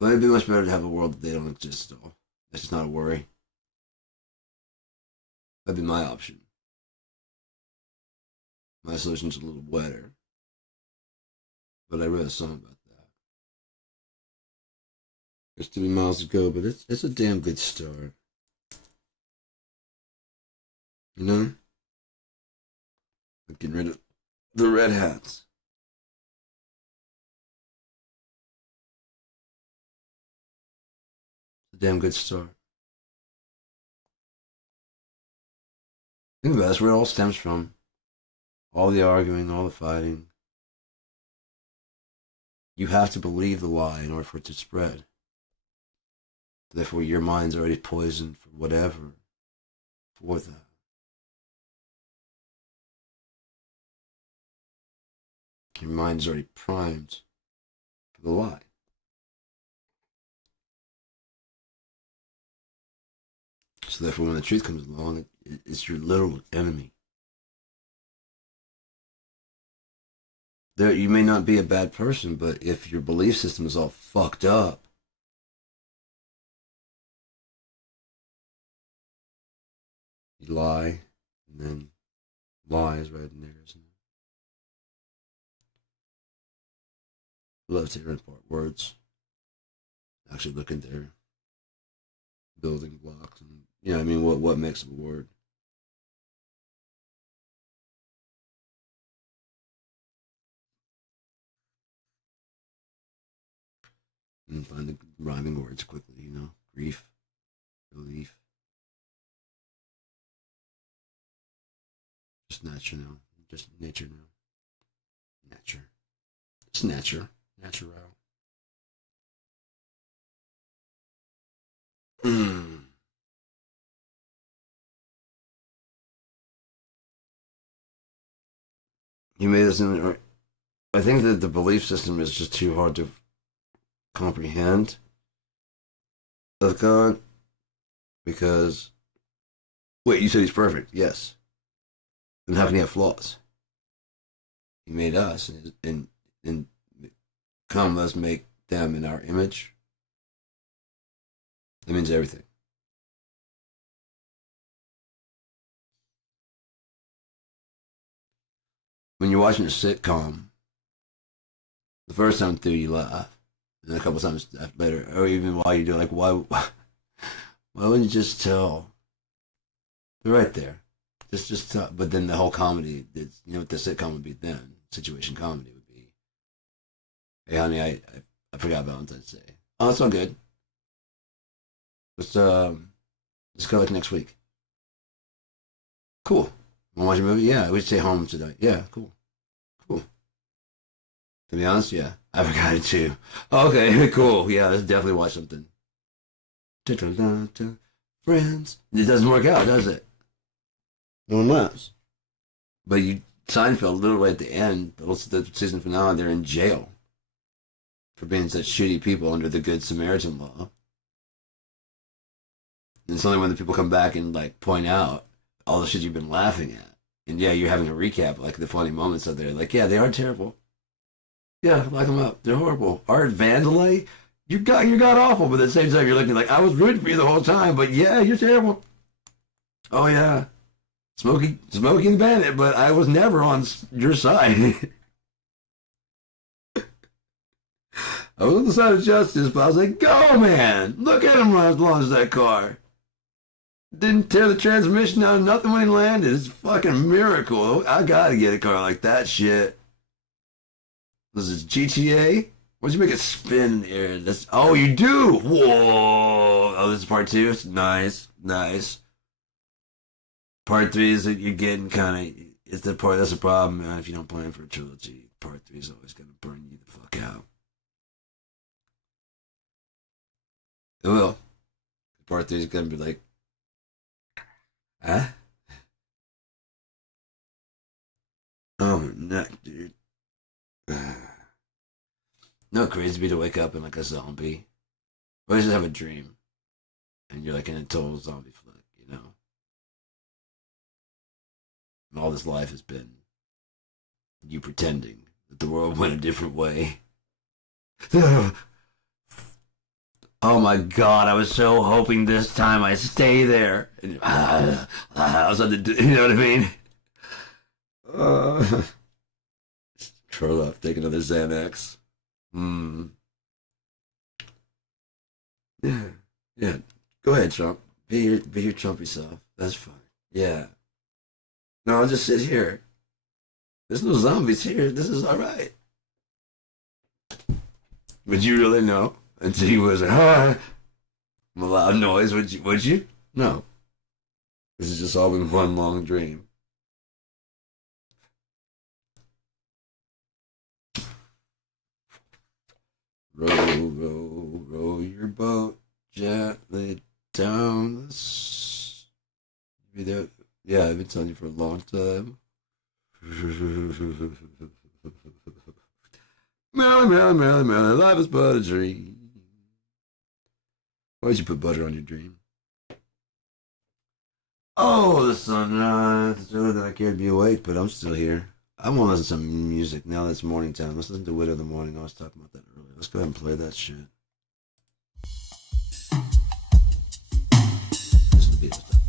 But it'd be much better to have a world that they don't exist at all. That's just not a worry. That'd be my option. My solution's a little wetter. But I wrote a song about that. There's too many miles to go, but it's a damn good start. You know? Like getting rid of the red hats. It's a damn good start. Think about it, that's where it all stems from. All the arguing, all the fighting. You have to believe the lie in order for it to spread. Therefore, your mind's already poisoned for whatever for that. Your mind's already primed for the lie. So therefore, when the truth comes along, it's your literal enemy. You may not be a bad person, but if your belief system is all fucked up, you lie, and then lie is right in there, isn't it? Love to hear apart words. Actually look at their building blocks, and I mean, what makes a word? And find the rhyming words quickly, grief, relief. Just nature now. Just nature now. Nature. It's nature. Natural. You made this in. I think that the belief system is just too hard to comprehend of God, because wait, you said he's perfect. Yes. Then how can he have flaws? He made us, and come, let's make them in our image. That means everything. When you're watching a sitcom, the first time through you laugh, and then a couple times later, or even while you do, like, why wouldn't you just tell? They're right there. Just tell. But then the whole comedy, what the sitcom would be then, situation comedy would be, hey honey, I forgot Valentine's Day. Oh, it's all good. Let's go like next week. Cool. Wanna watch a movie? Yeah, we should stay home tonight. Yeah, cool. Cool. To be honest, yeah. I forgot it too. Okay, cool. Yeah, let's definitely watch something. friends. It doesn't work out, does it? No one laughs. But Seinfeld, literally at the end, the season finale, they're in jail for being such shitty people under the Good Samaritan law. And it's only when the people come back and like point out all the shit you've been laughing at. And yeah, you're having a recap, like the funny moments of there. Like, yeah, they are terrible. Yeah, lock them up. They're horrible. Art Vandelay, you got awful, but at the same time, you're looking like, I was rooting for you the whole time, but yeah, you're terrible. Oh yeah, Smoking Bandit, but I was never on your side. I was on the side of justice, but I was like, go man, look at him launch that car. Didn't tear the transmission out of nothing when he landed. It's a fucking miracle. I gotta get a car like that shit. This is GTA? Why'd you make it spin in the air? Oh, you do? Whoa. Oh, this is part 2? Nice. Part 3 is that you're getting kind of... That's the problem, man. If you don't plan for a trilogy, part 3 is always going to burn you the fuck out. It will. Part 3 is going to be like... Huh? Oh, neck, dude. No, crazy to be to wake up in like a zombie. Or just have a dream. And you're like in a total zombie flick, you know? And all this life has been you pretending that the world went a different way. Oh my god, I was so hoping this time I stay there. And, I was on the, you know what I mean? Curl up, take another Xanax. Yeah. Go ahead, Trump. Be your Trumpy self. That's fine. Yeah. No, I'll just sit here. There's no zombies here. This is all right. Would you really know? Until he was like, a loud noise. Would you? No. This is just all been one long dream. Row, row, row your boat gently down the yeah, I've been telling you for a long time. Merrily, life is but a dream. Why'd you put butter on your dream? Oh, the sunrise. It's early that I care to be awake, but I'm still here. I want to listen to some music now that it's morning time. Let's listen to Wit of the Morning. I was talking about that earlier. Let's go ahead and play that shit. Listen to Beatles stuff.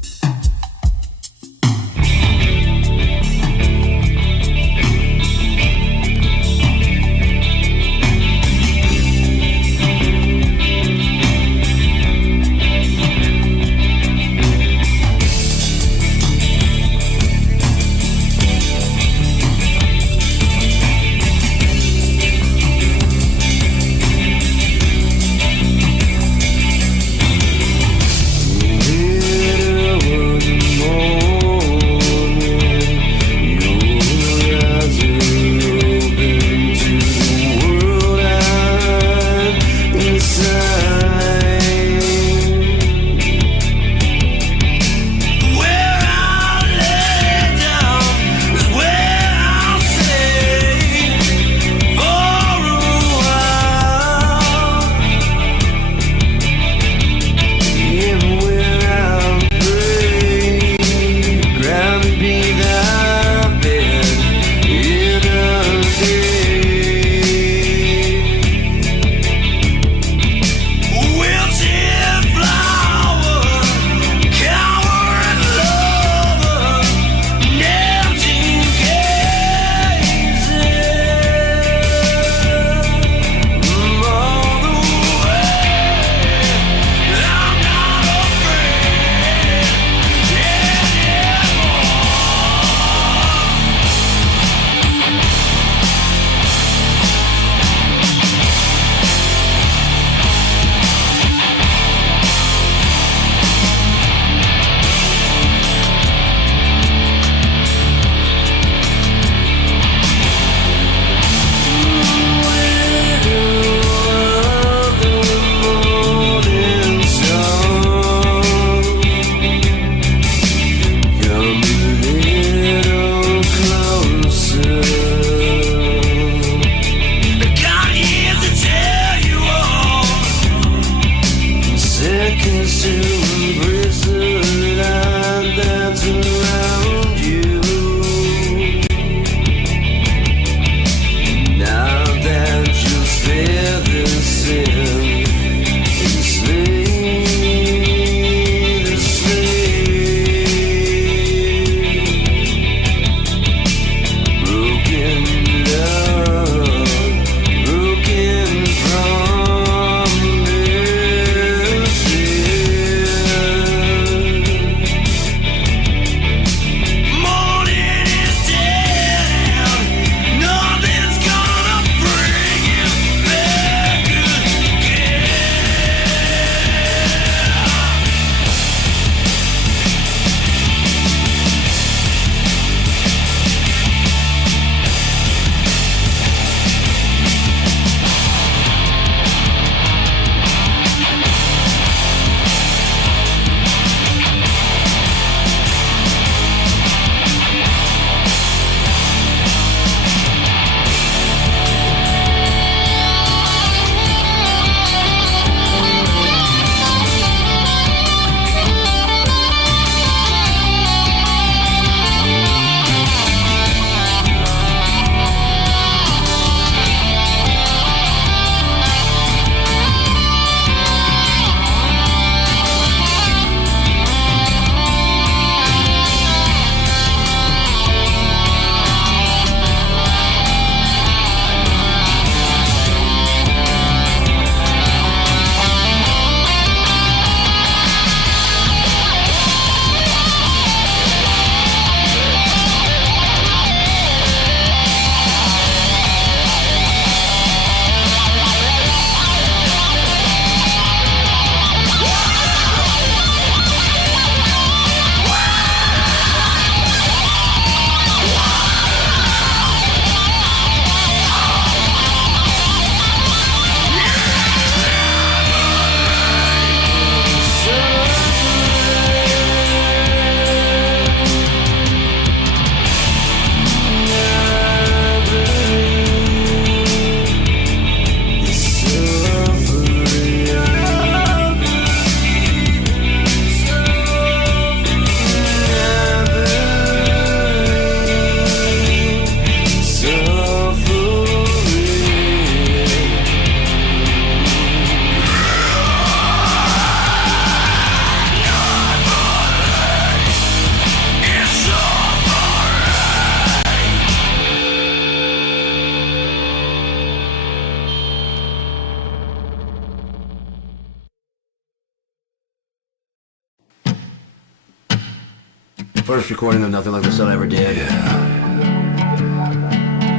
first recording of Nothing Like the Sun I ever did. Yeah.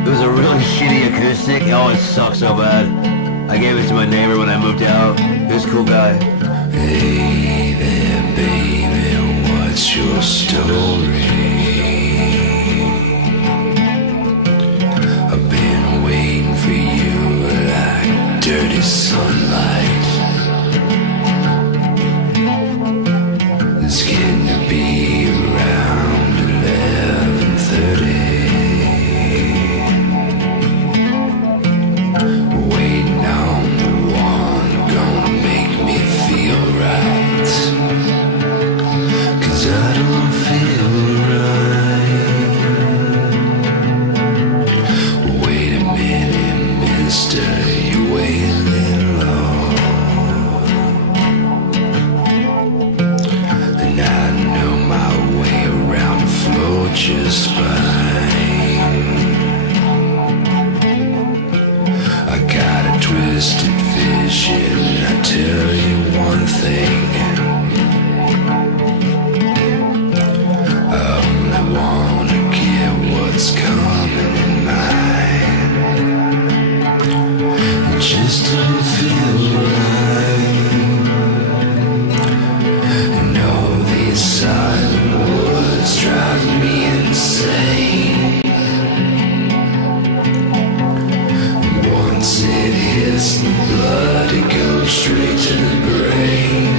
It was a really shitty acoustic. Oh, it sucked so bad. I gave it to my neighbor when I moved out. He was a cool guy. Hey there, baby, what's your story? I've been waiting for you like dirty sunlight. It's getting to be around 11:30. Waiting on the one gonna make me feel right. 'Cause I don't feel right. Wait a minute, mister, you're waiting long. And I know my way around the floor just fine. I got a twisted vision, I tell you one thing. I only wanna get what's coming in mine. It just don't feel right. And all these silent words drive me insane. Once it hits the blood, it goes straight to the brain.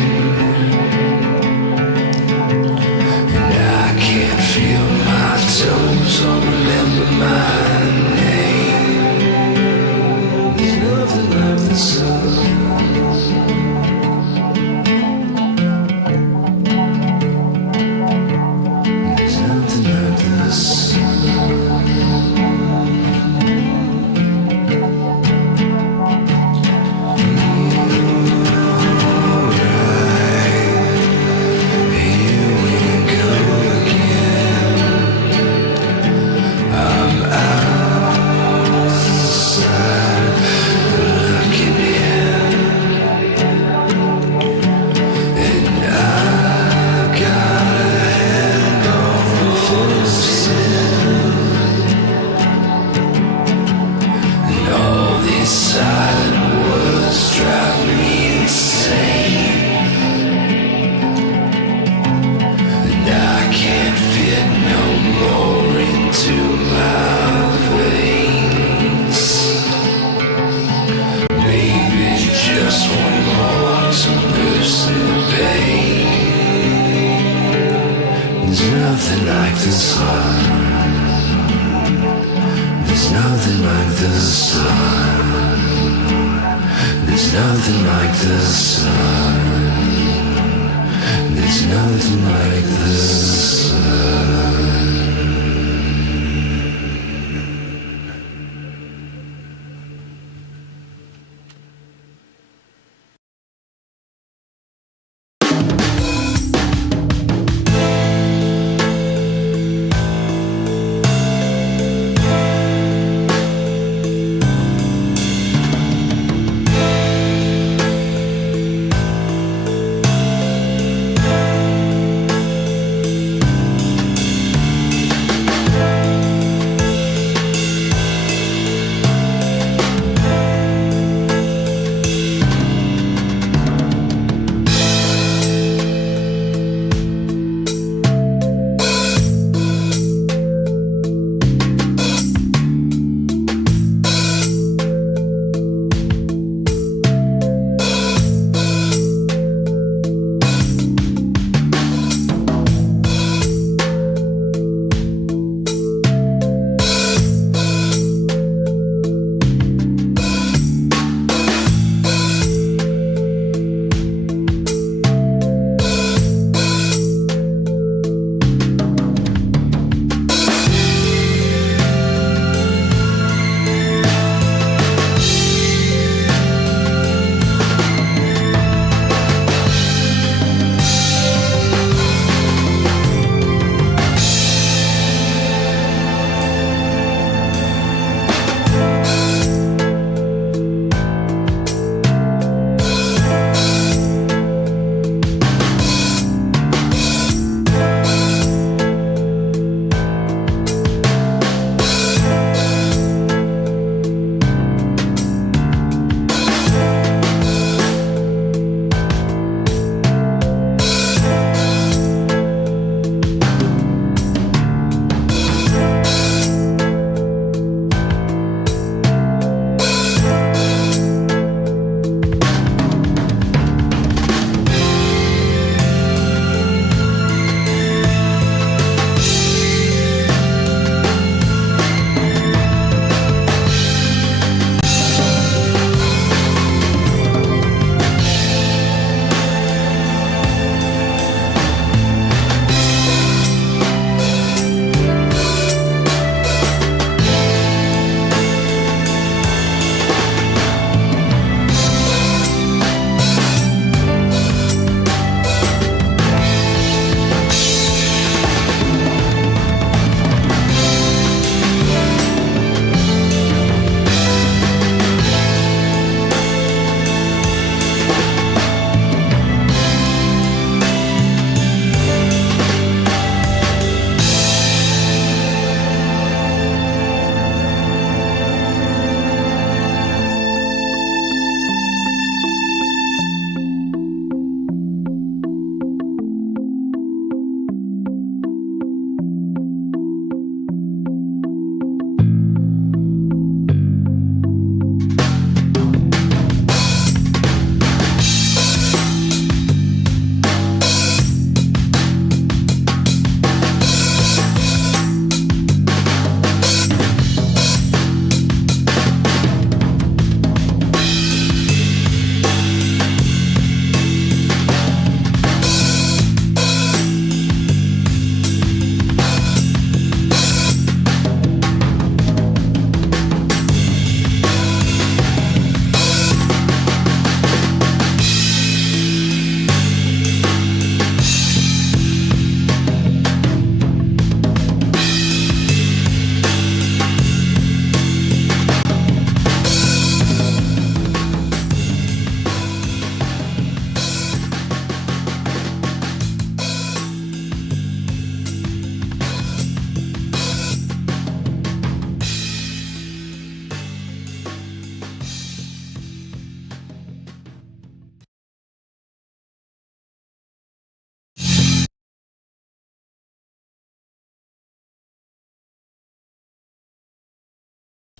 And I can't feel my toes or remember my name. There's nothing like the sun. There's nothing like the sun. Silent words drive me insane. And I can't fit no more into my veins. Maybe just one more to loosen the pain. There's nothing like the sun. There's nothing like the sun. There's nothing like the sun. There's nothing like the sun.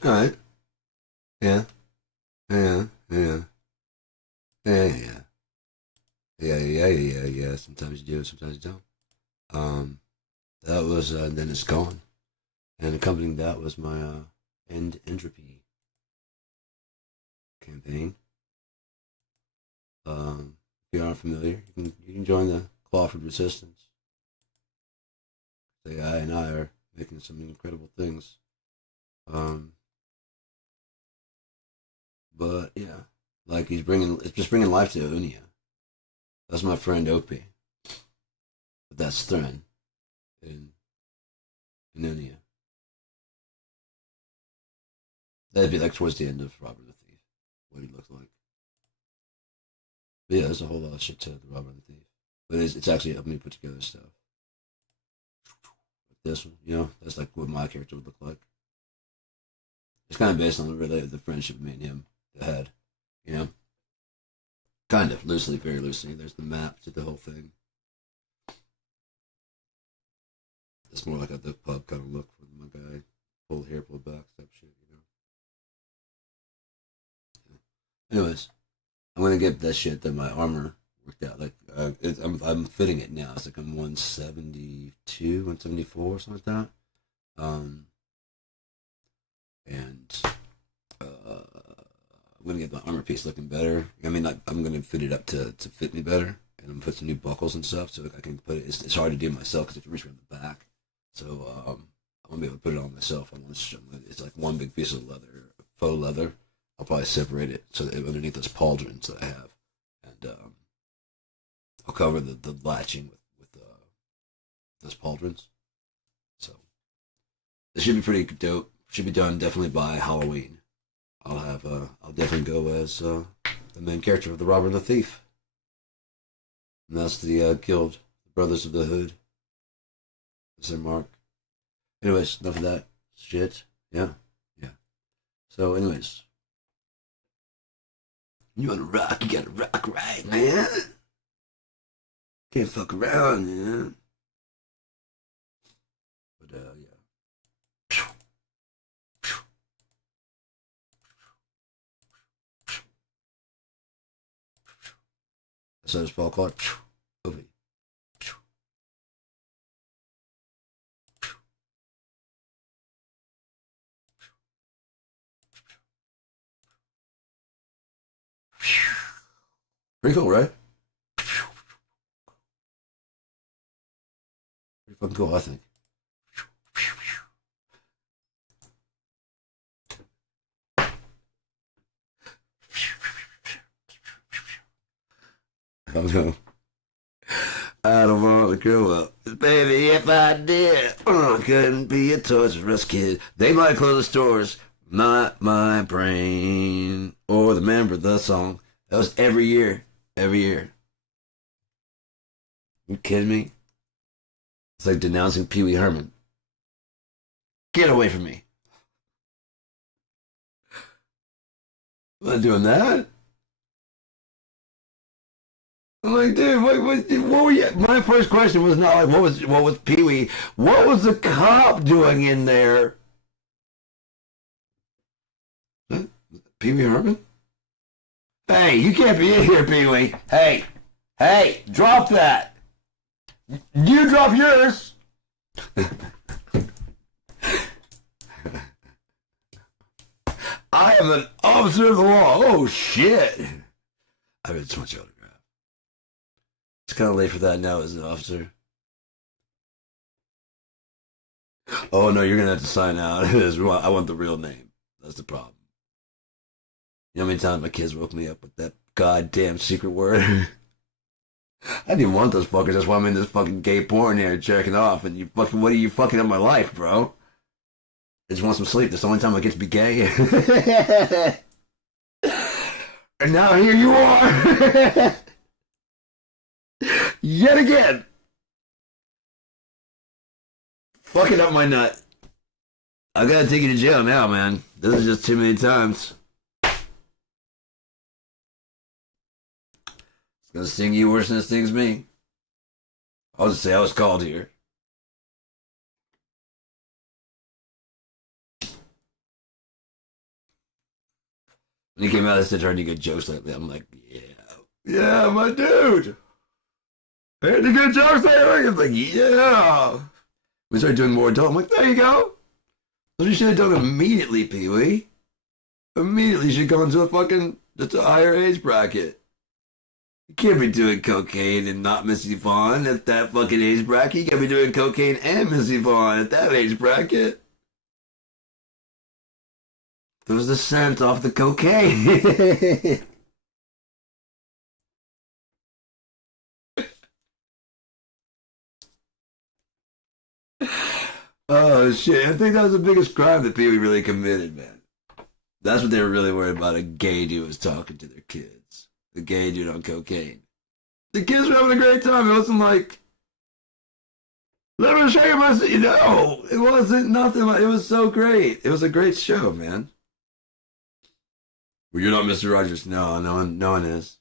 All right. Yeah. Yeah. Yeah. Yeah. Yeah. Yeah. Yeah. Yeah. Yeah. Sometimes you do. Sometimes you don't. That was then it's gone, and accompanying that was my end entropy campaign. If you aren't familiar, you can join the Clawford Resistance. The guy and I are making some incredible things. Um, but yeah, like it's just bringing life to Unia. That's my friend Opie. But that's Thren in Unia. That'd be like towards the end of Robert the Thief, what he looked like. But yeah, there's a whole lot of shit to the Robert the Thief. But it's actually helped me put together stuff. This one, that's like what my character would look like. It's kind of based on the friendship me and him had, you know, kind of loosely, very loosely. There's the map to the whole thing. It's more like the pub kind of look for my guy, pulled hair, pulled back type shit. Anyways, I'm gonna get that shit that my armor worked out. Like I'm fitting it now. It's like I'm 172, 174, something like that. And I'm gonna get my armor piece looking better. I mean, like, I'm gonna fit it up to fit me better, and I'm gonna put some new buckles and stuff so I can put it. It's hard to do myself because it's reach around the back. So I'm gonna be able to put it on myself. It's like one big piece of leather, faux leather. I'll probably separate it so that underneath those pauldrons that I have, and I'll cover the latching with those pauldrons. So this should be pretty dope. Should be done definitely by Halloween. I'll definitely go as the main character of the Robber and the Thief, and that's the guild, the Brothers of the Hood. That's their mark. Anyways, enough of that shit. Yeah, yeah. So, anyways, you wanna rock? You gotta rock right, man. Can't fuck around, man. But yeah. That's how it's spelled called. Movie. Pretty cool, right? Pretty fucking cool, I think. I don't know. I don't want to grow up. Baby, if I did, I couldn't be a Toys R Us kid. They might close the stores, not my brain. Or remember the song. That was every year. Every year. You kidding me? It's like denouncing Pee Wee Herman. Get away from me. I'm not doing that. I'm like, dude, what were you? My first question was not like, what was Pee Wee? What was the cop doing in there? Huh? Pee Wee Herman? Hey, you can't be in here, Pee Wee. Hey, hey, drop that. You drop yours. I am an officer of the law. Oh shit! I read so much autograph. It's kind of late for that now, isn't it, officer? Oh no, you're gonna have to sign out. I want the real name. That's the problem. You know how many times my kids woke me up with that goddamn secret word? I didn't even want those fuckers. That's why I'm in this fucking gay porn here jerking off. And what are you fucking up my life, bro? I just want some sleep. That's the only time I get to be gay. And now here you are. Yet again. Fucking up my nut. I gotta take you to jail now, man. This is just too many times. It's gonna sting you worse than it stings me. I'll just say I was called here. When he came out, I started trying to get jokes like that. I'm like, yeah, my dude. I had to get jokes like that. I was like, yeah. We started doing more adult. I'm like, there you go. So you should have done immediately, Pee Wee. Immediately, you should go into just a higher age bracket. You can't be doing cocaine and not Missy Vaughn at that fucking age bracket. You can't be doing cocaine and Missy Vaughn at that age bracket. There was the scent off the cocaine. Oh shit! I think that was the biggest crime that Pee Wee really committed, man. That's what they were really worried about. A gay dude was talking to their kids. The gay dude on cocaine. The kids were having a great time. It wasn't like, let me show you my. No, it wasn't nothing like. It was so great. It was a great show, man. Well, you're not Mr. Rogers. No, no one is.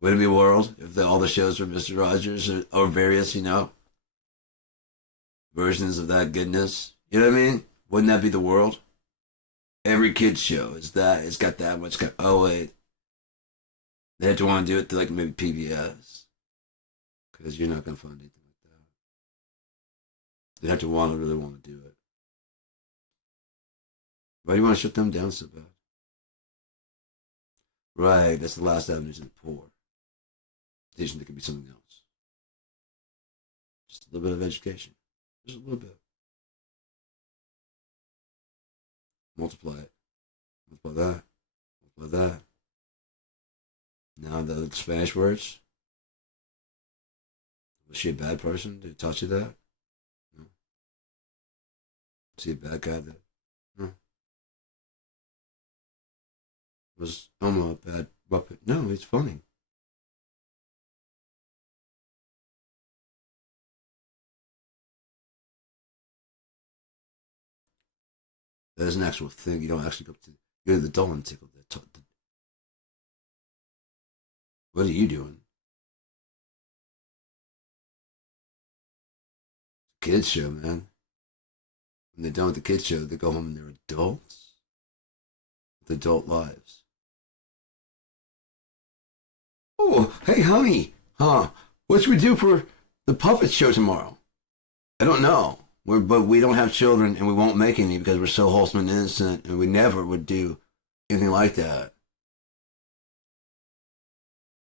Wouldn't it be world if all the shows were Mr. Rogers or various, versions of that goodness? You know what I mean? Wouldn't that be the world? Every kid's show is that. It's got that much. Oh wait, they have to want to do it to like maybe PBS because you're not gonna find anything like that. They have to really want to do it. Why do you want to shut them down so bad? Right, that's the last avenue to the poor. Teaching them there could be something else. Just a little bit of education. Just a little bit. Multiply it. Multiply that. Multiply that. Now the Spanish words. Was she a bad person? Did it taught you that? No. Was he a bad guy that? No. Was Homo a bad puppet? No, it's funny. That is an actual thing. You don't actually go to the doll and tickle the. What are you doing? Kids show, man. When they're done with the kids show, they go home and they're adults with adult lives. Oh, hey, honey. Huh? What should we do for the puppet show tomorrow? I don't know. But we don't have children and we won't make any because we're so wholesome and innocent and we never would do anything like that.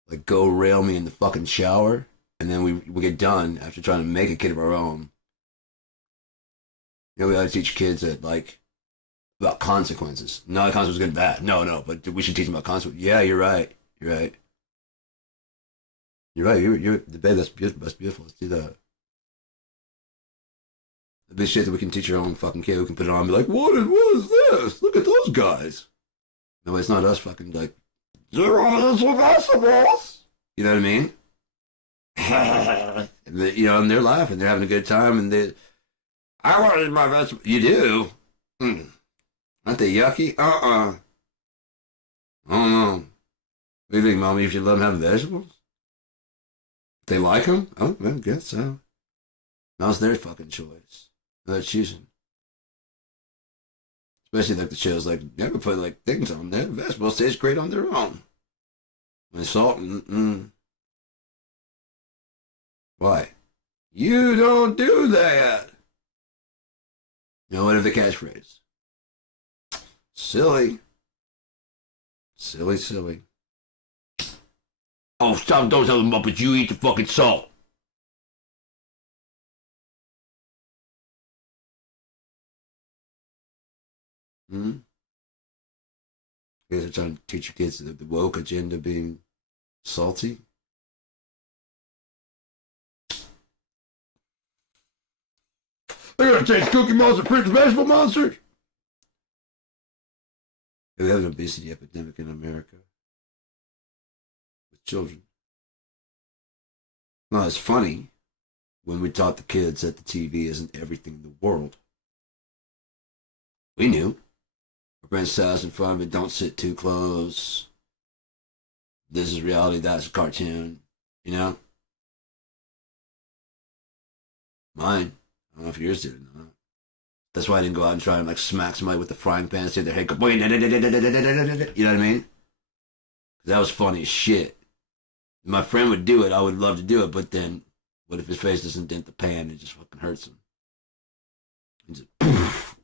Like go rail me in the fucking shower and then we get done after trying to make a kid of our own. We ought to teach kids that about consequences. Not consequences good and bad. No, but we should teach them about consequences. Yeah, you're right. You're right. You're the babe. That's beautiful. Let's do that. The shit that we can teach our own fucking kid. We can put it on and be like, what is this? Look at those guys. No, it's not us fucking like, you're on this with vegetables. You know what I mean? And they're laughing. They're having a good time. And I want to eat my vegetables. You do? Aren't they yucky? I don't know. What do you think, Mommy? You should let them have vegetables? They like them? Oh, I guess so. Now it's their fucking choice. They're choosing. Especially like the shows like never put like things on there. Vegetables taste great on their own. And salt, Why? You don't do that. What if the catchphrase? Silly. Silly. Oh, stop! Don't tell them Muppets. You eat the fucking salt. Hmm? You guys are trying to teach your kids the woke agenda being salty? They're gonna change Cookie Monster fruit to vegetable monsters. We have an obesity epidemic in America with children. No, it's funny when we taught the kids that the TV isn't everything in the world. We knew. Our parents sat us in front of it. Don't sit too close. This is reality. That's a cartoon. Mine. I don't know if yours did or not. That's why I didn't go out and try and like smack somebody with the frying pan, say their head, go, you know what I mean? That was funny as shit. My friend would do it. I would love to do it, but then what if his face doesn't dent the pan? It just fucking hurts him. And just poof.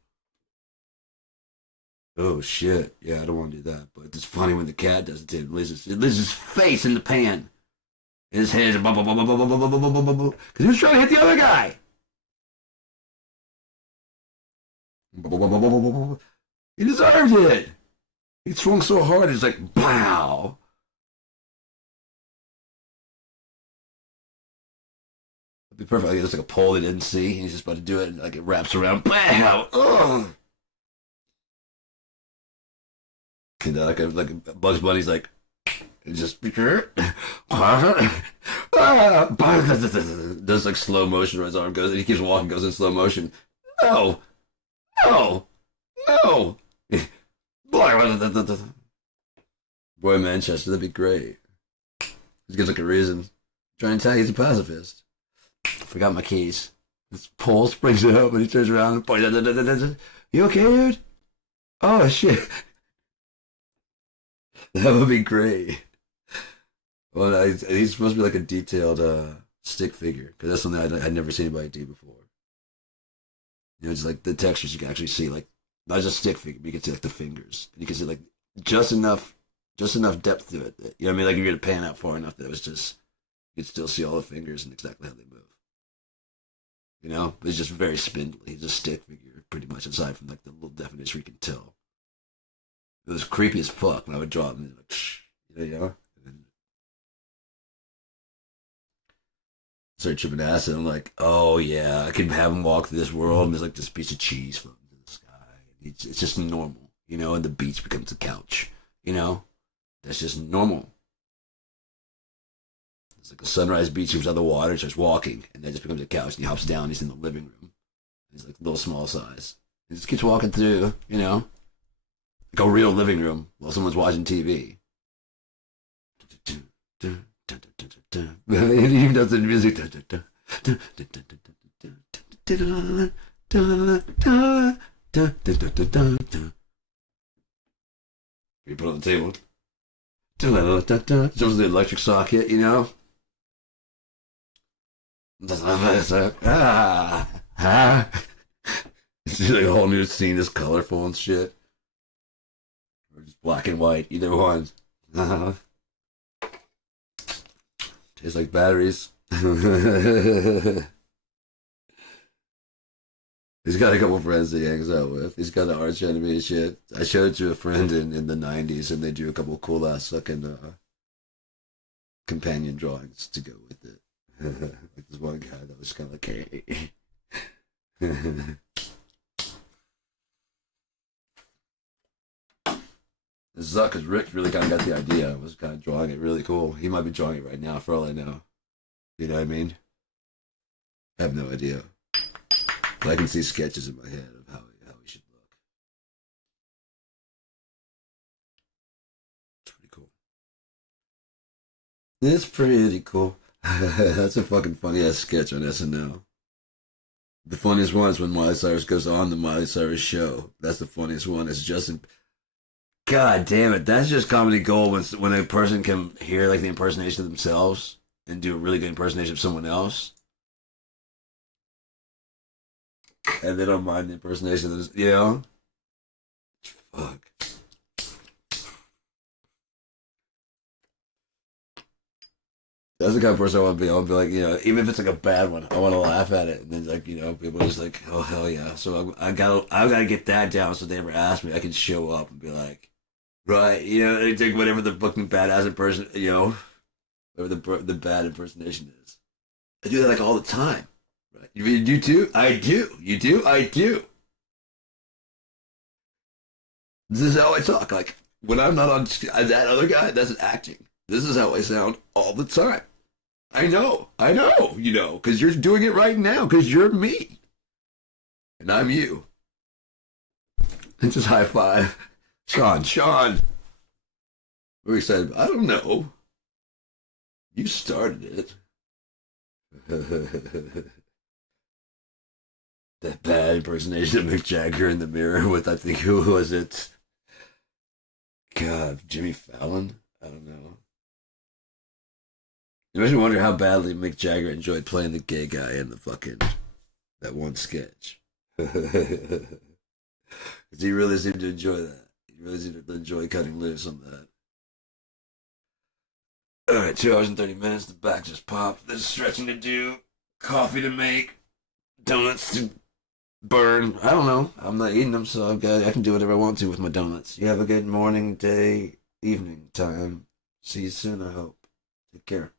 Oh shit! Yeah, I don't want to do that. But it's funny when the cat does it too. It leaves his face in the pan. His head, because he was trying to hit the other guy. He deserved it. He swung so hard, it's like, pow. It'd be perfect. Like, it's like a pole he didn't see. He's just about to do it, and like it wraps around. Pow. Ugh. And like a Bugs Bunny's like, it just does like slow motion where his arm goes, and he keeps walking, goes in slow motion. No, no, no. Boy, Manchester, that'd be great. He gives like a reason. Trying to tell you he's a pacifist. Forgot my keys. This pole springs it up and he turns around and points. You okay, dude? Oh shit. That would be great. Well, he's supposed to be like a detailed stick figure, because that's something I'd never seen anybody do before. You know, it's like the textures you can actually see, like not just stick figure, but you can see like the fingers, and you can see like just enough depth to it. That, you know what I mean? Like if you're to pan out far enough that it was just you could still see all the fingers and exactly how they move. You know, but it's just very spindly. He's a stick figure, pretty much, aside from like the little definition you can tell. It was creepy as fuck when I would draw it and like, you know. Start tripping acid. I'm like, oh yeah, I could have him walk through this world and there's like this piece of cheese floating in the sky. It's just normal, you know, and the beach becomes a couch, you know? That's just normal. It's like a sunrise beach, he comes out of the water, starts walking, and then just becomes a couch, and he hops down, he's in the living room. He's like a little small size. He just keeps walking through, you know? Like a real living room while someone's watching TV. He even does the music. You put it on the table. Shows the electric socket, you know? It's like a whole new scene is colorful and shit. Or just black and white, either one. Tastes like batteries. He's got a couple friends that he hangs out with. He's got an arch enemy and shit. I showed it to a friend in the 90s, and they drew a couple cool ass fucking companion drawings to go with it. Like this one guy that was kind of like, hey. Zuck, because Rick really kind of got the idea. Was kind of drawing it really cool. He might be drawing it right now, for all I know. You know what I mean? I have no idea. But I can see sketches in my head of how he should look. It's pretty cool. It's pretty cool. That's a fucking funny ass sketch on SNL. The funniest one is when Miley Cyrus goes on the Miley Cyrus show. That's the funniest one. It's Justin. God damn it! That's just comedy gold when a person can hear like the impersonation of themselves and do a really good impersonation of someone else, and they don't mind the impersonation of this, you know? Fuck. That's the kind of person I want to be. I want to be like, you know, even if it's like a bad one, I want to laugh at it, and then like, you know, people are just like, oh hell yeah. So I gotta get that down, so if they ever ask me, I can show up and be like, right, you know, they take whatever the fucking badass imperson, you know, whatever the bad impersonation is. I do that like all the time. Right? You do too? I do. You do? I do. This is how I talk. Like when I'm not on that other guy, that's acting. This is how I sound all the time. I know, you know, because you're doing it right now, because you're me. And I'm you. And just high five. Sean. We're excited. I don't know. You started it. that bad impersonation of Mick Jagger in the mirror with, I think, who was it? God, Jimmy Fallon? I don't know. It makes me wonder how badly Mick Jagger enjoyed playing the gay guy in the fucking, that one sketch. Because he really seemed to enjoy that. He really seemed to enjoy cutting loose on that. Alright, 2 hours and 30 minutes. The back just popped. There's stretching to do. Coffee to make. Donuts to burn. I don't know. I'm not eating them, so I can do whatever I want to with my donuts. You have a good morning, day, evening time. See you soon, I hope. Take care.